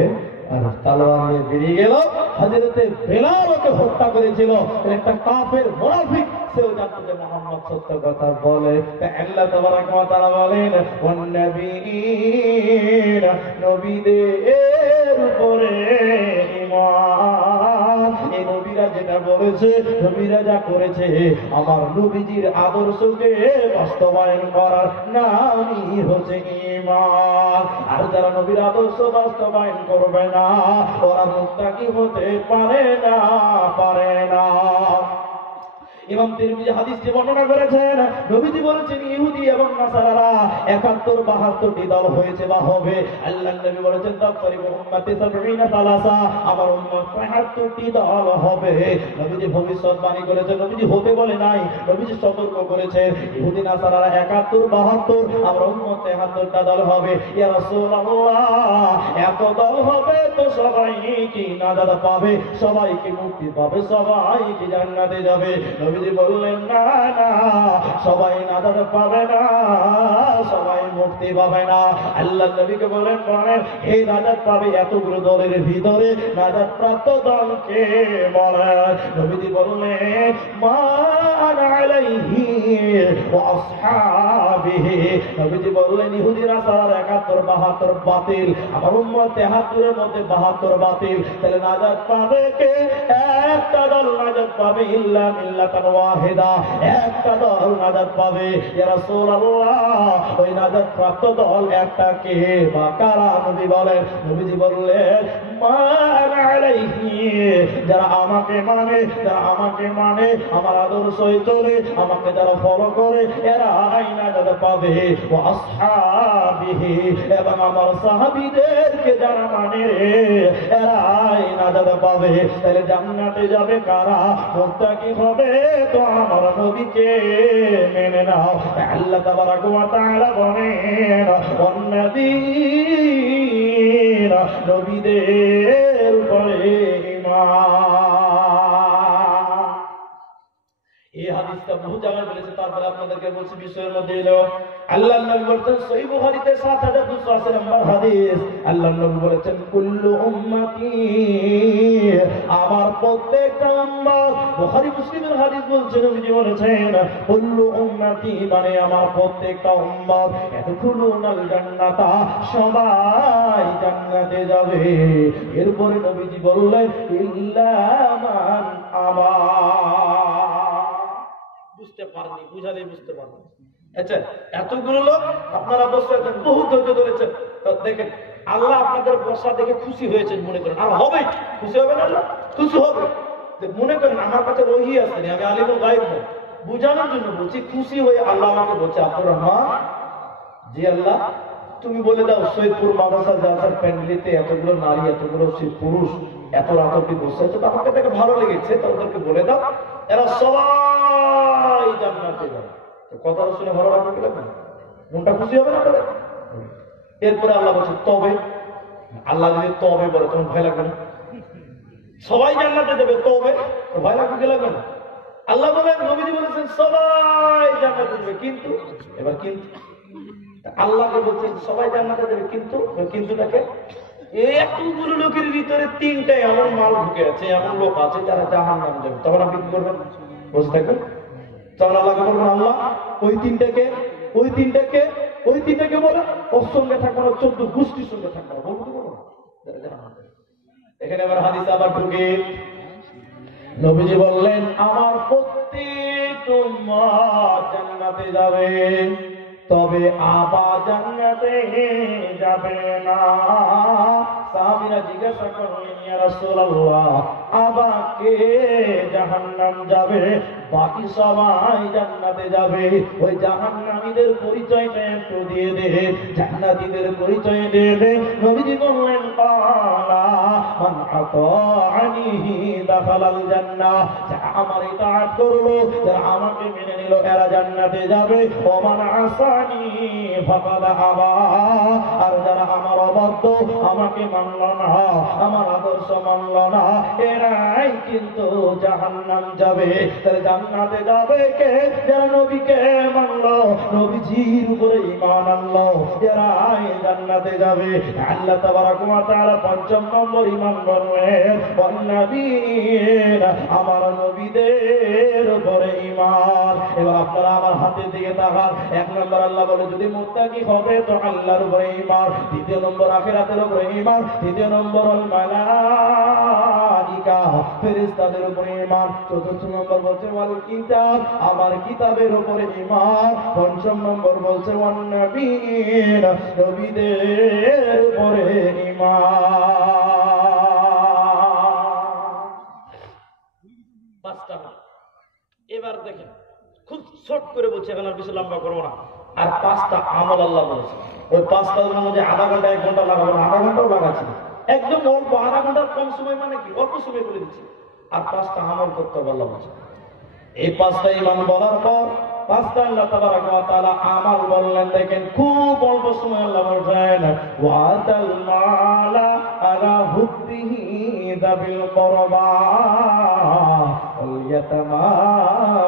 আর তালোয়ার নিয়ে বেরিয়ে গেল। হযরতে বেলাল ওকে হত্যা করেছিল একটা কাফের মুনাফিক। সেও জানতো যে মুহাম্মদ সত্য কথা বলে। আল্লাহ তাবারক ওয়া তাআলা বলেন, ওয়ান নবীর, নবীদের উপরে ঈমান। এই নবীরা যেটা বলেছে, নবীরা যা করেছে, আমার নবীজির আদর্শকে বাস্তবায়ন করার নামই হচ্ছে ঈমান। আর যারা নবীর আদর্শ বাস্তবায়ন করবে না, ওরা মুত্তাকি হতে পারে না, পারে না। ইমাম তিরমিজি হাদিসটি বর্ণনা করেছেন, নবীজি বলেছেন, ইহুদি এবং নাসারারা ৭১-৭২টি দল হয়েছে বা হবে। আল্লাহর নবী বলেছেন, তাফরিকু উম্মতি ৭০ তালাসা, আমার উম্মত ৭২টি দল হবে। নবীজি ভবিষ্যৎবাণী করেছেন, নবীজি হতে বলে নাই, নবীজি সতর্ক করেছেন, ইহুদি নাসারারা ৭১-৭২, আমার উম্মত ৭৩টা দল হবে। ইয়া রাসূলুল্লাহ, এত দল হবে তো সবাই কি নাজাত পাবে? সবাইকে মুক্তি পাবে? সবাইকে জান্নাতে যাবে? নবীজি বললেন, না না, সবাই নাজাত পাবে না, সবাই মুক্তি পাবে না। আল্লাহ নবীকে বলেন, হে নাজাত পাবে এতগুলো দলের ভিতরে নাজাত প্রাপ্ত দলকে বলেন। নবীজি বললেন, মা আনা আলাইহি ওয়া আসহাবিহি। নবীজি বললেন, ইহুদি নাসারার ৭১-৭২ বাতিল, আমার উম্মত ৭৩-এর মধ্যে ৭২ বাতিল। তাহলে নাজাত পাবে কে? একটা দল নাজাত পাবে, ইল্লা মিল্লাতান ওয়াহিদা, একটা দল নাজাত পাবে। ইয়া রাসূলুল্লাহ, ওই নাজাত প্রাপ্ত দল একটা কে বা কারা? নবী বলেন, নবীজি বললেন, মা আনা আলাইহি, যারা আমাকে মানে, যারা আমাকে মানে, আমার আদর্শই চলে, আমাকে যারা ফলো করে, এরা নাজাত পাবে। ওয়া আসহাবিহি, এবং আমার সাহাবীদেরকে যারা মানে, এরা নাজাত পাবে। তাহলে জান্নাতে যাবে কারা? মুত্তাকি হবে তো আমার নবীকে মেনে নাও। আল্লাহ তাবারক ওয়া তাআলা বলেন, ওয়ান নবীর, নবীদের উপরে ঈমান। এই হাদিসটা বহু জায়গায় বলেছে, তারপরে আপনাদেরকে বলছি বিষয়ের মধ্যে এলো। আল্লাহর নবী বলেছেন, সহিহ বুখারীতে ৭২৮০ নম্বর হাদিস, আল্লাহর নবী বলেছেন, কুল্লু উম্মতি, আমার প্রত্যেকটা উম্মত। বুখারী মুসলিমের হাদিস বলছে, নবীজি বলেছেন, কুল্লু উম্মতি মানে আমার প্রত্যেকটা উম্মত ইয়াদখুলুনাল জান্নাতা, সবাই জান্নাতে যাবে। এরপরে নবীজি বললেন, ইল্লা মান আবা। বুঝতে পারেনি, বুঝালেই বুঝতে পারবেন। আচ্ছা, এতগুলো লোক আপনারা বসে আছেন, বহু ধৈর্য ধরেছেন, দেখেন আল্লাহ আপনাদের বসা দেখে খুশি হয়েছেন মনে করেন, আর হবে খুশি হবে না? আল্লাহ খুশি হবে। মনে করেন আমার কাছে ওহী আছে, আমি আলিমুল গায়ব নই, বুঝানোর জন্য বলছি। খুশি হয়ে আল্লাহ আমাকে বলছে, আব্দুর রহমান, জি আল্লাহ, তুমি বলে দাও সৈয়দপুর মাদ্রাসা জালসার প্যান্ডেলিতে এতগুলো নারী, এতগুলো পুরুষ, এত রাতটি বসে আছে, তো আমাকে দেখে ভালো লেগেছে, তো ওদেরকে বলে দাও এরা সবাই জান্নাতে যাবে। কথাটা শুনে ভালো লাগবে না? মনটা খুশি হবে না করে? এরপরে আল্লাহ বলছে তবে, আল্লাহ যদি তবে বলে তখন ভয় লাগবে না? সবাই জান্নাতে যাবে, তবে ভয় লাগবে কি লাগবে না? আল্লাহ বলেন, নবীজি বলেছেন সবাই জান্নাতে যাবে, কিন্তু এবার কিন্তু আল্লাহকে বলছেন সবাই জান্নাতে যাবে, কিন্তু কিন্তুটাকে এই এতগুলো লোকের ভিতরে তিনটা এমন মাল ঢুকে আছে, এমন লোক আছে যারা জাহান্নামে যাবে। তখন আপনি কি করবেন? বসে থাকবেন। তখন আল্লাহকে বলবেন, আল্লাহ ওই তিনটাকে বলে ওর সঙ্গে থাকবে না, 14 গোষ্ঠীর সঙ্গে থাকবে না, বলবো কি বলবো? এখানে আবার হাদিস আবার ঢুকে নবীজি বললেন, আমার প্রত্যেক উম্মত জান্নাতে যাবে, তবে আবা জান্নাতে যাবে না। সাহাবীরা জিজ্ঞাসা করলেন, ইয়া রাসূলুল্লাহ, আবা কে জাহান্নাম যাবে, বাকি সবাই জান্নাতে যাবে, ওই জাহান্নামীদের পরিচয়টা একটু দিয়ে দে, জান্নাতীদের পরিচয় দিয়ে দে। নবীজি বললেন, কালা মান আতাআনি দাখালাল জান্নাহ, যারা আমার ইতাআত করলো, যারা আমাকে মেনে নিল, এরা জান্নাতে যাবে। ওয়া মান আসানি ফাকাদ আবা, আর যারা আমার অবাধ্য, আমাকে মানল না, আমার আদর্শ মানল না, এরাই কিন্তু জাহান্নাম যাবে। তাহলে জান্নাতে যাবে কে? যারা নবীকে মানল, নবীজির উপরে ঈমান আনলো, এরাই জান্নাতে যাবে। আল্লাহ তাবারাকা ওয়া তাআলা ৫ম নম্বর ঈমান বললেন, ওয়ান্নাবিয়্যিনা, আমার নবীদের উপরে ঈমান। এবার আপনারা আমার হাতের দিকে তাকান। ১ নম্বর আল্লাহ বলে যদি মুত্তাকি হবে তো আল্লাহর উপরে ঈমান, ২য় নম্বর আখিরাতের উপরে ঈমান, ৩য় নম্বর আল মালাইকা, ফেরেশতাদের উপরে ঈমান, ৪র্থ নম্বর বলছে ওয়াল কিতাব, আমার কিতাবের উপরে ঈমান, ৫ম নম্বর বলছে ওয়ান নবিয়্যিন, নবীদের উপরে ঈমান। ৫টা। এবার দেখেন, খুব শর্ট করে বলছি, এখন আর বেশি লম্বা করবো না। আর 5টা আমল আল্লাহ বলেছে, ওই 5টার মধ্যে আধা ঘন্টা 1 ঘন্টা লাগাবো না, আধা ঘন্টাও লাগাচ্ছি, একদম অল্প, আধা ঘন্টার কম সময়, মানে কি অল্প সময় বলে দিচ্ছি। আর 5টা আমল করতে হবে আল্লাহ বলেছে। এই 5টা ঈমান বলার পর 5টা আল্লাহ তাবারাকা ওয়া তাআলা আমল বললেন। দেখেন খুব অল্প সময় আল্লাহ বলছেন, ওয়াতাল মালা আলা হুব্বিহি দাবিল কুরবা ওয়াল ইয়াতামা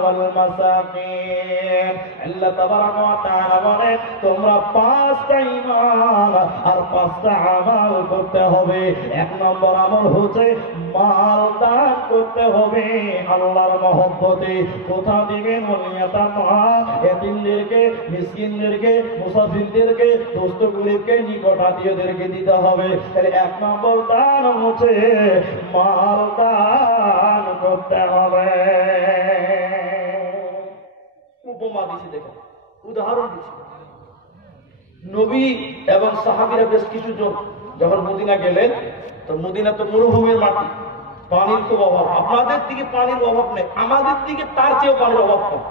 ওয়াল মাসাকিন। আল্লাহ তাবারাকা ওয়া তাআলা বলেন, তোমরা 5টা ঈমান আর 5টা আমল করতে হবে। 1 নম্বর আমল হচ্ছে মাল দান করতে হবে আল্লাহর মহব্বতে। কোথা দিবেন? ওয়াল ইয়াতামা, এতিমদেরকে, মিসকিনদেরকে, মুসাফিরদেরকে, দোস্ত গরিবকে, নিকট আত্মীয়দেরকে দিতে হবে। তাহলে 1 নম্বর দান হচ্ছে মাল দান করতে হবে। উপমা দিছি, দেখেন উদাহরণ দিছি। নবী এবং সাহাবীরা বেশ কিছু জন যখন মদিনা গেলেন, তো মদিনা তো মরুভূমির মাটি, পানির খুব অভাব। আপনাদের দিকে পানির অভাব নেই, আমাদের দিকে তার চেয়েও পানির অভাব কম।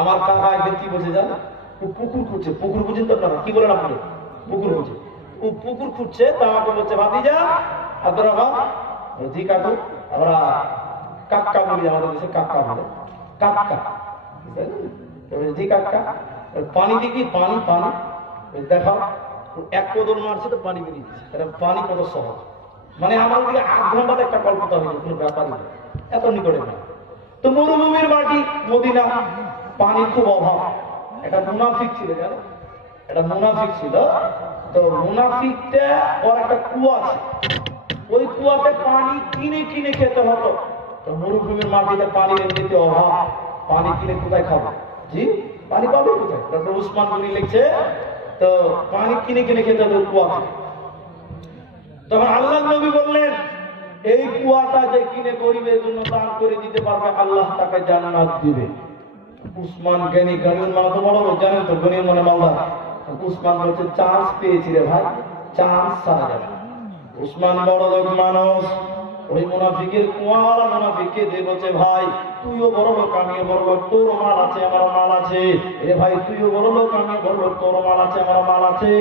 আমার কাকা একদিন কি বলছে জানেন, পুকুর খুঁজছে, পুকুর বুঝেন তো আপনারা, কি বলেন আপনি? পুকুর খুঁজছে, ও পুকুর খুঁজছে, তা আমাকে বলছে, ভাতিজা আব্দুর রহমান, জি কাকু, আমরা কাক্কা বলি, আমাদের দেশে কাক্কা বলে, কাক্কা, জি কাক্কা, পানি দেখি, পানি পানি দেখাও। 1 কোদল মারছে তো পানি বেরিয়ে দিচ্ছে। পানি কত সহজ, মানে আমার দিকে 8 ঘন্টাতে একটা কল্পতা হয়েছে, কোনো ব্যাপারই না, এত নিকটে না। তো মরুভূমির মাটি মদিনা, পানির খুব অভাব। একটা মুনাফিক ছিল, জানো, একটা মুনাফিক ছিল। তো মুনাফিকটা ওর একটা কুয়া আছে, ওই কুয়াতে পানি কিনে কিনে খেতে হতো। তো মরুভূমির মাটিতে পানির এমনিতে অভাব, পানি কিনে কোথায় খাবো? জি, পানি পাবে কোথায়? ডক্টর উসমান গনি লিখছে, তো পানি কিনে কিনে খেতে হতো কুয়া। তখন আল্লাহ নবী বললেন, এই কুয়াটা যে কিনে গরিবের জন্য দান করে দিতে পারবে, আল্লাহ তাকে জান্নাত দিবে। উসমান গনি, গনির মানে তো বড় লোক, জানেন তো, গনির মানে মালদার। উসমান বলছে, চান্স পেয়েছি রে ভাই, চান্স ছাড়া যাবে। উসমান বড় লোক মানুষ, ওই মুনাফিকের কুয়াওয়ালা মুনাফিককে দিয়ে বলছে, ভাই তুইও বড় লোক, আমিও বড় লোক, তোর মাল আছে আমারও মাল আছে। রে ভাই তুইও বড় লোক, আমিও বড় লোক, তোর মাল আছে আমারও মাল আছে।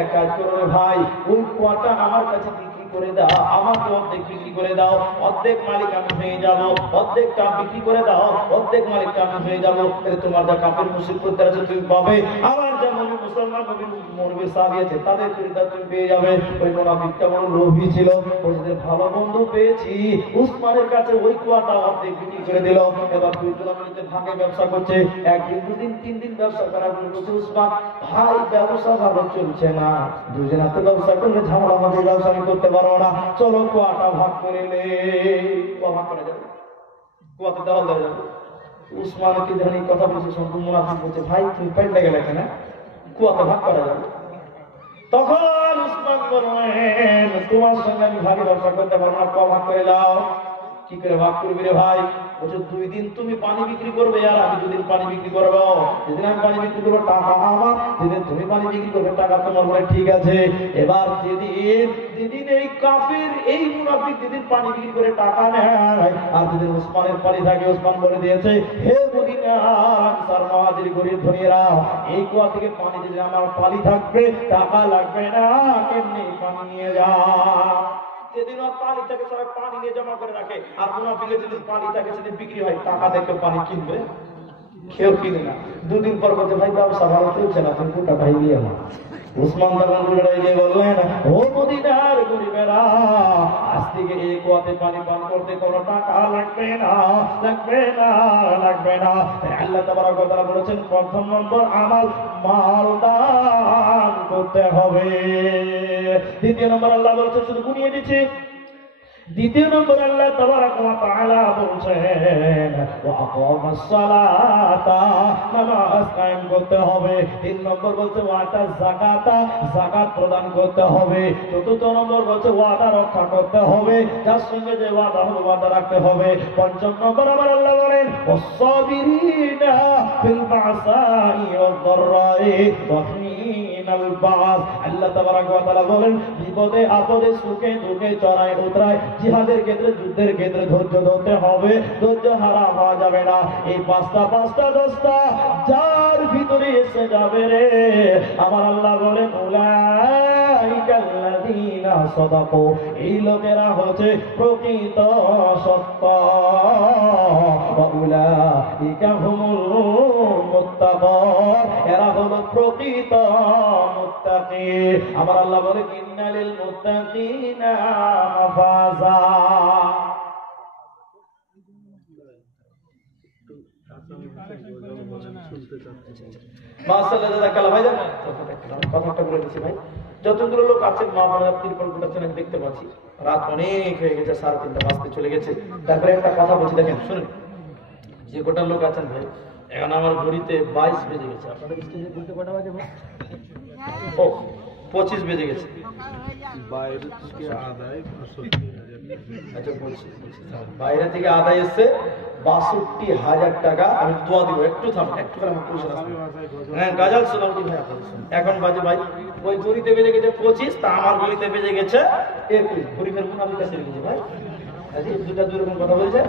এক কাজ করো রে ভাই, ওই কুয়াটা আমার কাছে বিক্রি করে দাও, আমাকে অর্ধেক বিক্রি করে দাও, অর্ধেক মালিক আমি হয়ে যাবো, অর্ধেকটা বিক্রি করে দাও, অর্ধেক মালিকটা আমি হয়ে যাবো। তোমার যা কাপের মুসিবত আছে তুমি পাবে, আমার যা মনে আমার নবীর মুরগি সাবিয়েছে তাদের চরিত্র তুমি পেয়ে যাবে। ওই মুনাফিকটা বড় লোভী ছিল, বলছে ভালো বন্ধু পেয়েছি, উসমানের কাছে ওই কুয়াটা অর্ধেক বিক্রি করে দিল। এবার দুইজন মিলে ভাগে ব্যবসা করছে, একদিন দুদিন তিন দিন ব্যবসা করার পর বলছে উসমান ভাই ব্যবসা ভালো চলছে না, দুজন হাতে ব্যবসা করলে ঝামেলা হবে, ব্যবসা আমি করতে পারবো না, চলো কুয়াটা ভাগ করে নে। কুয়া ভাগ করা যাবে, কুয়াতে দেওয়া যাবে। উসমানকে যখন এই কথা বলছে সম্পূর্ণ মুনাফিক বলছে ভাই তুমি পাল্টে গেলে কেন, কুয়াতে ভাগ করা যাবে। তখন উসমান বললেন তোমার সঙ্গে আমি ভাগে ব্যবসা করতে পারবো না, কুয়া ভাগ করে দাও। কি করে ভাগ করবি রে ভাই? বলছে 2 দিন তুমি পানি বিক্রি করবে আর আমি 2 দিন পানি বিক্রি করবো। যেদিন আমি পানি বিক্রি করবো টাকা আমার, যেদিন তুমি পানি বিক্রি করবে টাকা তোমার। বলে ঠিক আছে। এবার যেদিন এই কাফির এই মুনাফিক যেদিন পানি বিক্রি করে টাকা নেয় আর যেদিন উসমানের পানি থাকে, উসমান বলে দিয়েছে হে মদিনা আনসার মুহাজির গরীব ধনীরা, এই কুয়া থেকে পানি যেদিন আমার পানি থাকবে টাকা লাগবে না, এমনি পানি নিয়ে যা। যেদিন ওর পানি থাকে সবাই পানি নিয়ে জমা করে রাখে, আর মুনাফিকের যেদিন পানি থাকে সেদিন বিক্রি হয়, টাকা দেখে পানি কিনবে, কেউ কিনে না। 2 দিন পর বলছে ভাই ব্যবসা ভালো চলছে না, তুমি কোনটা ভাই নিয়ে না। উসমান তখন লড়াই গিয়ে বললেন ও মদিনার গরিবেরা, আজ থেকে এই কুয়াতে পানি পান করতে কোনো টাকা লাগবে না, লাগবে না, লাগবে না। আল্লাহ তাবারক ওয়া তাআলা বলেছেন প্রথম নম্বর আমাল মাল দান করতে হবে। দ্বিতীয় নম্বর আল্লাহ বলেছেন শুধু গুনিয়ে দিচ্ছে। দ্বিতীয় নম্বর আল্লাহ তাবারক ওয়া তাআলা বলছেন ওয়া আকামাস সালাতা, নামাজ কায়েম করতে হবে। 3 নম্বর বলছে ওয়া আতাজ যাকাতা, যাকাত প্রদান করতে হবে। চতুর্থ নম্বর বলছে ওয়াদা রক্ষা করতে হবে, যার সঙ্গে যে ওয়াদা হবে ওয়াদা রাখতে হবে। পঞ্চম নম্বর আমার আল্লাহ বলেন ওয়াস-সাবিরিনা ফিল বাসাই ওয়াদ-দাররাই ওয়া হিনাল বাস। আল্লাহ তাবারক ওয়া তাআলা বলেন বিপদে আপদে সুখে দুঃখে চড়াই উতরায় জিহাদের ক্ষেত্রে যুদ্ধের ক্ষেত্রে ধৈর্য ধরতে হবে, ধৈর্য হারা হওয়া যাবে না। এই 5টা 10টা যার ভিতরে এসে যাবে রে, আমার আল্লাহ বলেন উলাইকাল্লাযীনা সাদাকু, এই লোকেরা হচ্ছে প্রকৃত সত্য, ওয়া উলাইকা হুমুল মুত্তাকুন, এরা হলো প্রকৃত মুত্তাকি। আমার আল্লাহ বলে ইন্নালিল মুত্তাকিনা মাফাজা। মাশাআল্লাহ জাযাকাল্লাহ ভাই, কথাটা বলে দিচ্ছি ভাই, যতগুলো লোক আছেন মা বোনেরা তিরপল গুটাচ্ছেন আমি দেখতে পাচ্ছি, রাত অনেক হয়ে গেছে, 3:30 বাজতে চলে গেছে। তারপরে একটা কথা বলছি দেখেন শুনুন, যে গোটা লোক আছেন ভাই, এখন আমার ঘড়িতে 22 বেজে গেছে, আপনাদের স্টেজে ঘুরতে কটা বাজে ভাই? ও 25 বেজে গেছে। বাইরে থেকে আদায় 62,000। আচ্ছা বলছি বাইরে থেকে আদায় এসছে 62,000 টাকা। আমি দোয়া দিব, একটু থাম, একটু করে আমার পয়সা আসবে। হ্যাঁ গাজাল সোনাউদ্দিন ভাই আপনাদের এখন বাজে ভাই ওই ঘড়িতে বেজে গেছে 25, তা আমার ঘড়িতে বেজে গেছে 21। ঘড়ি ফের কোন কাছে গেছে ভাই, দুটা দুই রকম কথা বলছে।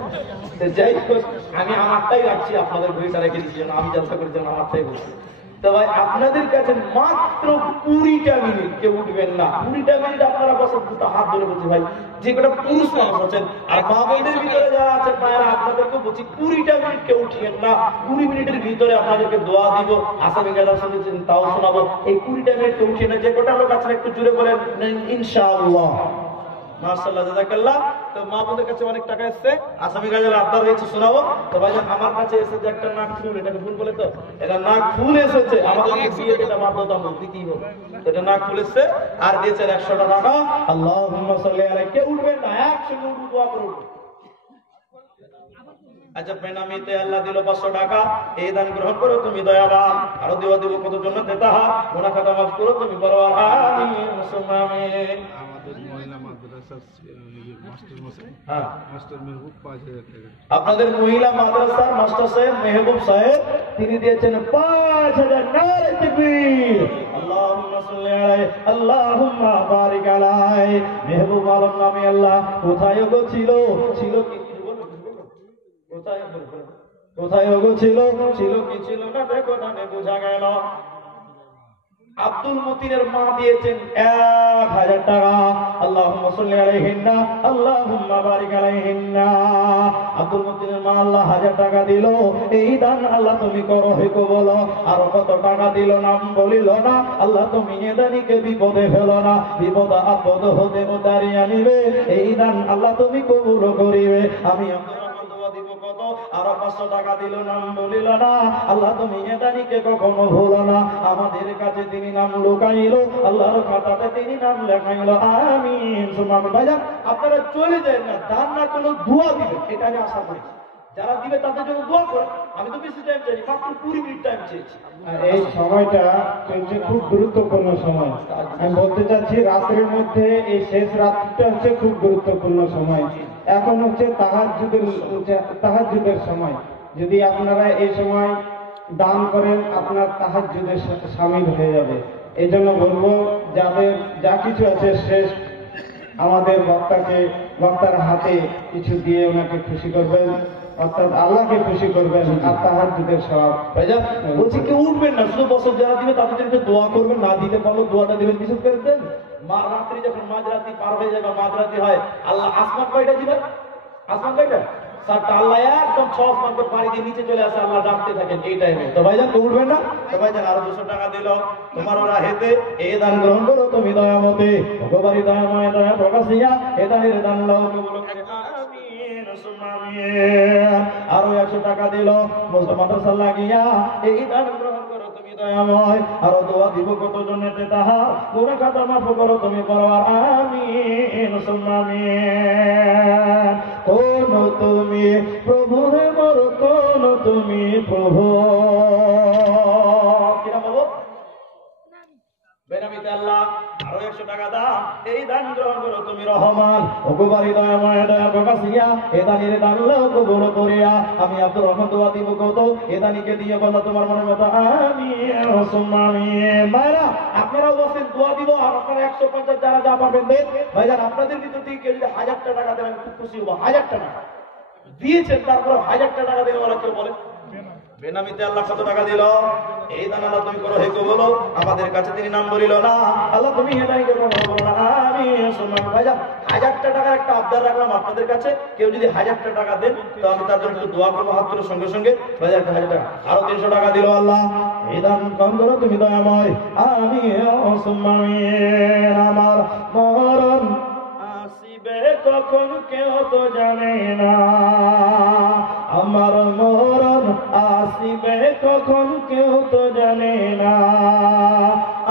যাই হোক আমি আমারটাই রাখছি, আপনাদের ঘড়িটা রেখে দিচ্ছি, আমি যাত্রা করেছি আমারটাই বলছি। তো ভাই আপনাদের কাছে মাত্র 20টা মিনিট, কেউ উঠবেন না, 20টা মিনিট আপনারা বসে দুটো হাত ধরে বলছি ভাই, যে কটা পুরুষ মানুষ আছেন আর মা বোনদের ভিতরে যারা আছেন ভাইরা, আপনাদেরকে বলছি 20টা মিনিট কেউ উঠিয়েন না। 20 মিনিটের ভিতরে আপনাদেরকে দোয়া দিব, আসামি গাদা শুনেছেন তাও শোনাবো। এই 20টা মিনিট কেউ উঠিয়ে না। যে কটা লোক আছেন একটু জুড়ে বলেন ইনশাআল্লাহ। মাশাআল্লাহ জাযাকাল্লাহ। তো মা বোনদের কাছে অনেক টাকা এসেছে, আসামি গাজার আবদার হয়েছে শোনাবো। তো ভাইজান আমার কাছে এসেছে একটা নাক ফুল, এটাকে ফুল বলে তো, এটা নাক ফুল এসেছে, আমাদের বিয়ে যেটা বাধ্যতামূলক দিতেই হবে, এটা নাক ফুল এসেছে। আর দিয়েছে 100 টাকা। আল্লাহুম্মা সাল্লি আলাইহি। কে উঠবেন না, একসঙ্গে উঠবো, দোয়া করব। আচ্ছা বেনামিতে আল্লাহ দিল 500 টাকা, এই দান গ্রহণ করো তুমি দয়াবান, আরো দেওয়া দিব কত জন্য দেতা হয়, গুনাহ খাতা মাফ করো তুমি বলো আমিন সুম্মা আমিন। আপনাদের মহিলা মাদ্রাসার মাস্টার সাহেব মেহবুব সাহেব তিনি দিয়েছেন 5000। নারে তাকবীর। আল্লাহুম্মা সাল্লি আলাইহি আল্লাহুম্মা বারিক আলাইহি। মেহবুব আলম নামে আল্লাহ কোথায় গো ছিল কি কোথায় গো ছিল কি ছিল না দেখো না বোঝা গেল। আব্দুল মতিনের মা দিয়েছেন 1000 টাকা। আল্লাহুম্মা সাল্লি আলাইহিন্না আল্লাহুম্মা বারিক আলাইহিন্না। আব্দুল মতিনের মা আল্লাহ 1000 টাকা দিল। এই দান আল্লাহ তুমি করো হে কবুল। আর কত টাকা দিল নাম বলিল না। আল্লাহ তুমি এ দানিকে বিপদে ফেলো না, বিপদ আপদ হতে দাঁড়িয়ে নিবে। এই দান আল্লাহ তুমি কবুল করিবে। আমি আরো 500 টাকা দিল নাম বলিল না। আল্লাহ তুমি এ দানিকে কখনো ভুলো না। আমাদের কাছে তিনি নাম লুকাইল, আল্লাহর খাতাতে তিনি নাম লেখাইল। আমিন সুবহান আল্লাহ। ভাইজান আপনারা চলে যায় না, দান না কোনো দোয়া দিবেন, এটা আমি আশা করি। যারা দিবে তাদের জন্য দোয়া করে। আমি তো বেশি টাইম চাইছি, মাত্র 20 মিনিট টাইম চেয়েছি। এই সময়টা চলছে খুব গুরুত্বপূর্ণ সময়। আমি বলতে চাচ্ছি রাত্রের মধ্যে এই শেষ রাত্রিটা হচ্ছে খুব গুরুত্বপূর্ণ সময়। এখন হচ্ছে তাহাজ্জুদের সময়। যদি আপনারা এই সময় দান করেন আপনার তাহাজ্জুদের সাথে শামিল হয়ে যাবে। এই জন্য বলবো যাদের যা কিছু আছে শেষ আমাদের বক্তার হাতে কিছু দিয়ে ওনাকে খুশি করবেন, অর্থাৎ আল্লাহকে খুশি করবেন আর তাহাজ্জুদের সওয়াব। ভাইজান বলছি কেউ উঠবেন না, শুধু বছর যারা দিবে তাদের জন্য দোয়া করবেন। না দিতে পারলো দোয়াটা দিবেন। বিশেষ করে দেন রাত্রি যখন মাঝরাতি পার হয়ে যাবে, মাঝরাতি হয়, আল্লাহ আসমান কয়টা দিবেন? আসমান কয়টা? 7টা। আল্লাহ একদম 6 আসমানকে পাড়ি দিয়ে নিচে চলে আসে, আল্লাহ ডাকতে থাকেন এই টাইমে। তো ভাইজান কেউ উঠবেন না? তো ভাইজান আরো 200 টাকা দিল তোমার ওরা হেতে। এই দান গ্রহণ করো তুমি দয়ামতে, ভগবানী দয়াময় দয়া প্রকাশিয়া এ দানের দান লও কবুল করে। আমিন সুম্মা আমিন। আরো 100 টাকা দিল মাদ্রাসা লাগিয়া। এই দান গ্রহণ করো তুমি দয়াময়। আরো দোয়া দিব কত জনেতে তাহা গুনাহ খাতা মাফ করো তুমি পরওয়ার। আমিন সুম্মা আমিন। কোন তুমি প্রভু হে মোর, কোন তুমি প্রভু। কিনা বাবু বেনামিতে আল্লাহ আরো 100 টাকা দাও। এই দান গ্রহণ করো তুমি রহমান। ওগোবারি দয়াময় দয়া প্রকাশিয়া এ দানের দান লও কবুল করিয়া। আমি আব্দুর রহমান দোয়া দিব কত এ দানিকে দিয়ে বলো তোমার মনের মতো। আমিন সুম্মা আমিন। ভাইরা আপনারাও বসেন, দোয়া দিব। আর আপনারা 150 যারা যা পারবেন দেন। ভাইজান আপনাদের ভিতর থেকে কেউ যদি 1000 টাকা দেন আমি খুব খুশি হবো। 1000 টাকা দিয়েছেন, তারপর 1000 টাকা দিলে বলা কেউ বলে বেনামিতে আল্লাহ কত টাকা দিল। এই দান আল্লাহ তুমি করো হে কবুল। আমাদের কাছে তিনি নাম বলিল না, আল্লাহ তুমি হেদায়েত করো না। আমিন সুম্মা আমিন। ভাইজান 1000 টাকার একটা আবদার রাখলাম আপনাদের কাছে। কেউ যদি 1000 টাকা দেন তো আমি তার জন্য একটু দোয়া করবো হাত তুলে সঙ্গে সঙ্গে। ভাইজান 1000 টাকা আরো 300 টাকা দিল আল্লাহ। এই দান কম করো তুমি দয়াময়। আমিন সুম্মা আমিন। আমার মরণ আসিবে কখন কেউ তো জানে না, আমার মরণ আসিবে কখন কেউ তো জানে না।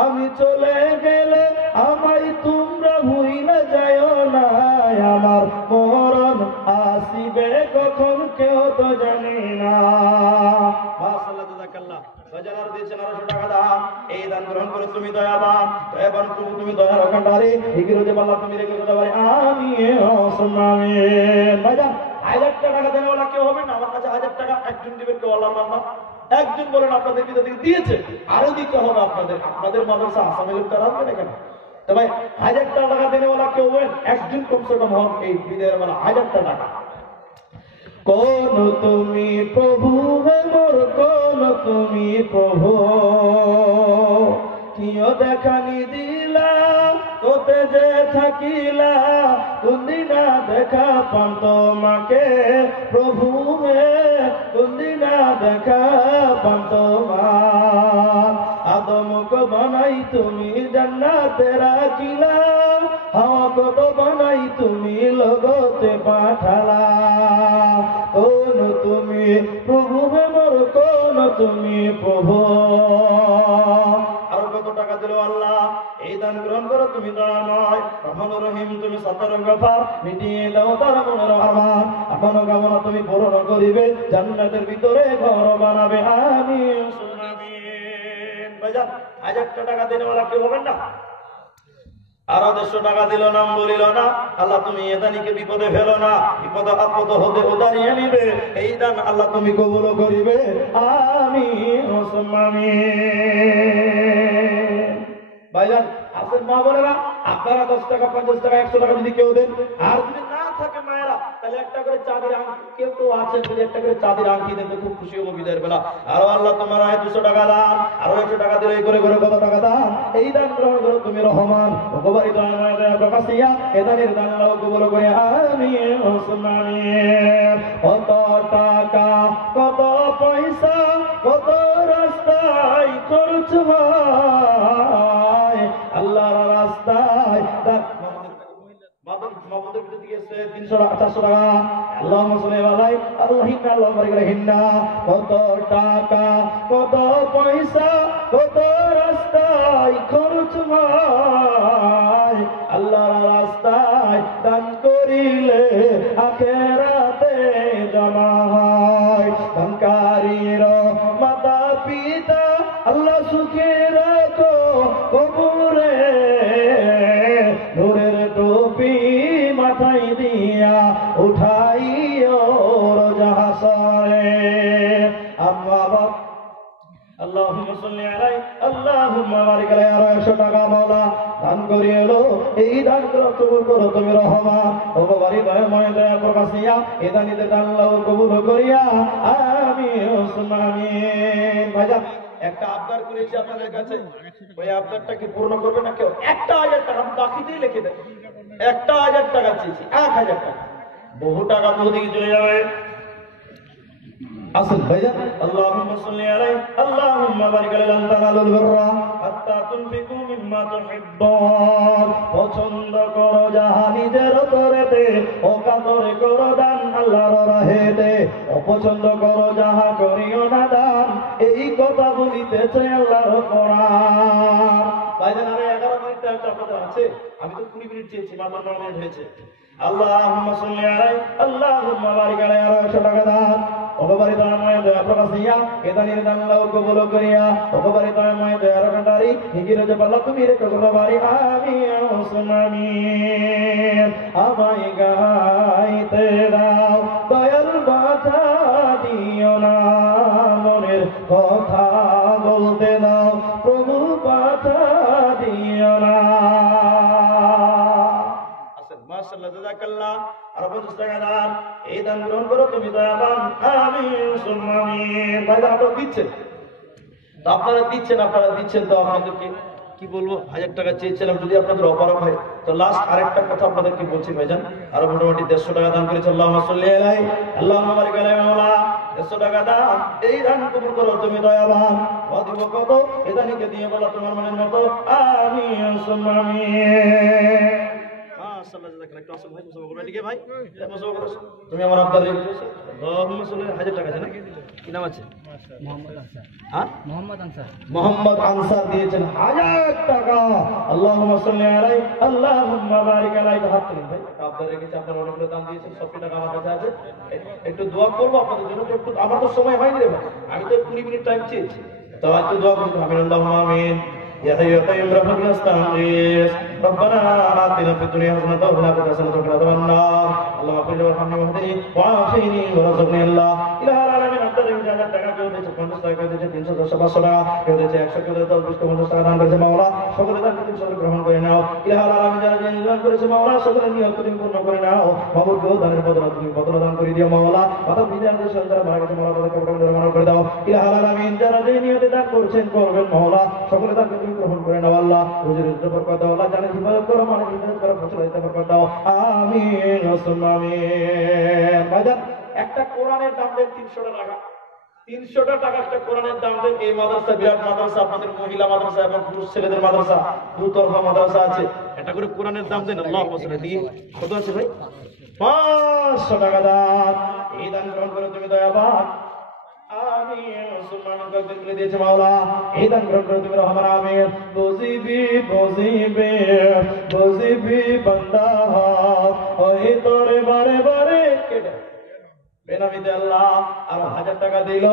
আমি চলে গেলে আমায় তোমরা ভুইলা যায়ও না, আমার মরণ আসিবে কখন কেউ তো জানে না। মাশাআল্লাহ জাযাকাল্লাহ। বাজার দিয়েছেন 200 টাকা দান। এই দান গ্রহণ করে তুমি দয়াবান, দয়াবান তুমি দয়ার অখণ্ডারে হিগিরো যে আল্লাহ তুমি রেখে দিতে পারে। আমিন সুম্মা আমিন। বাজার 1000 টাকা দেন ওলা কেউ হবে না। আমার কাছে 1000 টাকা একজন দিবেন কেউ আল্লাহর বান্দা একজন বলেন আপনাদের ভিতর থেকে দিয়েছে, আরো দিতে হবে আপনাদের। আপনাদের মাদ্রাসা আসামি লোক তারা আসবে না কেন? তো ভাই 1000 টাকা দেন ওলা কেউ হবেন একজন কমসে কম হন এই বিদের বেলা 1000 টাকা। কোন তুমি প্রভু হে মোর, কোন তুমি প্রভু। কিও দেখানি দিলা তোতে যে থাকিলা, কোনদিনা দেখা পান তোমাকে প্রভু হে, কোনদিনা দেখা পান তোমার। আদমকে বানাই তুমি জান্নাতে রাখিলা, হাওয়াকে তো বানাই তুমি লগতে পাঠালা। কোন তুমি প্রভু হে মোর, কোন তুমি প্রভু। আরো কত টাকা দিল আল্লাহ। এই দান গ্রহণ করো তুমি দয়াময় রহমান রহিম। তুমি সতর গফার মিটিয়ে দাও তার মনের আরমান। আপনার কামনা তুমি পূরণ করিবে, জান্নাতের ভিতরে ঘর বানাবে। আমিন সুম্মা আমিন। ভাইজান 1000 টাকা দিনে ওরা কেউ হবেন না। আরো 150 টাকা দিল নাম বলিল না, আল্লাহ তুমি এ দানিকে বিপদে ফেলো না, বিপদ আপদ হতে দাঁড়িয়ে নিবে। এই দান আল্লাহ তুমি কবুল করিবে। আমিন সুম্মা আমিন। ভাইজান আসেন মা বোনেরা, আপনারা 10 টাকা 50 টাকা 100 টাকা যদি কেউ দেন, আর যদি না থাকে মায়েরা তাহলে একটা করে চাঁদের আংটি, কেউ কেউ আছে যদি একটা করে চাঁদের আংটি দেন তো খুব খুশি হবো বিদায়ের বেলা। আরো আল্লাহ তোমার 200 টাকা দান, আরো 100 টাকা দিলে এই করে করে কত টাকা দান, এই দান গ্রহণ করো তুমি রহমান ভগবানী দয়া প্রকাশিয়া এ দানের দান আল্লাহ কবুল করে আমিন ওসমানিন। কত টাকা কত পয়সা কত রাস্তায় খরচ হয় আল্লাহর রাস্তায়। মাহমুদের ভিতর থেকে 300-400 টাকা আল্লাহুম্মা সাল্লি আলাইহি আল্লাহিন্না আল্লাহুম্মা বারিক আলাইহিন্না। কত টাকা কত পয়সা কত রাস্তায় খরচ হয় আল্লাহর রাস্তায় দান করিলে আখিরাতে জমা হয়। দানকারীর মাতা পিতা আল্লাহ সুখে রাখো কবরে, নূরের টুপি মাথায় দিয়া উঠাইও রোজ হাসরে। আম্মা বাপ আল্লাহুম্মা সাল্লি আলাইহি আল্লাহুম্মা বারিক আলাইহি। আরো 100 টাকা মাওলা দান করি এলো, এই দান কবুল করো তুমি রহমান ভগবানী দয়াময় দয়া প্রকাশিয়া এ দানিদের দান আল্লাহ কবুল করিয়া আমিন ওসমানিন। ভাইজান একটা আবদার করেছি আপনাদের কাছে, ওই আবদারটা কি পূর্ণ করবে না কেউ? 1000 টাকা আমি বাকিতেই লিখে দেব, 1000 টাকা চেয়েছি, 1000 টাকা। বহু টাকা মোদিকে চলে যাবে। আসল ভাইজান আল্লাহুম্মা সাল্লি আলাইহি আল্লাহুম্মা বারিক আলাইহি লান তানালুল বিররা হাত্তা তুনফিকু মিম্মা তুহিব্বুন। পছন্দ করো যাহা নিজের তরেতে, অকাতরে করো দান আল্লাহর রাহেতে। অপছন্দ করো যাহা করিও না দান, এই কথা বলিতেছে আল্লাহর কোরআন। ভাইজান আরে 11 মিনিট টাইম আপনাদের আছে, আমি তো 20 মিনিট চেয়েছি, মাত্র 9 মিনিট হয়েছে। আল্লাহুম্মা সাল্লি আলাইহি আল্লাহুম্মা বারিক আলাইহি। আরো 100 টাকা দান ভগবানী দয়াময় দয়া প্রকাশিয়া এ দানের দান আল্লাহ কবুল করিয়া ভগবানী দয়াময় দয়ার ভান্ডারী হিজির যে পাল্লা তুমি রে কবুলবারি আমিন ওসমানিন। আমায় গাইতে দাও দয়াল বাধা দিও না, মনের কথা বলতে দাও প্রভু বাধা দিও না। মাশাআল্লাহ জাযাকাল্লাহ। আর 50 টাকা দান, এই দান গ্রহণ করো তুমি দয়াবান আমিন সুম্মামিন। ভাইরা আপনারা দিচ্ছেন তো, আপনারা দিচ্ছেন তো আপনাদেরকে কি বলবো, 1000 টাকা চেয়েছিলাম, যদি আপনাদের অপারক হয় তো লাস্ট আরেকটা কথা আপনাদেরকে বলছি ভাইজান। আরো মোটামুটি 150 টাকা দান করেছে। আল্লাহুম্মা সাল্লি আলাইহি আল্লাহুম্মা বারিক আলাইহি মাওলা। 150 টাকা দান, এই দান কবুল করো তুমি দয়াবান। দিব কত এই দানিকে দিয়ে বলো তোমার মনের মতো আমিন সুম্মামিন। তুমি আমার আব্বার হাজার টাকা আছে না, কি নাম আছে? মোহাম্মদ আনসার দিয়েছেন 1000 টাকা। আল্লাহুম্মা সাল্লি আলাইহি আল্লাহুম্মা বারিক আলাইহি। হাত তুলুন ভাই, আব্বার রেখেছে, আপনার অনেকগুলো দান দিয়েছেন, 100 টাকা আমার কাছে আছে, একটু দোয়া করবো আপনাদের জন্য। একটু আমার তো সময় হয়নি রে ভাই, আমি তো 20 মিনিট টাইম চেয়েছি, তো একটু দোয়া করতে হবে। আল্লাহুম্মা আমিন। يا حي يا قيوم برحمتك نستغيث ربنا آتنا في الدنيا حسنة وفي الآخرة حسنة وقنا عذاب النار اللهم اغفر لي وارحمني واهدني وعافني وارزقني الله إله العالمين أنت الذي جعلت টাকা কেউ দিয়েছে 50 টাকা, কেউ দিয়েছে 300, 500 টাকা, কেউ দিয়েছে 100, কেউ দিয়েছে 50 টাকা দান করেছে। মাওলা সকলে দান তুমি সকলে গ্রহণ করে নাও। ইলাহ আলামিন যারা দান করেছে মাওলা সকলে নিয়ত তুমি পূর্ণ করে নাও। মাহবুব কেউ দানের বদলা তুমি বদলা দান করে দিও মাওলা। কথা বিধানের সন্তান মারা গেছে মাওলা, তাদেরকে কবর মানা করে দাও। ইলাহ আলামিন যারা যে নিয়তে দান করছেন করবেন মাওলা সকলে দান তুমি গ্রহণ করে নাও। আল্লাহ হুজুরের বরকত দাও, আল্লাহ জানে হিফাজত করো, মানে হিফাজত করো, ফসল দিতে বরকত দাও আমিন ওয়া আমিন। ভাইজান একটা কোরআনের দাম দেন 300 টাকা, 300 টাকা একটা কোরআনের দাম দেন। এই মাদ্রাসা বিরাট মাদ্রাসা, আপনাদের মহিলা মাদ্রাসা এবং পুরুষ ছেলেদের মাদ্রাসা, দুতরফা মাদ্রাসা আছে, এটা করে কোরআনের দাম দেন। আল্লাহুম্মা সাল্লি দিয়ে কত আছে ভাই? 500 টাকা দান, এই দান গ্রহণ করে তুমি দয়াবান আমিন সুবহানাল্লাহ। কবুল দিয়েছে মাওলা, এই দান গ্রহণ করে তুমি রহমান আমিন। বজিবি বান্দা হয় তোরে বারে বারে কেটে বেনামিতে আল্লাহ। আর 1000 টাকা দিল,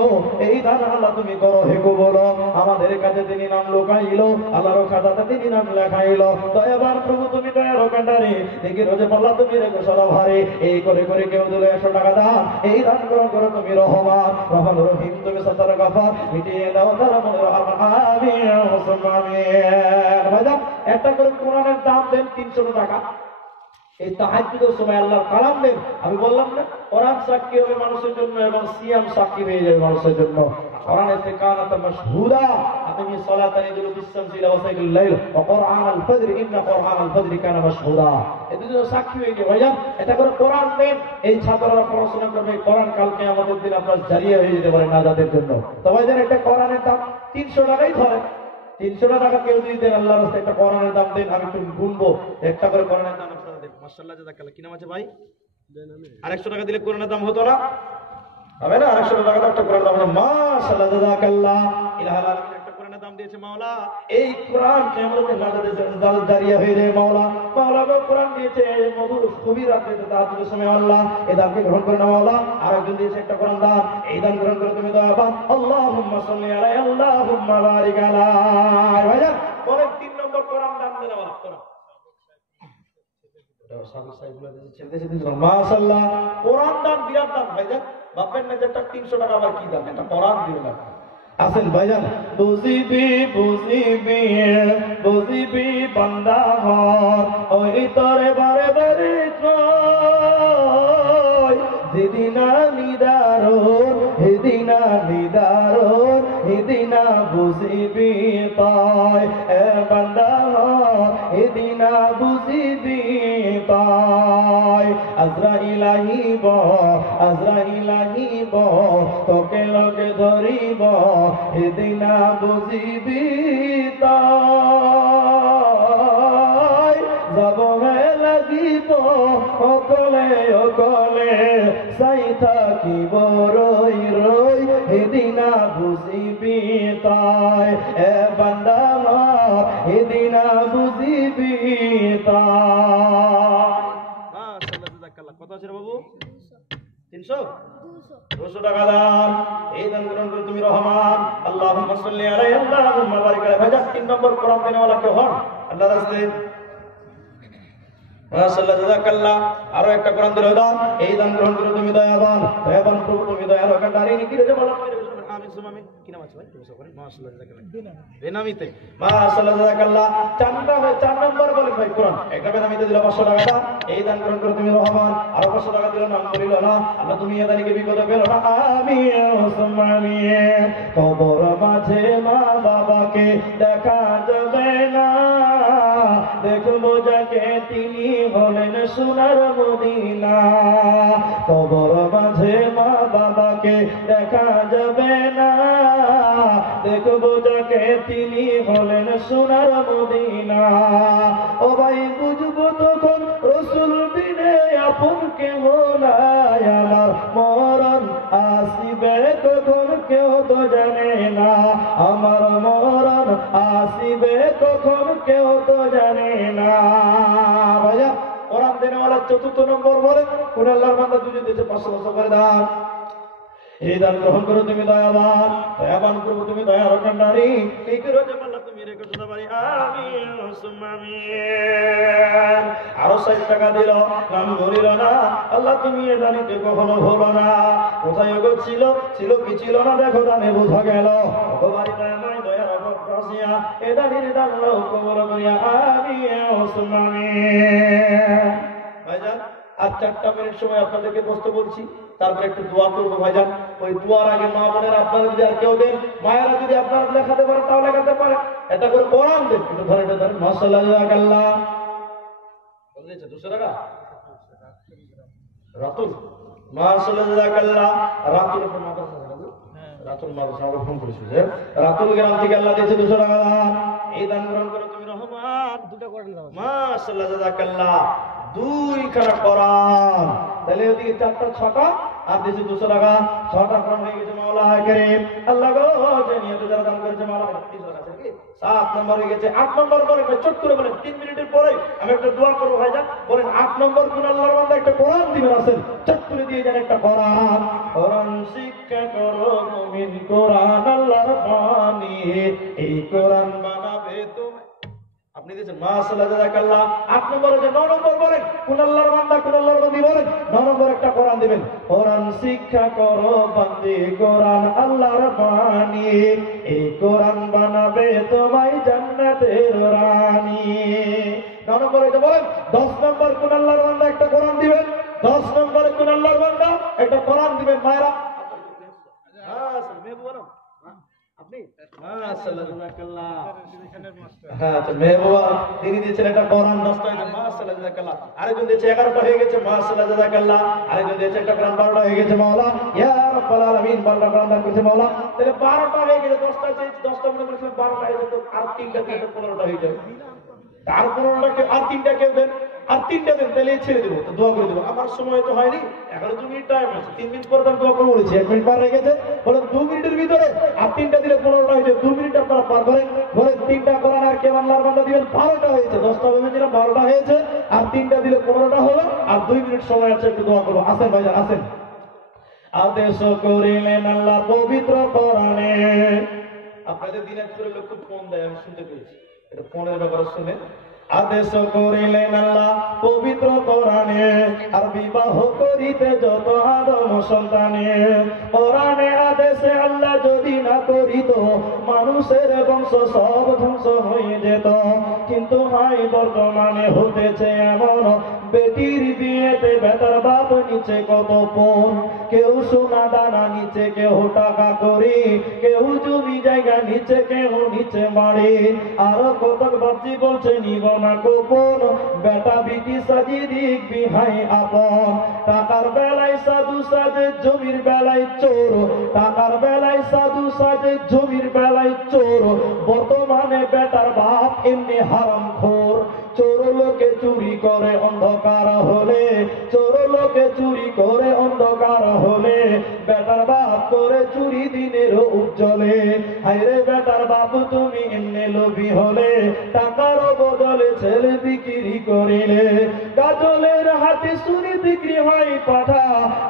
এই দান আল্লাহ তুমি করো হে কবুল। আমাদের কাছে তিনি নাম লোকাইলো, আল্লাহর খাতাতে তিনি নাম লেখাইলো। দয়াবান প্রভু তুমি দয়ার কান্ডারে দেখি রোজে পাল্লা তুমি রেখো সদা ভারে। এই করে করে কেউ দিল 100 টাকা দান, এই দান গ্রহণ করো তুমি রহমান রহমান রহিম, তুমি সত্তর গাফার মিটিয়ে দাও তারা মনে রহমান আমিন ওয়া আমিন। ভাইজান একটা করে কোরআনের দাম দেন 300 টাকা, এই তাহাজ্জুদের সময় আল্লাহর কালাম দেন। আমি বললাম না কোরআন সাক্ষী হবে মানুষের জন্য এবং সিয়াম সাক্ষী হয়ে যাবে মানুষের জন্য। কোরআনের থেকে কানাত মাশহুদা আপনি সালাতান ইদুল বিশামসি ইলা ওয়াসাইল লাইল ওয়া কুরআন আল ফজর ইন্না কুরআন আল ফজর কানা মাশহুদা। এদের জন্য সাক্ষী হয়ে যাবে ভাইজান। এটা করে কোরআন দেন, এই ছাত্ররা পড়াশোনা করবে, কোরআন কালকে আমাদের দিন আপনার জারিয়া হয়ে যেতে পারে নাজাতের জন্য। তো ভাইজান একটা কোরআনের দাম 300 টাকাই ধরে, 300 টাকা কেউ যদি দেন আল্লাহর রাস্তায় একটা কোরআনের দাম দেন, আমি একটু গুনবো একটা করে কোরআনের দাম আপনারা দেন। মাশাআল্লাহ জাযাকাল্লাহ। কি নাম আছে ভাই? আর 100 টাকা দিলে কোরআনের দাম হতো না? হবে না? 100 টাকা একটা কোরআনের দাম হবে। মাশাআল্লাহ জাযাকাল্লাহ। ইলাহাল আলামিন একটা কোরআনের দাম দিয়েছে মাওলা। এই কোরআন কিয়ামতের নাজাতের জন্য জারিয়া হয়ে যায় মাওলা। মাওলা গো কোরআন দিয়েছে মধুর খুবই রাতে তাহাজ্জুদের সময় আল্লাহ এই দানকে গ্রহণ করে নাও মাওলা। আর একজন দিয়েছে একটা কোরআন দান, এই দান গ্রহণ করে তুমি দয়াবান। আল্লাহুম্মা সাল্লি আলাইহি আল্লাহুম্মা বারিক আলাইহি। ভাইজান বলেন 3 নম্বর কোরআন দান দেন আমার কোরআন। মাশাআল্লাহ কোরআন দান বিরাট দান ভাইজান। বাপের নেজারটা 300 টাকা আবার কি দান, এটা কোরআন দিবেন আপনি। আসেন ভাইজান। বুঝিবি বুঝিবি বুঝিবি বান্দা হর ওই তরে বারে বারে কয় যেদিনা নিদারুন হেদিনা নিদারুন হেদিনা বুঝিবি তাই এ বান্দা হর হেদিনা বুঝিবি তাই। আজরাইল আহিব আজরাইল আহিব তোকে লগে ধরিব হেদিনা বুঝিবি তাই। যাব লাগিব অকলে অকলে চাই থাকিব রই রই হেদিনা বুঝিবি তাই এ বান্দা হেদিনা বুঝিবি তাই। কত আছে বাবু? 300 200 টাকা দাম। এই দান গ্রহণ করে তুমি রহমান। আল্লাহুম্মা সাল্লি আলাইহি আল্লাহুম্মা বারিক আলাইহি। ভাইজান 3 নম্বর কোরআন দেনেওয়ালা কে হন? আল্লাহর রাস্তায়। মাশাআল্লাহ জাযাকাল্লাহ। আরো একটা কোরআন দিল দান, এই দান গ্রহণ করে তুমি দয়াবান। দয়াবান প্রভু তুমি দয়ার কান্ডারি কি রে বলো আমিন সুমামিন। কি নাম আছে ভাই? মাশাআল্লাহ জাযাকাল্লাহ। বেনামিতে মাশাআল্লাহ জাযাকাল্লাহ। 4 নম্বর বলেন ভাই কোরআন। একটা বেনামিতে দিল 500 টাকা দান, এই দান গ্রহণ করে তুমি রহমান। আরো 500 টাকা দিল নাম করিল না আল্লাহ, তুমি এদানিকে বিপদে ফেলো না। আমিন সুমামিন। কবর মাঝে মা বাবাকে দেখা যাবে না, দেখবো যাকে তিনি হলেন সোনার মদিনা। কবর মাঝে মা বাবাকে দেখা যাবে না, দেখবো যাকে তিনি হলেন সোনার মদিনা। ও ভাই বুঝবো তখন রসুল বিনে আপন কেহ নাই, আমার মরণ আসিবে কখন কেউ তো জানে না, আমার মরণ আসিবে কখন কেউ তো জানে না। ভাইয়া কোরআন দেনেওয়ালা 4 নম্বর বলেন কোন আল্লাহর বান্দা দুজন দিয়েছে 500 বছর করে দান, এই দান গ্রহণ করো তুমি দয়াবান। দয়াবান প্রভু তুমি দয়ার কান্ডারি, এই করো যে আল্লাহ তুমি রেখে দিতে পারি। আমিন সুম্মা আমিন। আরো 60 টাকা দিল নাম ধরিল না আল্লাহ, তুমি এ দানিকে কখনো ভুলো না। কোথায় গো ছিল ছিল কি ছিল না দেখো দানে বোঝা গেল। ভগবান দয়াময় দয়ার অবকাশিয়া এ দানির দান আল্লাহ কবুল করিয়া। আমিন সুম্মা আমিন। ভাইজান আর 4 মিনিট সময় আপনাদেরকে বসতে বলছি, তারপর একটু দোয়া করবো ভাইজান। ওই দোয়ার আগে মা বোনের আপনারা যদি আর কেউ দেন, মায়েরা যদি আপনারা লেখাতে পারেন তাও লেখাতে পারেন, এটা করে কোরআন দেন। একটু ধরে এটা ধরেন। মাশাআল্লাহ জাযাকাল্লাহ। বলেছে 200 টাকা রাতুল। মাশাআল্লাহ জাযাকাল্লাহ। রাতুল উপর মাদ্রাসা আছে না? রাতুল মাদ্রাসা আমরা ফোন করেছি যে রাতুল গ্রাম থেকে আল্লাহ দিয়েছে 200 টাকা দান, এই দান গ্রহণ করে তুমি রহমান। দুটো করে দাও। মাশাআল্লাহ জাযাকাল্লাহ। 2খানা কোরআন, তাহলে ওদিকে 4টা 6টা আর দিয়েছে 200 টাকা। 6টা কোরআন হয়ে গেছে মাওলা কারীম। আল্লাহ গো যে নিয়তে যারা দান করেছে মাওলা 300 টাকা আছে কি? 7 নম্বর হয়ে গেছে। 8 নম্বর বলে চট করে বলেন 3 মিনিটের পরে আমি একটা দোয়া করব ভাইজান। বলেন 8 নম্বর কোন আল্লাহর বান্দা একটা কোরআন দিবেন আছেন, চট করে দিয়ে যান একটা কোরআন। কোরআন শিক্ষা করো মুমিন, কোরআন আল্লাহর বাণী, এই কোরআন বানাবে তুমি। আপনি দিয়েছেন মাশাআল্লাহ জাযাকাল্লাহ। 8 নম্বরে যে 9 নম্বর বলেন কোন আল্লাহর বান্দা কোন আল্লাহর বান্দি বলেন 9 নম্বর একটা কোরআন দিবেন। কোরআন শিক্ষা করো বান্দি, কোরআন আল্লাহর বাণী, এই কোরআন বানাবে তোমায় জান্নাতের রানী। 9 নম্বর এটা বলেন 10 নম্বর কোন আল্লাহর বান্দা একটা কোরআন দিবেন? 10 নম্বরে কোন আল্লাহর বান্দা একটা কোরআন দিবেন? মায়েরা হ্যাঁ মেয়ে বলো আপনি মাশাআল্লাহ জাযাকাল্লাহ। হ্যাঁ তো মেয়ে বাবা তিনি দিয়েছেন একটা কোরআন 10টা হয়েছে মাশাআল্লাহ জাযাকাল্লাহ। আরেকজন দিয়েছে 11টা হয়ে গেছে মাশাআল্লাহ জাযাকাল্লাহ। আরেকজন দিয়েছে একটা কোরআন 12টা হয়ে গেছে মাওলা ইয়া রাব্বাল আলামিন 12টা কোরআন দান করেছে মাওলা। তাহলে 12টা হয়ে গেছে 10টা চেয়ে 10টা মনে করেছিলাম 12টা হয়ে যেত আর 3টা দিয়ে 15টা হয়ে যাবে। আর 15টা আর 3টা কেউ দেন আর 3টা দেন তাহলে ছেড়ে দেবো তো দোয়া করে দেবো। আমার সময় তো হয়নি 11 মিনিট টাইম আছে 3 মিনিট পর আমি দোয়া করে বলেছি 1 মিনিট পার হয়ে গেছে বলে 2 মিনিটের ভিতরে আর 3টা দিলে 15টা হয়ে যাবে 2 মিনিট আপনারা পার করেন বলে 3টা করেন আর কে আল্লাহর বান্দা দিবেন 12টা হয়েছে 10টা ভেবেছিলাম 12টা হয়েছে আর 3টা দিলে 15টা হলো আর 2 মিনিট সময় আছে একটু দোয়া করবো। আসেন ভাইজান আসেন। আদেশ করিলেন আল্লাহ পবিত্র কোরআনে। আপনাদের দিনাজপুরের লোক খুব ফোন দেয় আমি শুনতে পেয়েছি এটা ফোনের ব্যাপারে শুনে। আদেশ করিলেন আল্লাহ পবিত্র কোরআনে আর বিবাহ করিতে যত আদম সন্তানে। কোরআনে আদেশে আল্লাহ যদি না করিত মানুষের বংশ সব ধ্বংস হয়ে যেত। কিন্তু ভাই বর্তমানে হতেছে এমন বেটির বিয়েতে বেটার বাপ নিচে কত পণ। কেউ সোনা দানা নিচে কেউ টাকা করি কেউ জমি জায়গা নিচে কেউ নিচে বাড়ি আরো কত বাপজি বলছে নিব না গোপন বেটা বিটি সাজি দিক বিহাই আপন। টাকার বেলায় সাধু সাজে জমির বেলায় চোর টাকার বেলায় সাধু সাজে জমির বেলায় চোর। বর্তমানে বেটার বাপ এমনি হারামখোর। চোর লোকে চুরি করে অন্ধকার হলে চোর লোকে চুরি করে অন্ধকার হলে বেটার বাপ করে চুরি দিনের উজ্জ্বলে। হায়রে বেটার বাপ তুমি এমনি লোভী হলে টাকার বদলে ছেলে বিক্রি করিলে। গাজলের হাতে শুনি বিক্রি হয় পাঠা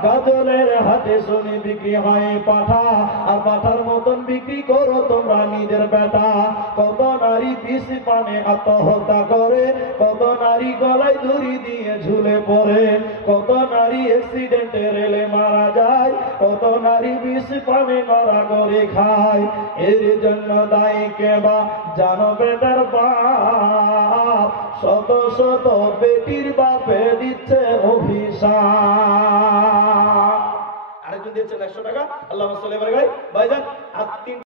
গাজলের হাতে শুনি বিক্রি হয় পাঠা আর পাঠার মতন বিক্রি করো তোমরা নিজের বেটা। কত নারী বিষ পানে আত্মহত্যা করে কত নারী গলায় দড়ি দিয়ে ঝুলে পড়ে কত নারী অ্যাক্সিডেন্টে রেলে মারা যায় কত নারী বিষ পানে মারা করে খায়। এর জন্য দায়ী কেবা জানো বেটার বাপ শত শত বেটির বাপে দিচ্ছে অভিশাপ। আরেকজন দিয়েছেন 100 টাকা আল্লাহ ভাইজান আর